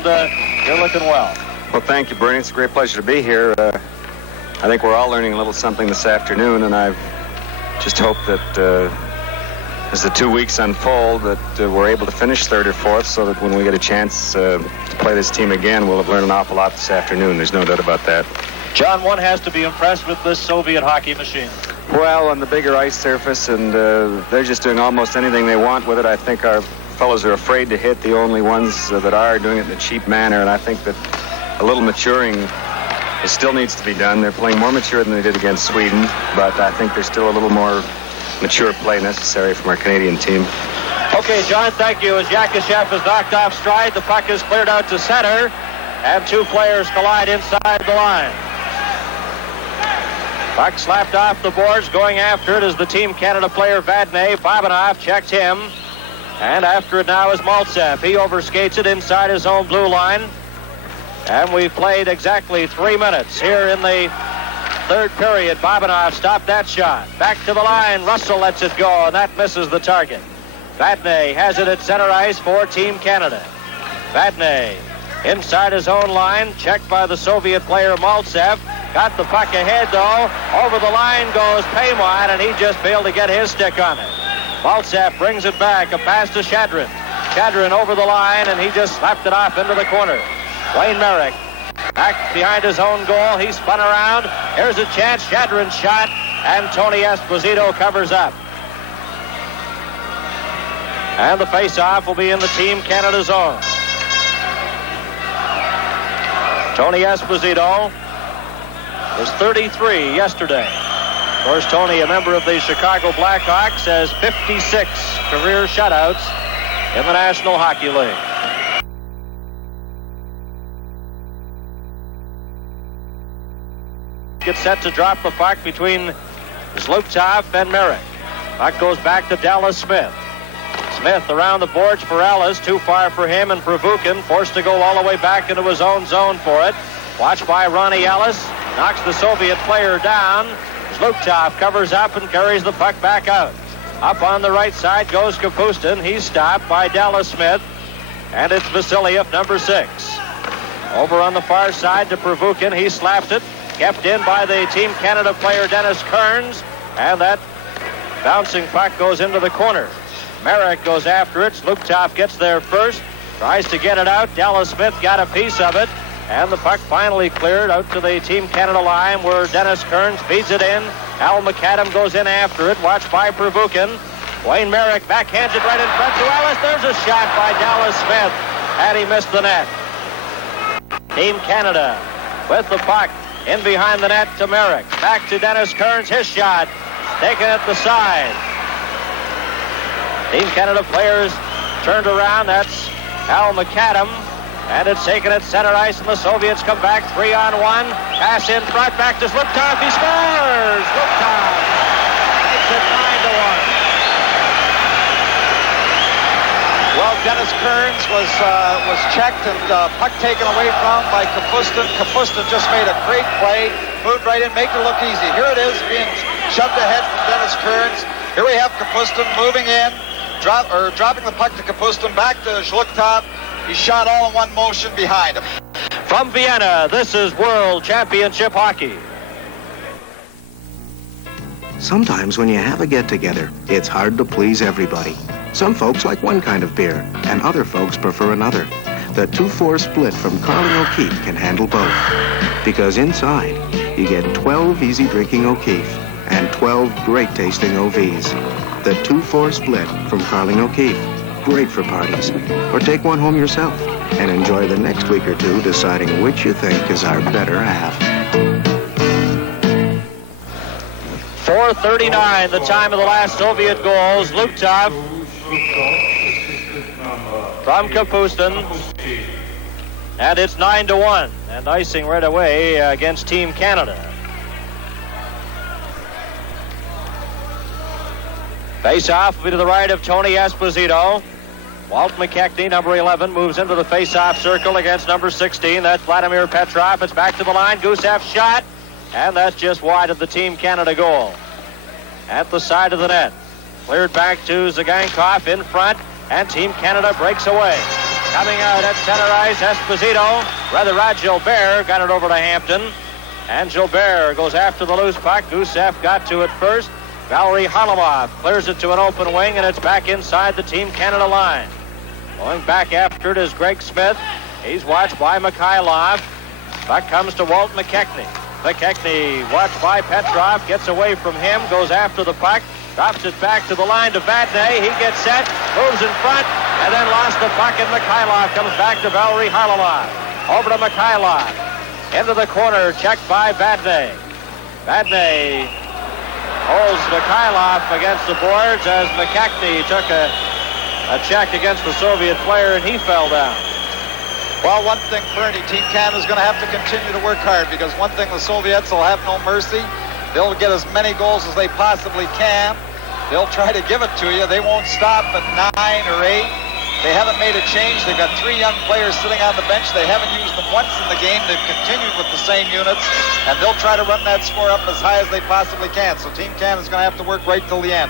you're looking well. Well, thank you, Bernie. It's a great pleasure to be here. I think we're all learning a little something this afternoon, and I just hope that as the 2 weeks unfold, that we're able to finish third or fourth, so that when we get a chance to play this team again, we'll have learned an awful lot this afternoon. There's no doubt about that. John, one has to be impressed with this Soviet hockey machine. Well, on the bigger ice surface, and they're just doing almost anything they want with it. I think our fellows are afraid to hit. The only ones that are doing it in a cheap manner, and I think that a little maturing it still needs to be done. They're playing more mature than they did against Sweden, but I think there's still a little more mature play necessary from our Canadian team. Okay, John, thank you. As Yakashev is knocked off stride, the puck is cleared out to center, and two players collide inside the line. Puck slapped off the boards. Going after it is the Team Canada player Vadney. Babanov checked him, and after it now is Maltsev. He overskates it inside his own blue line, and we've played exactly 3 minutes here in the third period. Babanov stopped that shot. Back to the line. Russell lets it go, and that misses the target. Vadney has it at center ice for Team Canada. Vadney inside his own line, checked by the Soviet player Maltsev. Got the puck ahead, though. Over the line goes Paymont, and he just failed to get his stick on it. Maltsev brings it back. A pass to Chadrin. Chadrin over the line, and he just slapped it off into the corner. Wayne Merrick back behind his own goal. He spun around. Here's a chance. Chadrin's shot, and Tony Esposito covers up. And the face-off will be in the Team Canada zone. Tony Esposito was 33 yesterday. Of course, Tony, a member of the Chicago Blackhawks, has 56 career shutouts in the National Hockey League. gets set to drop the puck between Zlukov and Merrick. Puck goes back to Dallas Smith. Smith around the boards for Ellis. Too far for him, and Provukin forced to go all the way back into his own zone for it. Watched by Ronnie Ellis. Knocks the Soviet player down. Zlukov covers up and carries the puck back out. Up on the right side goes Kapustin. He's stopped by Dallas Smith. And it's Vasiliev, number 6. Over on the far side to Provukin. He slaps it. Kept in by the Team Canada player Dennis Kearns. And that bouncing puck goes into the corner. Merrick goes after it. Zlukov gets there first. Tries to get it out. Dallas Smith got a piece of it. And the puck finally cleared out to the Team Canada line where Dennis Kearns feeds it in. Al McAdam goes in after it. Watched by Provukin. Wayne Merrick backhands it right in front to Ellis. There's a shot by Dallas Smith. And he missed the net. Team Canada with the puck in behind the net to Merrick. Back to Dennis Kearns. His shot. Taken at the side. Team Canada players turned around. That's Al McAdam. And it's taken at center ice, and the Soviets come back 3-on-1. Pass in front, back to Zlukov. He scores! Zlukov makes it 9-1. Well, Dennis Kearns was checked and puck taken away from by Kapustin. Kapustin just made a great play, moved right in, make it look easy. Here it is, being shoved ahead from Dennis Kearns. Here we have Kapustin moving in, dropping the puck to Kapustin, back to Zlukov. He shot all in one motion behind him. From Vienna, this is World Championship Hockey. Sometimes when you have a get-together, it's hard to please everybody. Some folks like one kind of beer, and other folks prefer another. The 2-4 split from Carling O'Keefe can handle both. Because inside, you get 12 easy-drinking O'Keefe and 12 great-tasting OVs. The 2-4 split from Carling O'Keefe. Great for parties. Or take one home yourself and enjoy the next week or two deciding which you think is our better half. 4:39, the time of the last Soviet goals. Zlukov from Kapustin. And it's 9-1. And icing right away against Team Canada. Face-off will be to the right of Tony Esposito. Walt McKechnie, number 11, moves into the face-off circle against number 16. That's Vladimir Petrov. It's back to the line. Gusev's shot. And that's just wide of the Team Canada goal. At the side of the net. Cleared back to Zagankov in front. And Team Canada breaks away. Coming out at center ice, Esposito. Rather, Rod Gilbert got it over to Hampton. And Gilbert goes after the loose puck. Gusev got to it first. Valery Harlamov clears it to an open wing, and it's back inside the Team Canada line. Going back after it is Greg Smith. He's watched by Mikhailov. Puck comes to Walt McKechnie. McKechnie, watched by Petrov, gets away from him, goes after the puck, drops it back to the line to Vadnais. He gets set, moves in front, and then lost the puck, and Mikhailov comes back to Valery Harlamov. Over to Mikhailov. Into the corner, checked by Vadnais. Vadnais holds Mikhailov against the boards as McKechnie took a check against the Soviet player, and he fell down. Well, one thing, Bernie, Team Canada is going to have to continue to work hard, because one thing, the Soviets will have no mercy. They'll get as many goals as they possibly can. They'll try to give it to you. They won't stop at 9 or 8. They haven't made a change. They've got 3 young players sitting on the bench. They haven't used them once in the game. They've continued with the same units, and they'll try to run that score up as high as they possibly can. So Team Canada's going to have to work right till the end.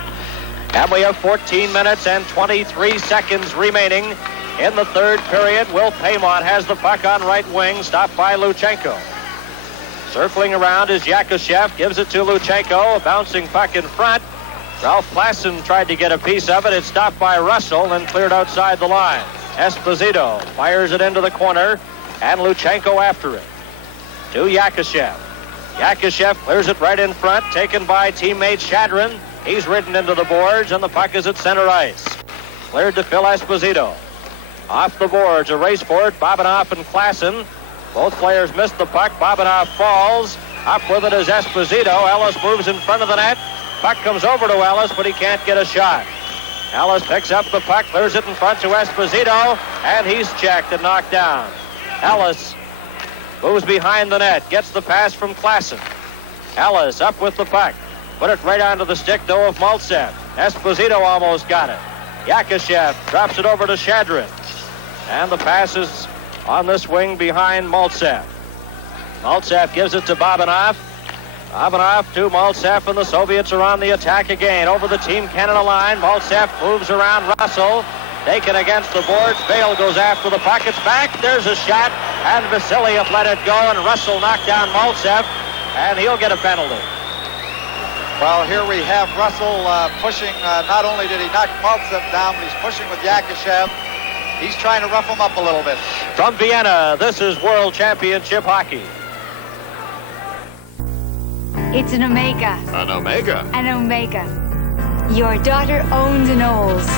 And we have 14 minutes and 23 seconds remaining in the third period. Will Paymont has the puck on right wing, stopped by Luchenko. Circling around is Yakushev, gives it to Luchenko, a bouncing puck in front. Ralph Klassen tried to get a piece of it. It's stopped by Russell and cleared outside the line. Esposito fires it into the corner, and Luchenko after it. To Yakushev. Yakushev clears it right in front, taken by teammate Shadrin. He's ridden into the boards, and the puck is at center ice. Cleared to Phil Esposito. Off the boards, a race for it, Bobinoff and Klassen. Both players missed the puck. Bobinoff falls. Up with it is Esposito. Ellis moves in front of the net. Puck comes over to Ellis, but he can't get a shot. Ellis picks up the puck, clears it in front to Esposito, and he's checked and knocked down. Ellis moves behind the net, gets the pass from Klassen. Ellis up with the puck. Put it right onto the stick, though, of Maltsev. Esposito almost got it. Yakashev drops it over to Shadrin. And the pass is on this wing behind Maltsev. Maltsev gives it to Babanov. Babanov to Maltsev, and the Soviets are on the attack again. Over the Team Canada line, Maltsev moves around Russell. Taken against the boards. Vale goes after the puck. It's back. There's a shot. And Vasiliev let it go, and Russell knocked down Maltsev, and he'll get a penalty. Well, here we have Russell pushing. Not only did he knock Maltsev down, but he's pushing with Yakashev. He's trying to rough him up a little bit. From Vienna, this is World Championship Hockey. It's an Omega. An Omega? An Omega. Your daughter owns an Olds.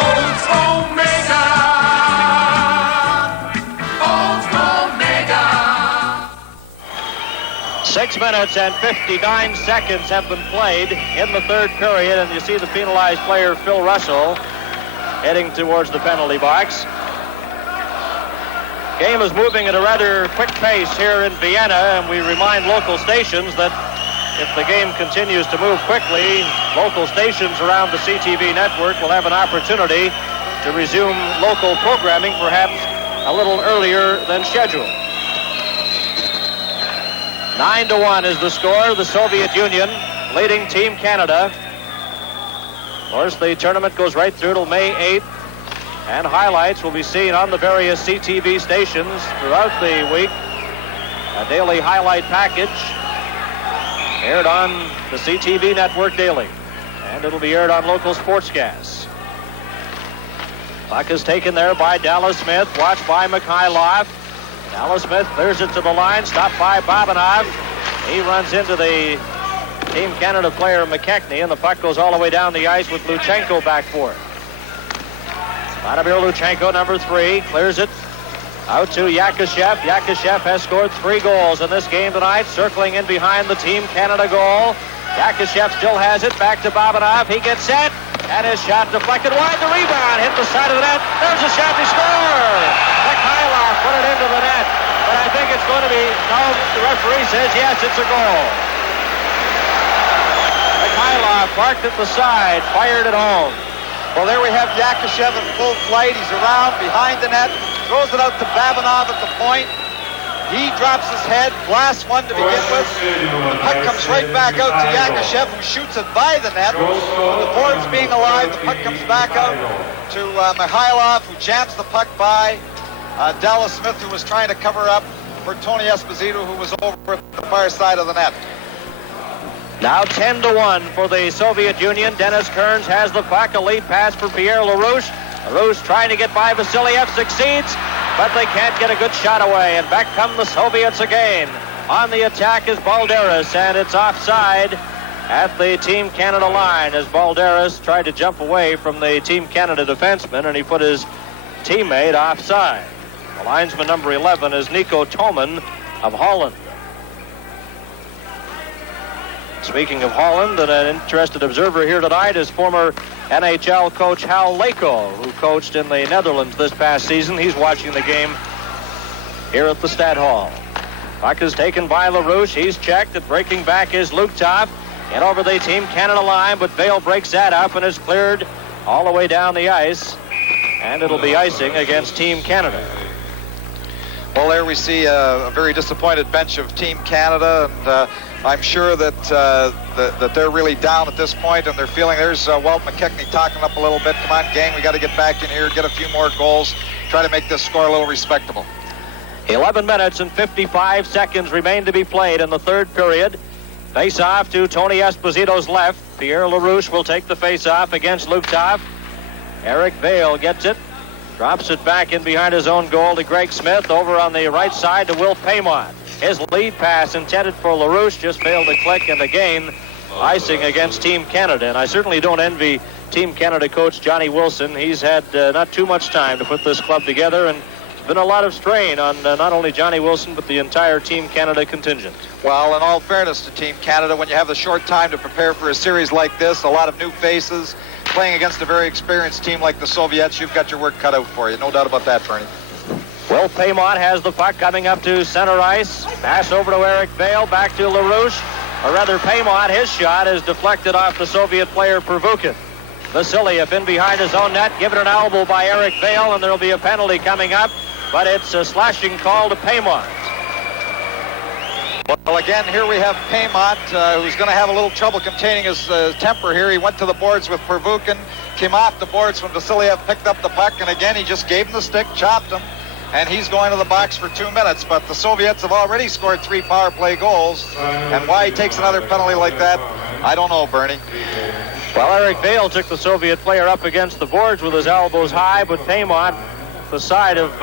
Olds Omega. Olds Omega. 6 minutes and 59 seconds have been played in the third period, and you see the penalized player, Phil Russell, heading towards the penalty box. Game is moving at a rather quick pace here in Vienna, and we remind local stations that if the game continues to move quickly, local stations around the CTV network will have an opportunity to resume local programming perhaps a little earlier than scheduled. 9-1 is the score. The Soviet Union leading Team Canada. Of course, the tournament goes right through till May 8th, and highlights will be seen on the various CTV stations throughout the week. A daily highlight package aired on the CTV network daily, and it'll be aired on local sportscasts. Puck is taken there by Dallas Smith, watched by Mikhailov. Dallas Smith clears it to the line, stopped by Babanov. He runs into the Team Canada player McKechnie, and the puck goes all the way down the ice with Luchenko back for it. Vladimir Luchenko, number 3, clears it out to Yakashev. Yakashev has scored 3 goals in this game tonight, circling in behind the Team Canada goal. Yakashev still has it, back to Babanov. He gets set, and his shot deflected wide. The rebound hit the side of the net. There's a shot, they score! Mikhailov put it into the net, but I think it's going to be, no, the referee says yes, it's a goal. Mikhailov parked at the side, fired it home. Well, there we have Yakashev in full flight. He's around behind the net, throws it out to Babanov at the point. He drops his head, blasts one to begin with. The puck comes right back out to Yakashev, who shoots it by the net. With the boards being alive, the puck comes back out to Mikhailov, who jams the puck by Dallas Smith, who was trying to cover up for Tony Esposito, who was over at the far side of the net. Now 10-1 for the Soviet Union. Dennis Kearns has the puck. A lead pass for Pierre LaRouche. LaRouche trying to get by Vasiliev, succeeds, but they can't get a good shot away. And back come the Soviets again. On the attack is Balderas, and it's offside at the Team Canada line as Balderas tried to jump away from the Team Canada defenseman, and he put his teammate offside. The linesman number 11 is Nico Toman of Holland. Speaking of Holland, an interested observer here tonight is former NHL coach Hal Leko, who coached in the Netherlands this past season. He's watching the game here at the Stad Hall. Puck is taken by LaRouche. He's checked. And breaking back is Luktov. And over the Team Canada line, but Vale breaks that up and is cleared all the way down the ice. And it'll be icing against Team Canada. Well, there we see a very disappointed bench of Team Canada, and I'm sure that that they're really down at this point, and they're feeling there's Walt McKechnie talking up a little bit. Come on, gang, we got to get back in here, get a few more goals, try to make this score a little respectable. 11 minutes and 55 seconds remain to be played in the third period. Face-off to Tony Esposito's left. Pierre LaRouche will take the face-off against Luktov. Eric Vale gets it. Drops it back in behind his own goal to Greg Smith. Over on the right side to Will Paymont. His lead pass intended for LaRouche just failed to click, and again, icing against Team Canada. And I certainly don't envy Team Canada coach Johnny Wilson. He's had not too much time to put this club together, and been a lot of strain on not only Johnny Wilson, but the entire Team Canada contingent. Well, in all fairness to Team Canada, when you have the short time to prepare for a series like this, a lot of new faces, playing against a very experienced team like the Soviets, you've got your work cut out for you. No doubt about that, Bernie. Will Paymont has the puck coming up to center ice. Pass over to Eric Vale, back to LaRouche. Or rather, Paymont, his shot is deflected off the Soviet player Pervukin. Vasiliev in behind his own net, given an elbow by Eric Vale, and there will be a penalty coming up, but it's a slashing call to Paymont. Well, again, here we have Paymont, who's going to have a little trouble containing his temper here. He went to the boards with Pervukin, came off the boards when Vasiliev picked up the puck, and again, he just gave him the stick, chopped him, and he's going to the box for 2 minutes. But the Soviets have already scored 3 power play goals, and why he takes another penalty like that, I don't know, Bernie. Well, Eric Vale took the Soviet player up against the boards with his elbows high, but Paymont, the side of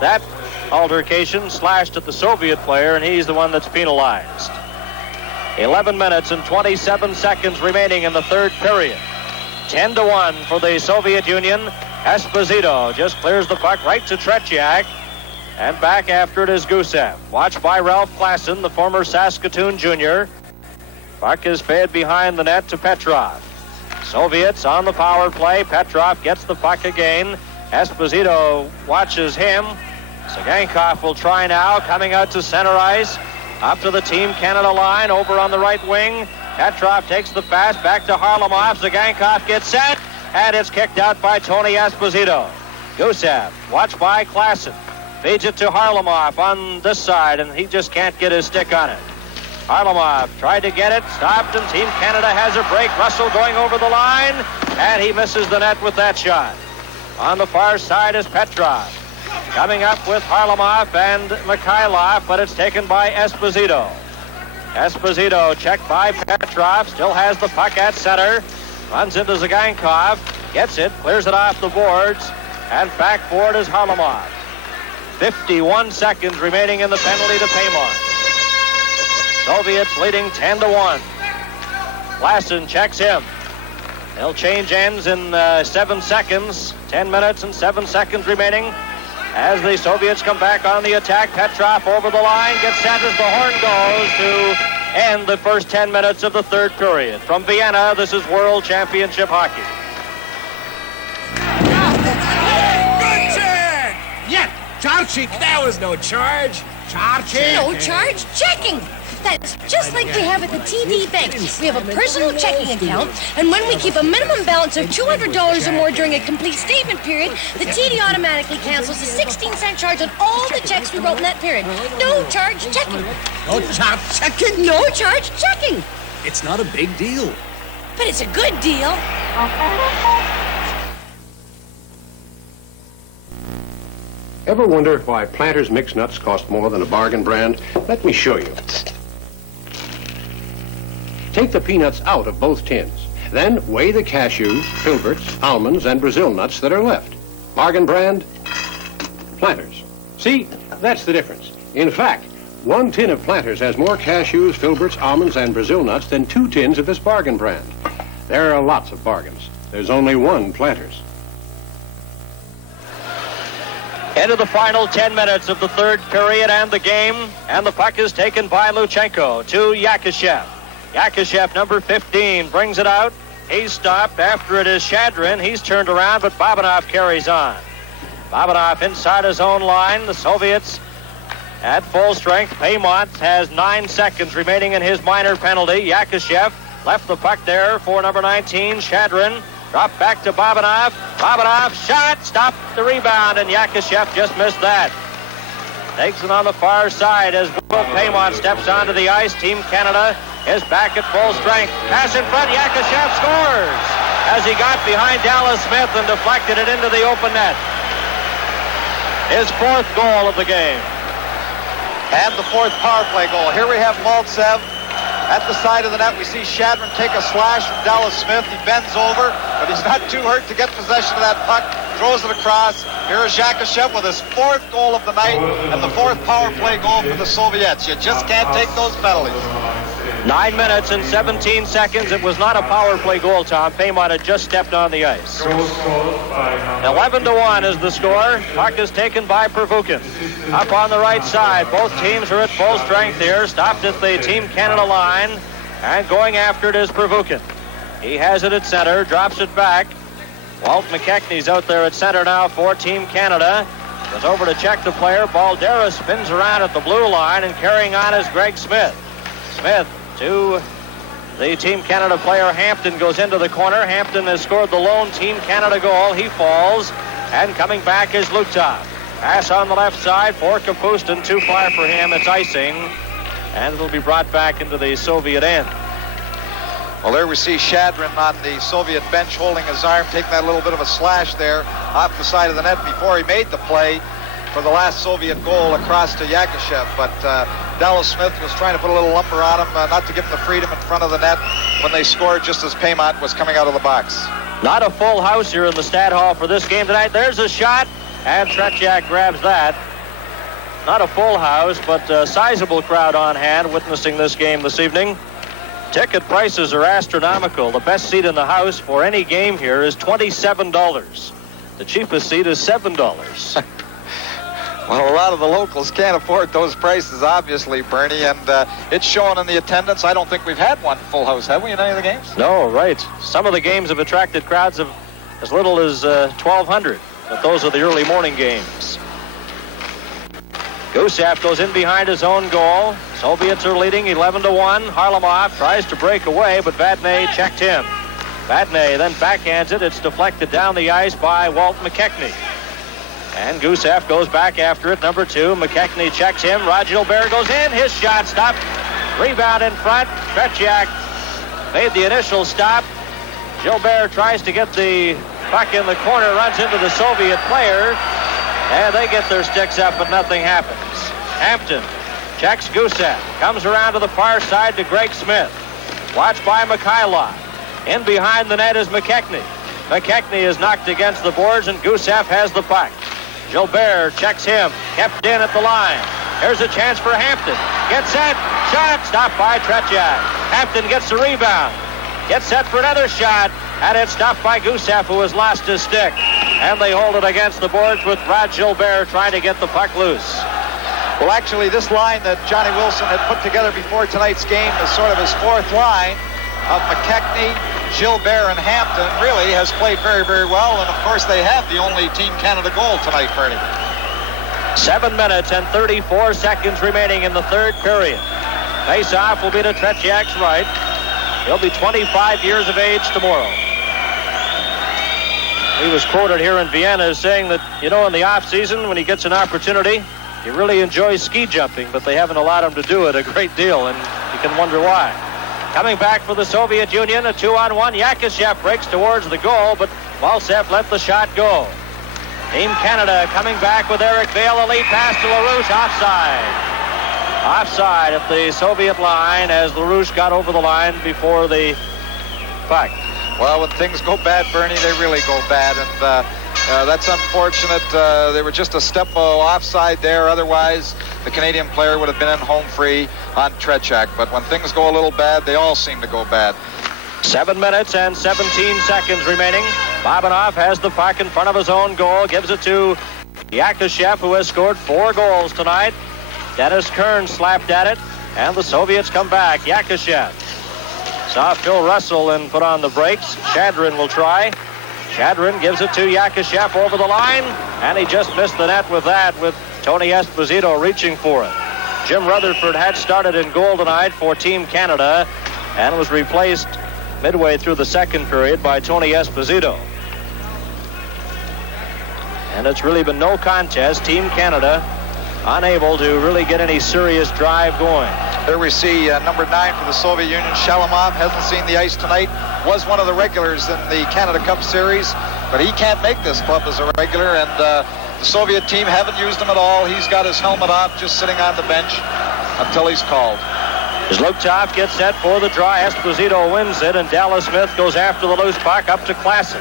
that altercation, slashed at the Soviet player, and he's the one that's penalized. 11 minutes and 27 seconds remaining in the third period. 10-1 for the Soviet Union. Esposito just clears the puck right to Tretiak, and back after it is Gusev. Watched by Ralph Klassen, the former Saskatoon junior. Puck is fed behind the net to Petrov. Soviets on the power play. Petrov gets the puck again. Esposito watches him. Sagankov will try now, coming out to center ice. Up to the Team Canada line, over on the right wing. Petrov takes the pass back to Harlamov. Sagankov gets set, and it's kicked out by Tony Esposito. Gusev, watched by Klassen. Feeds it to Harlamov on this side, and he just can't get his stick on it. Harlamov tried to get it, stopped, and Team Canada has a break. Russell going over the line, and he misses the net with that shot. On the far side is Petrov. Coming up with Harlamov and Mikhailov, but it's taken by Esposito. Esposito checked by Petrov, still has the puck at center. Runs into Zagankov, gets it, clears it off the boards, and back for it is Harlamov. 51 seconds remaining in the penalty to Paymont. Soviets leading 10-1. Klassen checks him. They'll change ends in 7 seconds. 10 minutes and 7 seconds remaining. As the Soviets come back on the attack, Petrov over the line, gets set as the horn goes to end the first 10 minutes of the third period. From Vienna, this is World Championship Hockey. Good check! Yeah, charging. That was no charge. Charging. No charge checking. That's just like we have at the TD Bank. We have a personal checking account, and when we keep a minimum balance of $200 or more during a complete statement period, the TD automatically cancels the 16-cent charge on all the checks we wrote in that period. No charge checking. No charge checking? No charge checking. It's not a big deal. But it's a good deal. Ever wonder why Planters mixed nuts cost more than a bargain brand? Let me show you. Take the peanuts out of both tins. Then weigh the cashews, filberts, almonds, and Brazil nuts that are left. Bargain brand, Planters. See, that's the difference. In fact, 1 tin of Planters has more cashews, filberts, almonds, and Brazil nuts than 2 tins of this bargain brand. There are lots of bargains. There's only one Planters. Into the final 10 minutes of the third period and the game, and the puck is taken by Luchenko to Yakashev. Yakashev, number 15, brings it out. He's stopped. After it is Shadrin. He's turned around, but Babanov carries on. Babanov inside his own line. The Soviets at full strength. Paymont has 9 seconds remaining in his minor penalty. Yakashev left the puck there for number 19, Shadrin. Dropped back to Babanov. Babanov shot, stopped the rebound, and Yakashev just missed that. Takes it on the far side as Will Paymont steps onto the ice. Team Canada is back at full strength. Pass in front, Yakashev scores as he got behind Dallas Smith and deflected it into the open net. His 4th goal of the game. And the 4th power play goal. Here we have Maltsev. At the side of the net, we see Shadrin take a slash from Dallas Smith. He bends over, but he's not too hurt to get possession of that puck. Throws it across. Here is Yakashev with his 4th goal of the night and the 4th power play goal for the Soviets. You just can't take those penalties. 9 minutes and 17 seconds. It was not a power play goal, Tom. Paymont had just stepped on the ice. 11-1 is the score. Puck is taken by Pervukin. Up on the right side. Both teams are at full strength here. Stopped at the Team Canada line. And going after it is Pervukin. He has it at center. Drops it back. Walt McKechnie's out there at center now for Team Canada. Goes over to check the player. Baldera spins around at the blue line, and carrying on is Greg Smith. Smith to the Team Canada player. Hampton goes into the corner. Hampton has scored the lone Team Canada goal. He falls, and coming back is Lutov. Pass on the left side for Kapustin. Too far for him. It's icing, and it'll be brought back into the Soviet end. Well, there we see Shadrin on the Soviet bench holding his arm, taking that little bit of a slash there off the side of the net before he made the play for the last Soviet goal across to Yakushev. But Dallas Smith was trying to put a little lumber on him, not to give him the freedom in front of the net when they scored just as Paymont was coming out of the box. Not a full house here in the Stat Hall for this game tonight. There's a shot, and Tretiak grabs that. Not a full house, but a sizable crowd on hand witnessing this game this evening. Ticket prices are astronomical. The best seat in the house for any game here is $27. The cheapest seat is $7. Well, a lot of the locals can't afford those prices, obviously, Bernie, and it's showing in the attendance. I don't think we've had one full house, have we, in any of the games? No, right. Some of the games have attracted crowds of as little as 1,200, but those are the early morning games. Gusev goes in behind his own goal. Soviets are leading 11-1. Harlamov tries to break away, but Vadnais checked him. Vadnais then backhands it. It's deflected down the ice by Walt McKechnie. And Gusev goes back after it. Number 2, McKechnie checks him. Rod Gilbert goes in. His shot stopped. Rebound in front. Tretiak made the initial stop. Gilbert tries to get the puck in the corner, runs into the Soviet player. And they get their sticks up, but nothing happens. Hampton checks Gusev. Comes around to the far side to Greg Smith. Watched by Mikhailov. In behind the net is McKechnie. McKechnie is knocked against the boards, and Gusev has the puck. Gilbert checks him. Kept in at the line. Here's a chance for Hampton. Gets set. Shot. Stopped by Tretiak. Hampton gets the rebound. Gets set for another shot. And it's stopped by Gusev, who has lost his stick. And they hold it against the boards with Rod Gilbert trying to get the puck loose. Well, actually, this line that Johnny Wilson had put together before tonight's game is sort of his fourth line of McKechnie, Gilbert, and Hampton. Really has played very, very well. And, of course, they have the only Team Canada goal tonight, Bernie. 7 minutes and 34 seconds remaining in the third period. Face-off will be to Tretiak's right. He'll be 25 years of age tomorrow. He was quoted here in Vienna as saying that, in the off-season, when he gets an opportunity, he really enjoys ski jumping, but they haven't allowed him to do it a great deal, and you can wonder why. Coming back for the Soviet Union, a 2-on-1. Yakushev breaks towards the goal, but Maltsev let the shot go. Team Canada coming back with Eric Vale. A lead pass to LaRouche. Offside. Offside at the Soviet line as LaRouche got over the line before the puck. Well, when things go bad, Bernie, they really go bad, and that's unfortunate. They were just a step offside there. Otherwise, the Canadian player would have been in home free on Tretiak. But when things go a little bad, they all seem to go bad. 7 minutes and 17 seconds remaining. Bobanov has the puck in front of his own goal. Gives it to Yakushev, who has scored 4 goals tonight. Dennis Kern slapped at it, and the Soviets come back. Yakushev saw Phil Russell and put on the brakes. Shadrin will try. Shadrin gives it to Yakushev over the line, and he just missed the net with that, with Tony Esposito reaching for it. Jim Rutherford had started in goal tonight for Team Canada and was replaced midway through the second period by Tony Esposito. And it's really been no contest. Team Canada unable to really get any serious drive going. There we see number 9 for the Soviet Union, Shalamov, hasn't seen the ice tonight. Was one of the regulars in the Canada Cup Series, but he can't make this club as a regular, and the Soviet team haven't used him at all. He's got his helmet off, just sitting on the bench until he's called. Zlukov gets set for the draw. Esposito wins it, and Dallas Smith goes after the loose puck up to Klassen.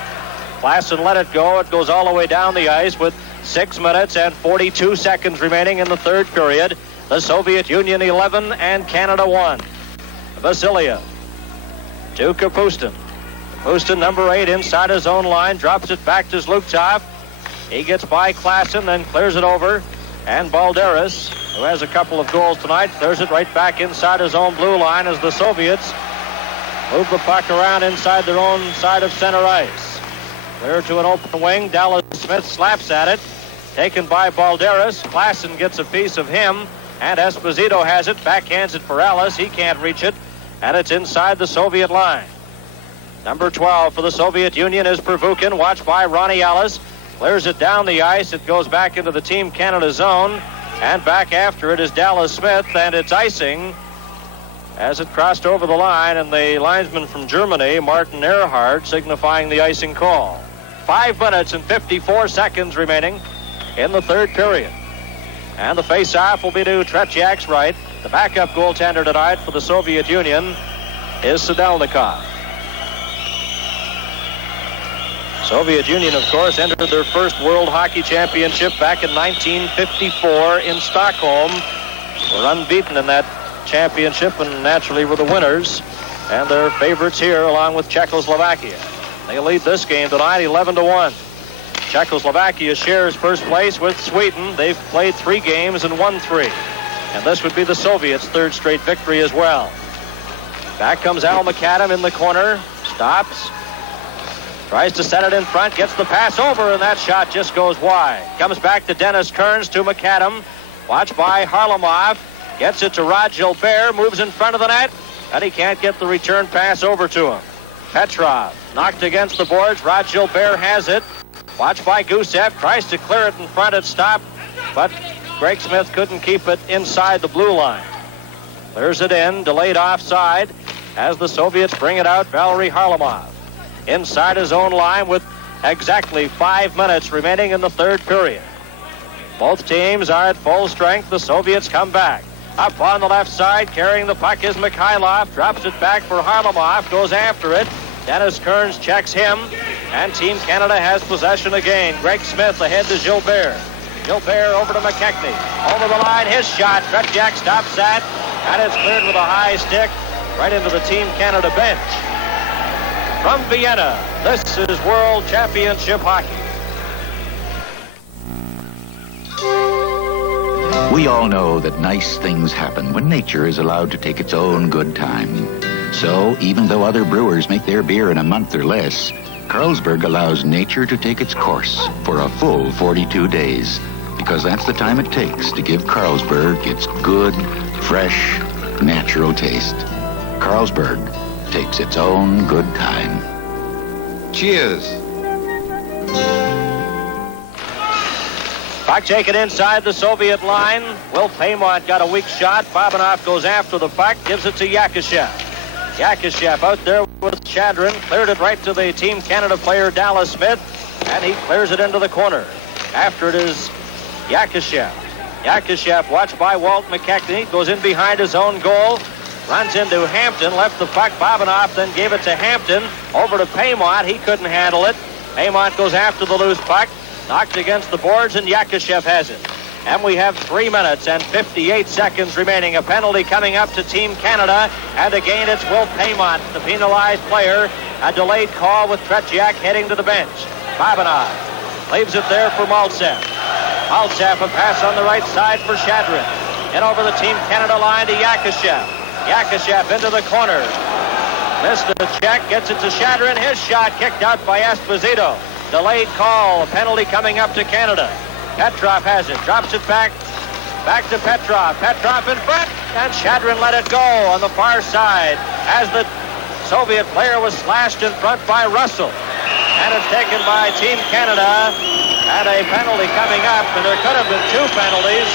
Klassen let it go. It goes all the way down the ice with 6 minutes and 42 seconds remaining in the third period. The Soviet Union 11 and Canada 1. Vasiliev to Kapustin. Kapustin, number 8, inside his own line, drops it back to Zlukov. He gets by Klassen, then clears it over. And Balderas, who has a couple of goals tonight, clears it right back inside his own blue line as the Soviets move the puck around inside their own side of center ice. Clear to an open wing. Dallas Smith slaps at it. Taken by Balderas. Klassen gets a piece of him. And Esposito has it. Backhands it for Ellis. He can't reach it. And it's inside the Soviet line. Number 12 for the Soviet Union is Pervukin, watched by Ronnie Ellis. Clears it down the ice. It goes back into the Team Canada zone. And back after it is Dallas Smith. And it's icing as it crossed over the line. And the linesman from Germany, Martin Ehrhardt, signifying the icing call. 5 minutes and 54 seconds remaining in the third period. And the face-off will be to Tretiak's right. The backup goaltender tonight for the Soviet Union is Sadelnikov. Soviet Union, of course, entered their first World Hockey Championship back in 1954 in Stockholm. Were unbeaten in that championship and naturally were the winners. And they're favorites here along with Czechoslovakia. They lead this game tonight 11-1. Czechoslovakia shares first place with Sweden. They've played 3 games and won 3. And this would be the Soviets' third straight victory as well. Back comes Al McAdam in the corner. Stops. Tries to set it in front. Gets the pass over, and that shot just goes wide. Comes back to Dennis Kearns to McAdam. Watched by Harlamov. Gets it to Rod Gilbert. Moves in front of the net. And he can't get the return pass over to him. Petrov knocked against the boards. Rod Gilbert has it. Watched by Gusev. Tries to clear it in front. It stopped. But Greg Smith couldn't keep it inside the blue line. Clears it in. Delayed offside as the Soviets bring it out. Valery Harlamov inside his own line with exactly 5 minutes remaining in the third period. Both teams are at full strength. The Soviets come back. Up on the left side, carrying the puck is Mikhailov. Drops it back for Harlamov. Goes after it. Dennis Kearns checks him. And Team Canada has possession again. Greg Smith ahead to Gilbert. Gilbert over to McKechnie. Over the line, his shot. Tretiak stops that. And it's cleared with a high stick right into the Team Canada bench. From Vienna, this is World Championship Hockey. We all know that nice things happen when nature is allowed to take its own good time. So, even though other brewers make their beer in a month or less, Carlsberg allows nature to take its course for a full 42 days, because that's the time it takes to give Carlsberg its good, fresh, natural taste. Carlsberg takes its own good time. Cheers. Puck taken inside the Soviet line. Will Paymont got a weak shot. Babanov goes after the puck, gives it to Yakashev. Yakashev out there with Shadrin. Cleared it right to the Team Canada player Dallas Smith. And he clears it into the corner. After it is Yakashev. Yakashev, watched by Walt McKechnie, goes in behind his own goal. Runs into Hampton, left the puck. Babanov then gave it to Hampton. Over to Paymont. He couldn't handle it. Paymont goes after the loose puck. Knocked against the boards, and Yakashev has it. And we have 3 minutes and 58 seconds remaining. A penalty coming up to Team Canada. And again, it's Will Paymont, the penalized player. A delayed call with Tretiak heading to the bench. Babanov leaves it there for Maltsev. Maltsev, a pass on the right side for Shadrin. And over the Team Canada line to Yakashev. Yakashev into the corner. Missed the check, gets it to Shadrin. His shot kicked out by Esposito. Delayed call, a penalty coming up to Canada. Petrov has it, drops it back to Petrov. Petrov in front, and Shadrin let it go on the far side as the Soviet player was slashed in front by Russell. And it's taken by Team Canada, and a penalty coming up, and there could have been 2 penalties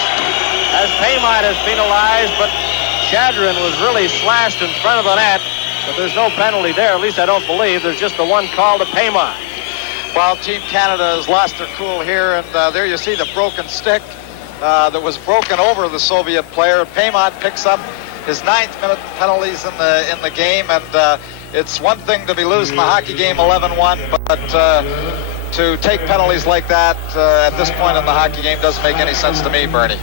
as Paymont is penalized, but Shadrin was really slashed in front of the net, but there's no penalty there. At least I don't believe. There's just the one call to Paymont. Well, Team Canada has lost their cool here, and there you see the broken stick that was broken over the Soviet player. Paymont picks up his 9th minute penalties in the game, and it's one thing to be losing the hockey game 11-1, but to take penalties like that at this point in the hockey game doesn't make any sense to me, Bernie.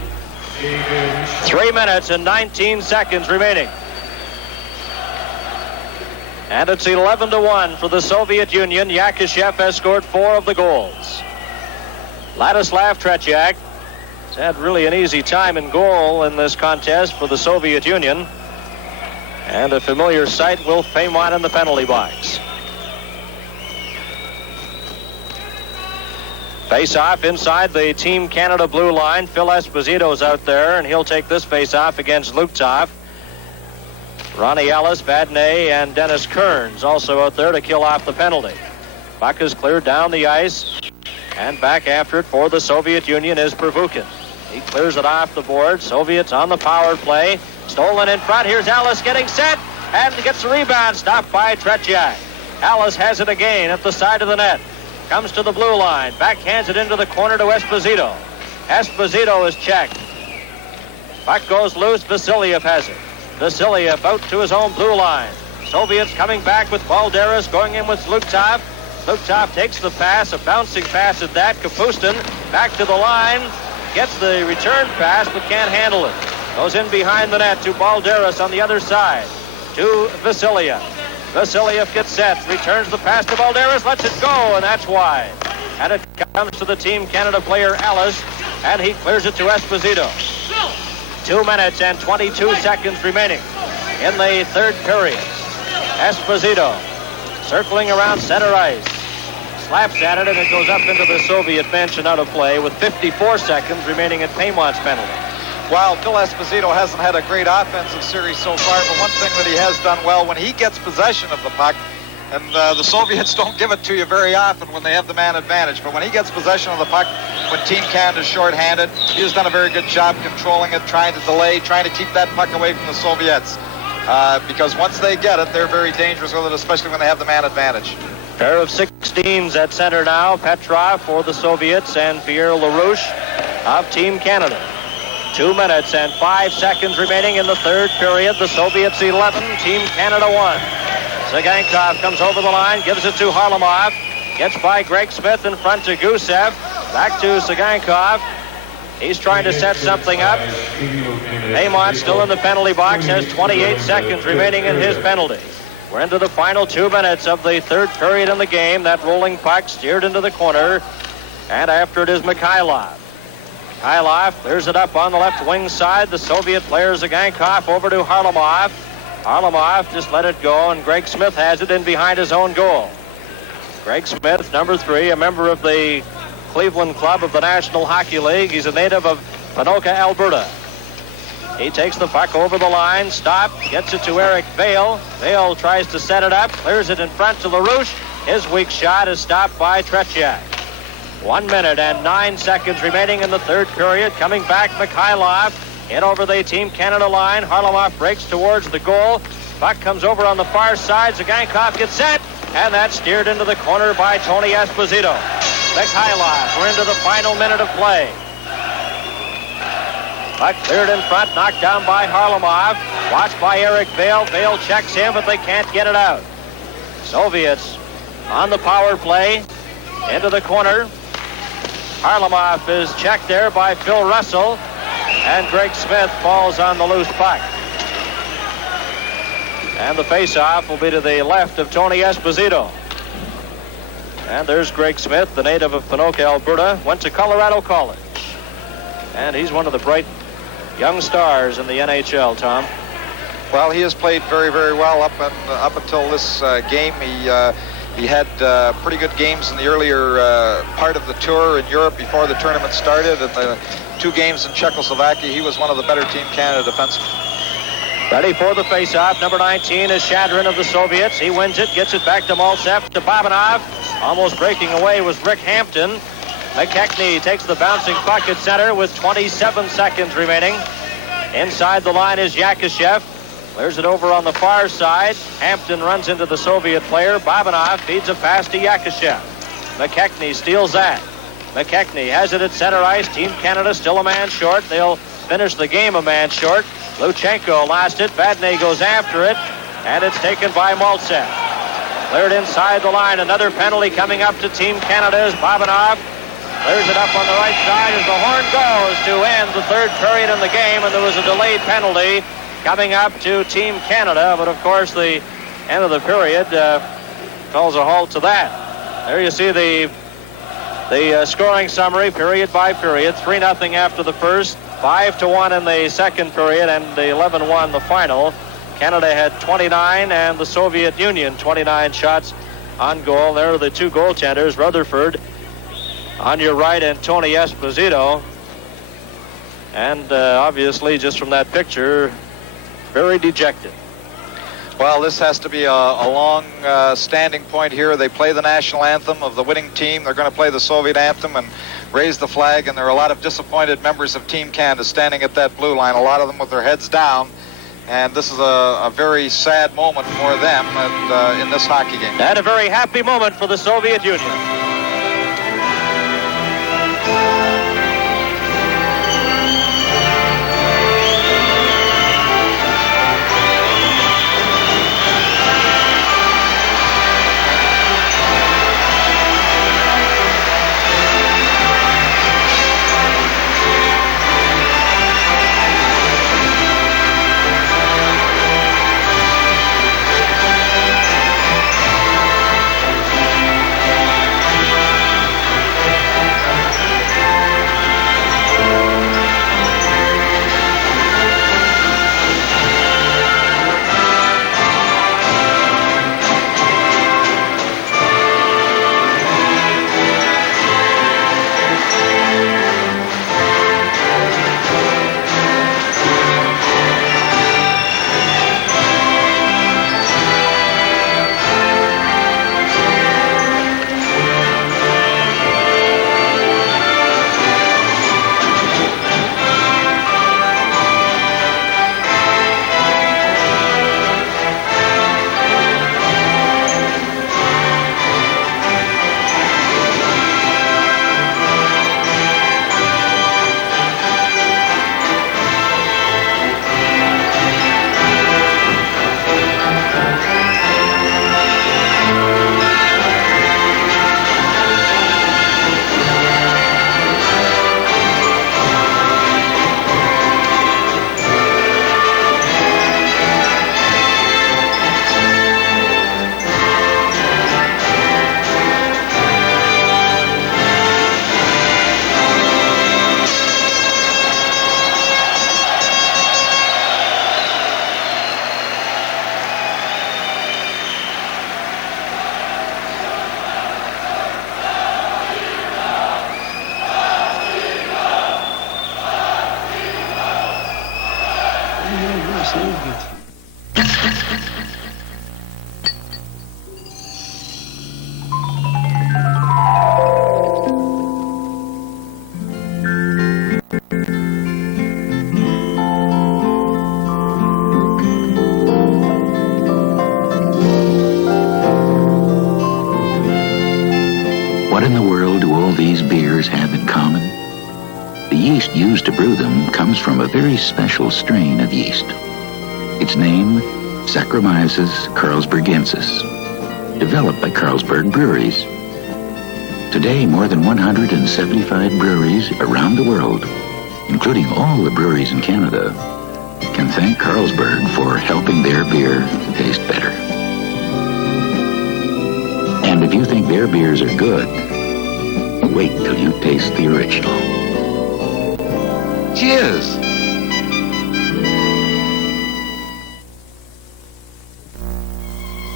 3 minutes and 19 seconds remaining. And it's 11-1 for the Soviet Union. Yakushev has scored 4 of the goals. Ladislav Tretiak has had really an easy time in goal in this contest for the Soviet Union. And a familiar sight, Wilf Paymont in the penalty box. Face-off inside the Team Canada blue line. Phil Esposito's out there, and he'll take this face-off against Luktov. Ronnie Ellis, Vadnais, and Dennis Kearns also out there to kill off the penalty. Puck is cleared down the ice, and back after it for the Soviet Union is Pervukin. He clears it off the board. Soviets on the power play. Stolen in front. Here's Ellis getting set, and gets the rebound. Stopped by Tretiak. Ellis has it again at the side of the net. Comes to the blue line. Backhands it into the corner to Esposito. Esposito is checked. Puck goes loose. Vasiliev has it. Vasiliev out to his own blue line. Soviets coming back with Balderas going in with Luktov. Luktov takes the pass, a bouncing pass at that. Kapustin back to the line. Gets the return pass but can't handle it. Goes in behind the net to Balderas on the other side. To Vasiliev. Vasiliev gets set, returns the pass to Balderas, lets it go, and that's wide. And it comes to the Team Canada player Ellis, and he clears it to Esposito. 2 minutes and 22 seconds remaining in the third period. Esposito circling around center ice. Slaps at it, and it goes up into the Soviet bench and out of play with 54 seconds remaining at Paymont's penalty. While Phil Esposito hasn't had a great offensive series so far, but one thing that he has done well, when he gets possession of the puck, and the Soviets don't give it to you very often when they have the man advantage, but when he gets possession of the puck, when Team Canada is shorthanded, he has done a very good job controlling it, trying to delay, trying to keep that puck away from the Soviets. Because once they get it, they're very dangerous with it, especially when they have the man advantage. Pair of 16s at center now. Petrov for the Soviets and Pierre LaRouche of Team Canada. 2 minutes and 5 seconds remaining in the third period. The Soviets 11, Team Canada 1. Zagankov comes over the line, gives it to Harlamov. Gets by Greg Smith in front to Gusev. Back to Zagankov. He's trying to set something up. Paymont still in the penalty box, has 28 seconds remaining in his penalty. We're into the final 2 minutes of the third period in the game. That rolling puck steered into the corner. And after it is Mikhailov. Mikhailov clears it up on the left wing side. The Soviet player Zagankov over to Harlamov. Harlamov just let it go, and Greg Smith has it in behind his own goal. Greg Smith, number 3, a member of the Cleveland Club of the National Hockey League. He's a native of Ponoka, Alberta. He takes the puck over the line, stopped, gets it to Eric Vale. Vale tries to set it up, clears it in front to LaRouche. His weak shot is stopped by Tretiak. 1 minute and 9 seconds remaining in the third period. Coming back, Mikhailov in over the Team Canada line. Harlamov breaks towards the goal. Puck comes over on the far side. Zagankov gets set, and that's steered into the corner by Tony Esposito. Mikhailov, we're into the final minute of play. Puck cleared in front, knocked down by Harlamov. Watched by Eric Vale. Vale checks him, but they can't get it out. Soviets on the power play. Into the corner. Harlamov is checked there by Phil Russell. And Greg Smith falls on the loose puck. And the face-off will be to the left of Tony Esposito. And there's Greg Smith, the native of Ponoka, Alberta. Went to Colorado College. And he's one of the bright young stars in the NHL, Tom. Well, he has played very, very well up until this game. He had pretty good games in the earlier part of the tour in Europe before the tournament started. And the 2 games in Czechoslovakia, he was one of the better Team Canada defensemen. Ready for the face-off. Number 19 is Shadrin of the Soviets. He wins it, gets it back to Maltsev, to Babanov. Almost breaking away was Rick Hampton. McKechnie takes the bouncing puck at center with 27 seconds remaining. Inside the line is Yakushev. Clears it over on the far side. Hampton runs into the Soviet player. Babanov feeds a pass to Yakushev. McKechnie steals that. McKechnie has it at center ice. Team Canada still a man short. They'll finish the game a man short. Luchenko lost it. Vadnais goes after it. And it's taken by Maltsev. Cleared inside the line. Another penalty coming up to Team Canada as Babanov clears it up on the right side as the horn goes to end the third period in the game. And there was a delayed penalty coming up to Team Canada. But, of course, the end of the period calls a halt to that. There you see the scoring summary, period by period. 3-0 after the first, 5-1 in the second period, and the 11-1 the final. Canada had 29 and the Soviet Union 29 shots on goal. There are the two goaltenders, Rutherford on your right and Tony Esposito. And obviously, just from that picture, very dejected. Well, this has to be a long standing point here. They play the national anthem of the winning team. They're going to play the Soviet anthem and raise the flag. And there are a lot of disappointed members of Team Canada standing at that blue line, a lot of them with their heads down. And this is a very sad moment for them in this hockey game. And a very happy moment for the Soviet Union. What in the world do all these beers have in common? The yeast used to brew them comes from a very special strain of yeast. Its name, Saccharomyces carlsbergensis, developed by Carlsberg breweries. Today, more than 175 breweries around the world, including all the breweries in Canada, can thank Carlsberg for helping their beer taste better. And if you think their beers are good, wait till you taste the original. Cheers!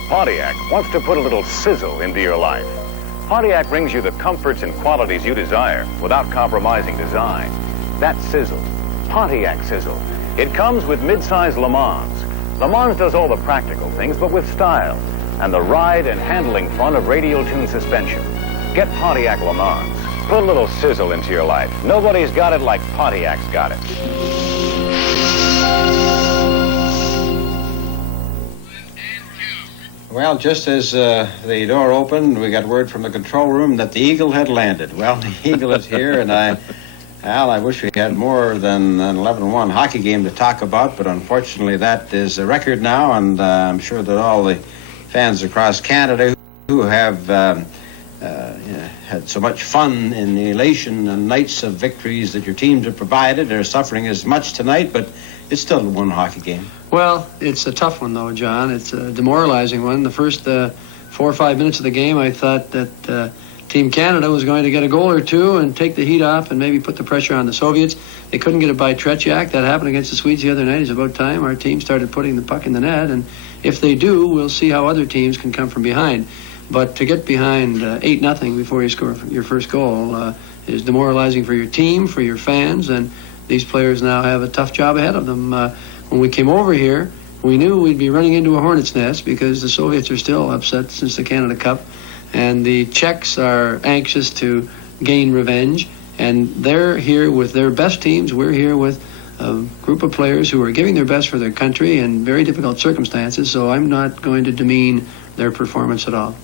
Pontiac wants to put a little sizzle into your life. Pontiac brings you the comforts and qualities you desire without compromising design. That's sizzle. Pontiac sizzle. It comes with mid-size Le Mans. Le Mans does all the practical things, but with style, and the ride and handling fun of radial tune suspension. Get Pontiac Le Mans. Put a little sizzle into your life. Nobody's got it like Pontiac's got it. Well, just as the door opened, we got word from the control room that the Eagle had landed. Well, the Eagle is here, and I wish we had more than an 11-1 hockey game to talk about, but unfortunately that is a record now, and I'm sure that all the fans across Canada who have had so much fun in the elation and nights of victories that your teams have provided. They're suffering as much tonight, but it's still one hockey game. Well, it's a tough one, though, John. It's a demoralizing one. The first 4 or 5 minutes of the game, I thought that Team Canada was going to get a goal or two and take the heat off and maybe put the pressure on the Soviets. They couldn't get it by Tretiak. That happened against the Swedes the other night. It's about time our team started putting the puck in the net, and if they do, we'll see how other teams can come from behind. But to get behind 8-0 before you score your first goal is demoralizing for your team, for your fans, and these players now have a tough job ahead of them. When we came over here, we knew we'd be running into a hornet's nest because the Soviets are still upset since the Canada Cup, and the Czechs are anxious to gain revenge, and they're here with their best teams. We're here with a group of players who are giving their best for their country in very difficult circumstances, so I'm not going to demean their performance at all.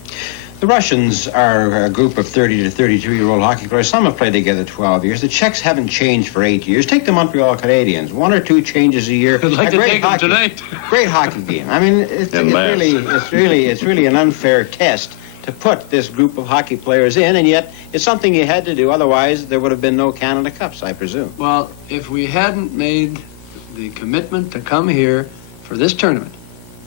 The Russians are a group of 30 to 32-year-old hockey players. Some have played together 12 years. The Czechs haven't changed for 8 years. Take the Montreal Canadiens. 1 or 2 changes a year. I'd like to take them tonight. Great hockey game. I mean, it's really an unfair test to put this group of hockey players in, and yet it's something you had to do. Otherwise, there would have been no Canada Cups, I presume. Well, if we hadn't made the commitment to come here for this tournament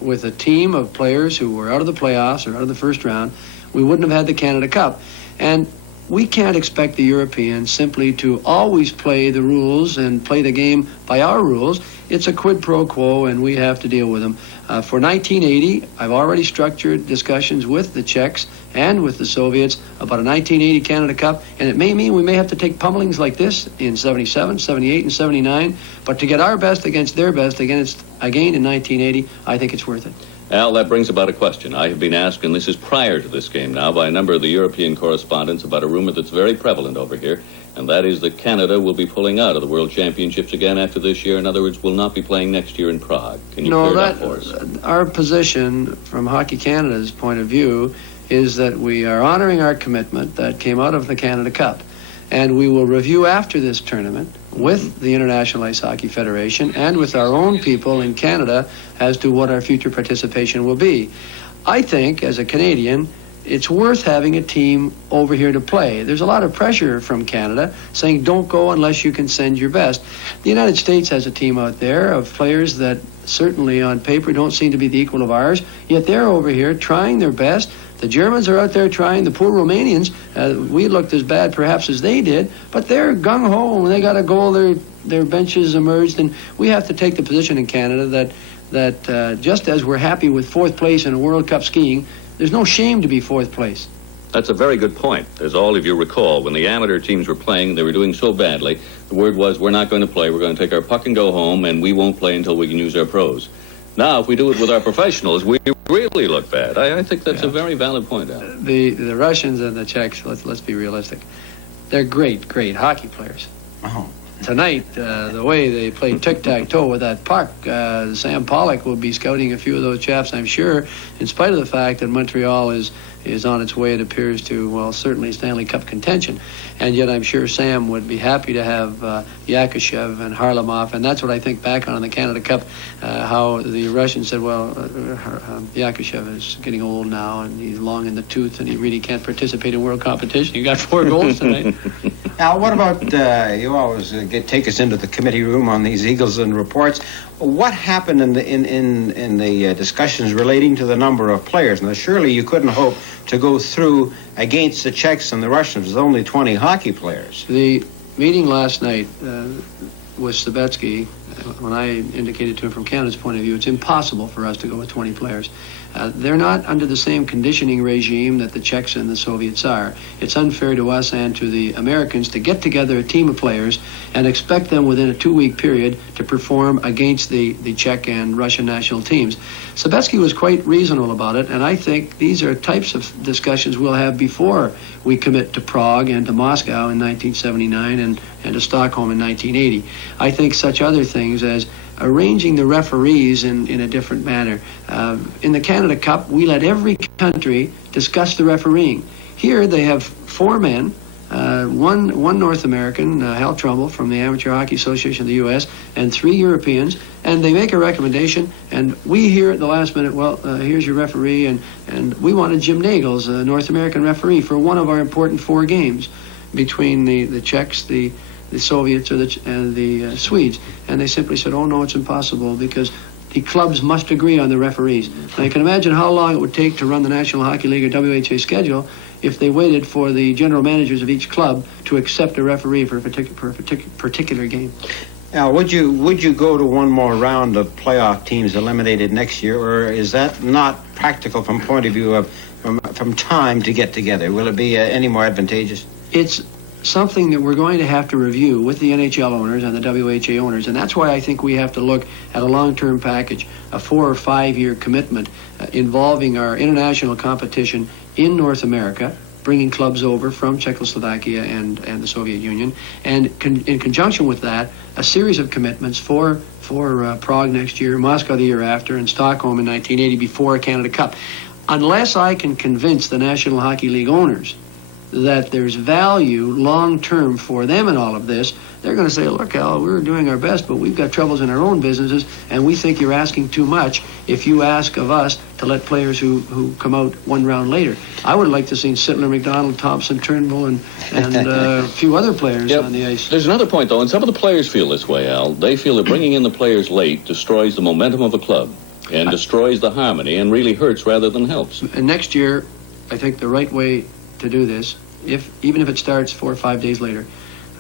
with a team of players who were out of the playoffs or out of the first round, we wouldn't have had the Canada Cup. And we can't expect the Europeans simply to always play the rules and play the game by our rules. It's a quid pro quo, and we have to deal with them. For 1980, I've already structured discussions with the Czechs and with the Soviets about a 1980 Canada Cup, and it may mean we may have to take pummelings like this in 77, 78, and 79, but to get our best against their best again in 1980, I think it's worth it. Al, that brings about a question. I have been asked, and this is prior to this game now, by a number of the European correspondents about a rumor that's very prevalent over here, and that is that Canada will be pulling out of the World Championships again after this year. In other words, will not be playing next year in Prague. Can you clear it up for us? Our position from Hockey Canada's point of view is that we are honoring our commitment that came out of the Canada Cup, and we will review after this tournament with the International Ice Hockey Federation and with our own people in Canada as to what our future participation will be. I think, as a Canadian, it's worth having a team over here to play. There's a lot of pressure from Canada saying don't go unless you can send your best. The United States has a team out there of players that certainly on paper don't seem to be the equal of ours, yet they're over here trying their best. The Germans are out there trying. The poor Romanians, we looked as bad perhaps as they did, but they're gung-ho. When they got a goal, their benches emerged, and we have to take the position in Canada that just as we're happy with 4th place in a World Cup skiing, there's no shame to be 4th place. That's a very good point. As all of you recall, when the amateur teams were playing, they were doing so badly, the word was, we're not going to play, we're going to take our puck and go home, and we won't play until we can use our pros. Now, if we do it with our professionals, we really look bad. I think that's a very valid point, Al. The Russians and the Czechs, let's be realistic. They're great hockey players. Oh. Tonight, the way they played tic-tac-toe with that puck, Sam Pollock will be scouting a few of those chaps, I'm sure, in spite of the fact that Montreal is on its way, it appears, to, well, certainly Stanley Cup contention. And yet I'm sure Sam would be happy to have Yakushev and Harlamov, and that's what I think back on the Canada Cup, how the Russians said, well, Yakushev is getting old now, and he's long in the tooth, and he really can't participate in world competition. He got 4 goals tonight. Now, what about, you always take us into the committee room on these Eagles and reports. What happened in the discussions relating to the number of players? Now, surely you couldn't hope to go through against the Czechs and the Russians with only 20 hockey players. The meeting last night with Sabetsky, when I indicated to him from Canada's point of view, it's impossible for us to go with 20 players. They're not under the same conditioning regime that the Czechs and the Soviets are. It's unfair to us and to the Americans to get together a team of players and expect them within a 2-week period to perform against the Czech and Russian national teams. Sabetsky was quite reasonable about it, and I think these are types of discussions we'll have before we commit to Prague and to Moscow in 1979 and to Stockholm in 1980. I think such other things as arranging the referees in a different manner. In the Canada Cup, we let every country discuss the refereeing. Here they have 4 men one North American, Hal Trumbull from the Amateur Hockey Association of the U.S., and 3 Europeans, and they make a recommendation, and we hear at the last minute, well, here's your referee, and we wanted Jim Nagels, a North American referee, for one of our important 4 games between the Czechs, the Soviets, and the Swedes. And they simply said, oh, no, it's impossible, because the clubs must agree on the referees. Now, you can imagine how long it would take to run the National Hockey League or WHA schedule if they waited for the general managers of each club to accept a referee for a particular game. Now, would you go to one more round of playoff teams eliminated next year, or is that not practical from point of view of from time to get together? Will it be any more advantageous? It's something that we're going to have to review with the NHL owners and the WHA owners, and that's why I think we have to look at a long-term package, a 4 or 5 year commitment involving our international competition in North America, bringing clubs over from Czechoslovakia and the Soviet Union, and in conjunction with that, a series of commitments for Prague next year, Moscow the year after, and Stockholm in 1980 before a Canada Cup. Unless I can convince the National Hockey League owners that there's value long-term for them in all of this, they're going to say, look, Al, we're doing our best, but we've got troubles in our own businesses, and we think you're asking too much if you ask of us to let players who come out 1 round later. I would like to see Sittler, McDonald, Thompson, Turnbull, and a few other players on the ice. There's another point, though, and some of the players feel this way, Al. They feel that bringing in the players late destroys the momentum of the club and destroys the harmony and really hurts rather than helps. And next year, I think the right way to do this, even if it starts 4 or 5 days later,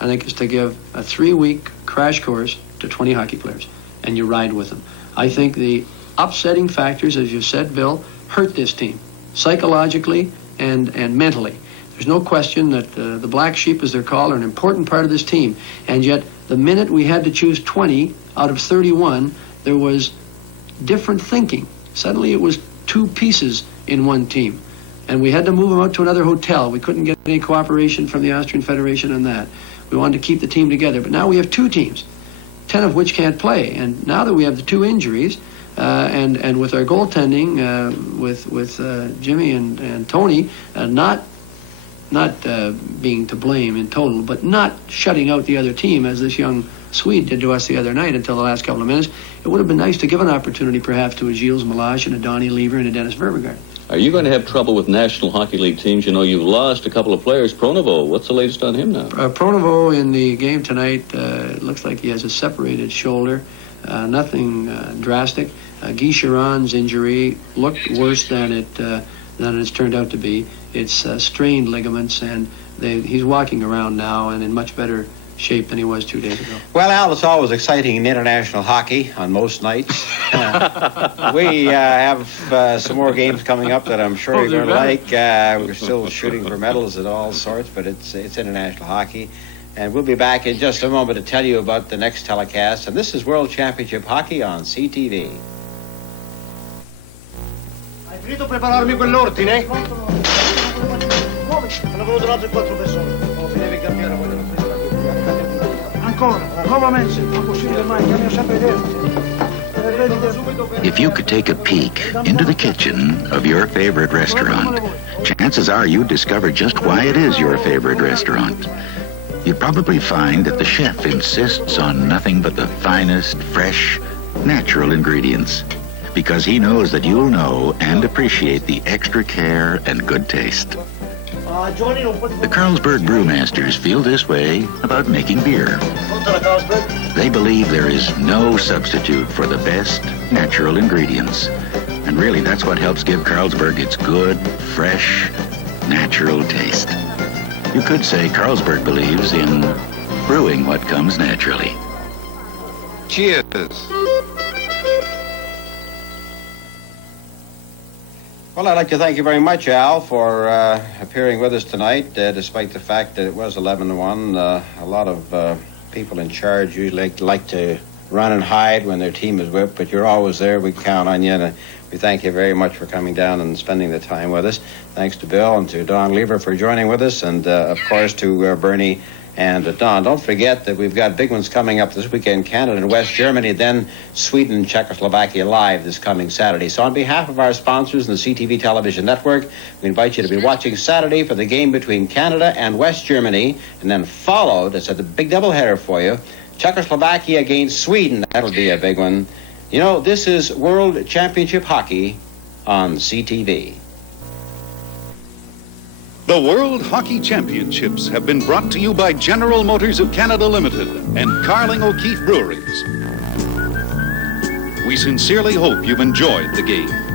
I think is to give a 3-week crash course to 20 hockey players, and you ride with them. I think the upsetting factors, as you said, Bill, hurt this team psychologically and mentally. There's no question that the black sheep, as they're called, are an important part of this team, and yet the minute we had to choose 20 out of 31, there was different thinking. Suddenly it was 2 pieces in one team. And we had to move them out to another hotel. We couldn't get any cooperation from the Austrian Federation on that. We wanted to keep the team together. But now we have 2 teams, 10 of which can't play. And now that we have the 2 injuries, and with our goaltending, with Jimmy and Tony, not being to blame in total, but not shutting out the other team as this young Swede did to us the other night until the last couple of minutes, it would have been nice to give an opportunity perhaps to a Gilles Malache and a Donnie Lever and a Dennis Verbegaard. Are you going to have trouble with National Hockey League teams? You know, you've lost a couple of players. Pronovo, what's the latest on him now? Pronovo in the game tonight, it looks like he has a separated shoulder. Nothing drastic. Guy Chiron's injury looked worse than it's turned out to be. It's strained ligaments, and he's walking around now and in much better shape than he was 2 days ago. Well, Al, it's always exciting in international hockey on most nights. We have some more games coming up that I'm sure you're going to like. We're still shooting for medals at all sorts, but it's international hockey. And we'll be back in just a moment to tell you about the next telecast. And this is World Championship Hockey on CTV. Hai finito prepararmi quell'ordine? Hanno venuto altre 4 persone. Oh, mi devi cambiare quello. If you could take a peek into the kitchen of your favorite restaurant, chances are you'd discover just why it is your favorite restaurant. You'd probably find that the chef insists on nothing but the finest, fresh, natural ingredients, because he knows that you'll know and appreciate the extra care and good taste. The Carlsberg brewmasters feel this way about making beer. They believe there is no substitute for the best natural ingredients. And really, that's what helps give Carlsberg its good, fresh, natural taste. You could say Carlsberg believes in brewing what comes naturally. Cheers. Well, I'd like to thank you very much, Al, for appearing with us tonight, despite the fact that it was 11-1. A lot of people in charge usually like to run and hide when their team is whipped, but you're always there. We count on you, and we thank you very much for coming down and spending the time with us. Thanks to Bill and to Don Lever for joining with us, and, of course, to Bernie And Don, don't forget that we've got big ones coming up this weekend, Canada and West Germany, then Sweden and Czechoslovakia live this coming Saturday. So on behalf of our sponsors and the CTV television network, we invite you to be watching Saturday for the game between Canada and West Germany, and then followed, it's a big doubleheader for you, Czechoslovakia against Sweden. That'll be a big one. You know, this is World Championship Hockey on CTV. The World Hockey Championships have been brought to you by General Motors of Canada Limited and Carling O'Keefe Breweries. We sincerely hope you've enjoyed the game.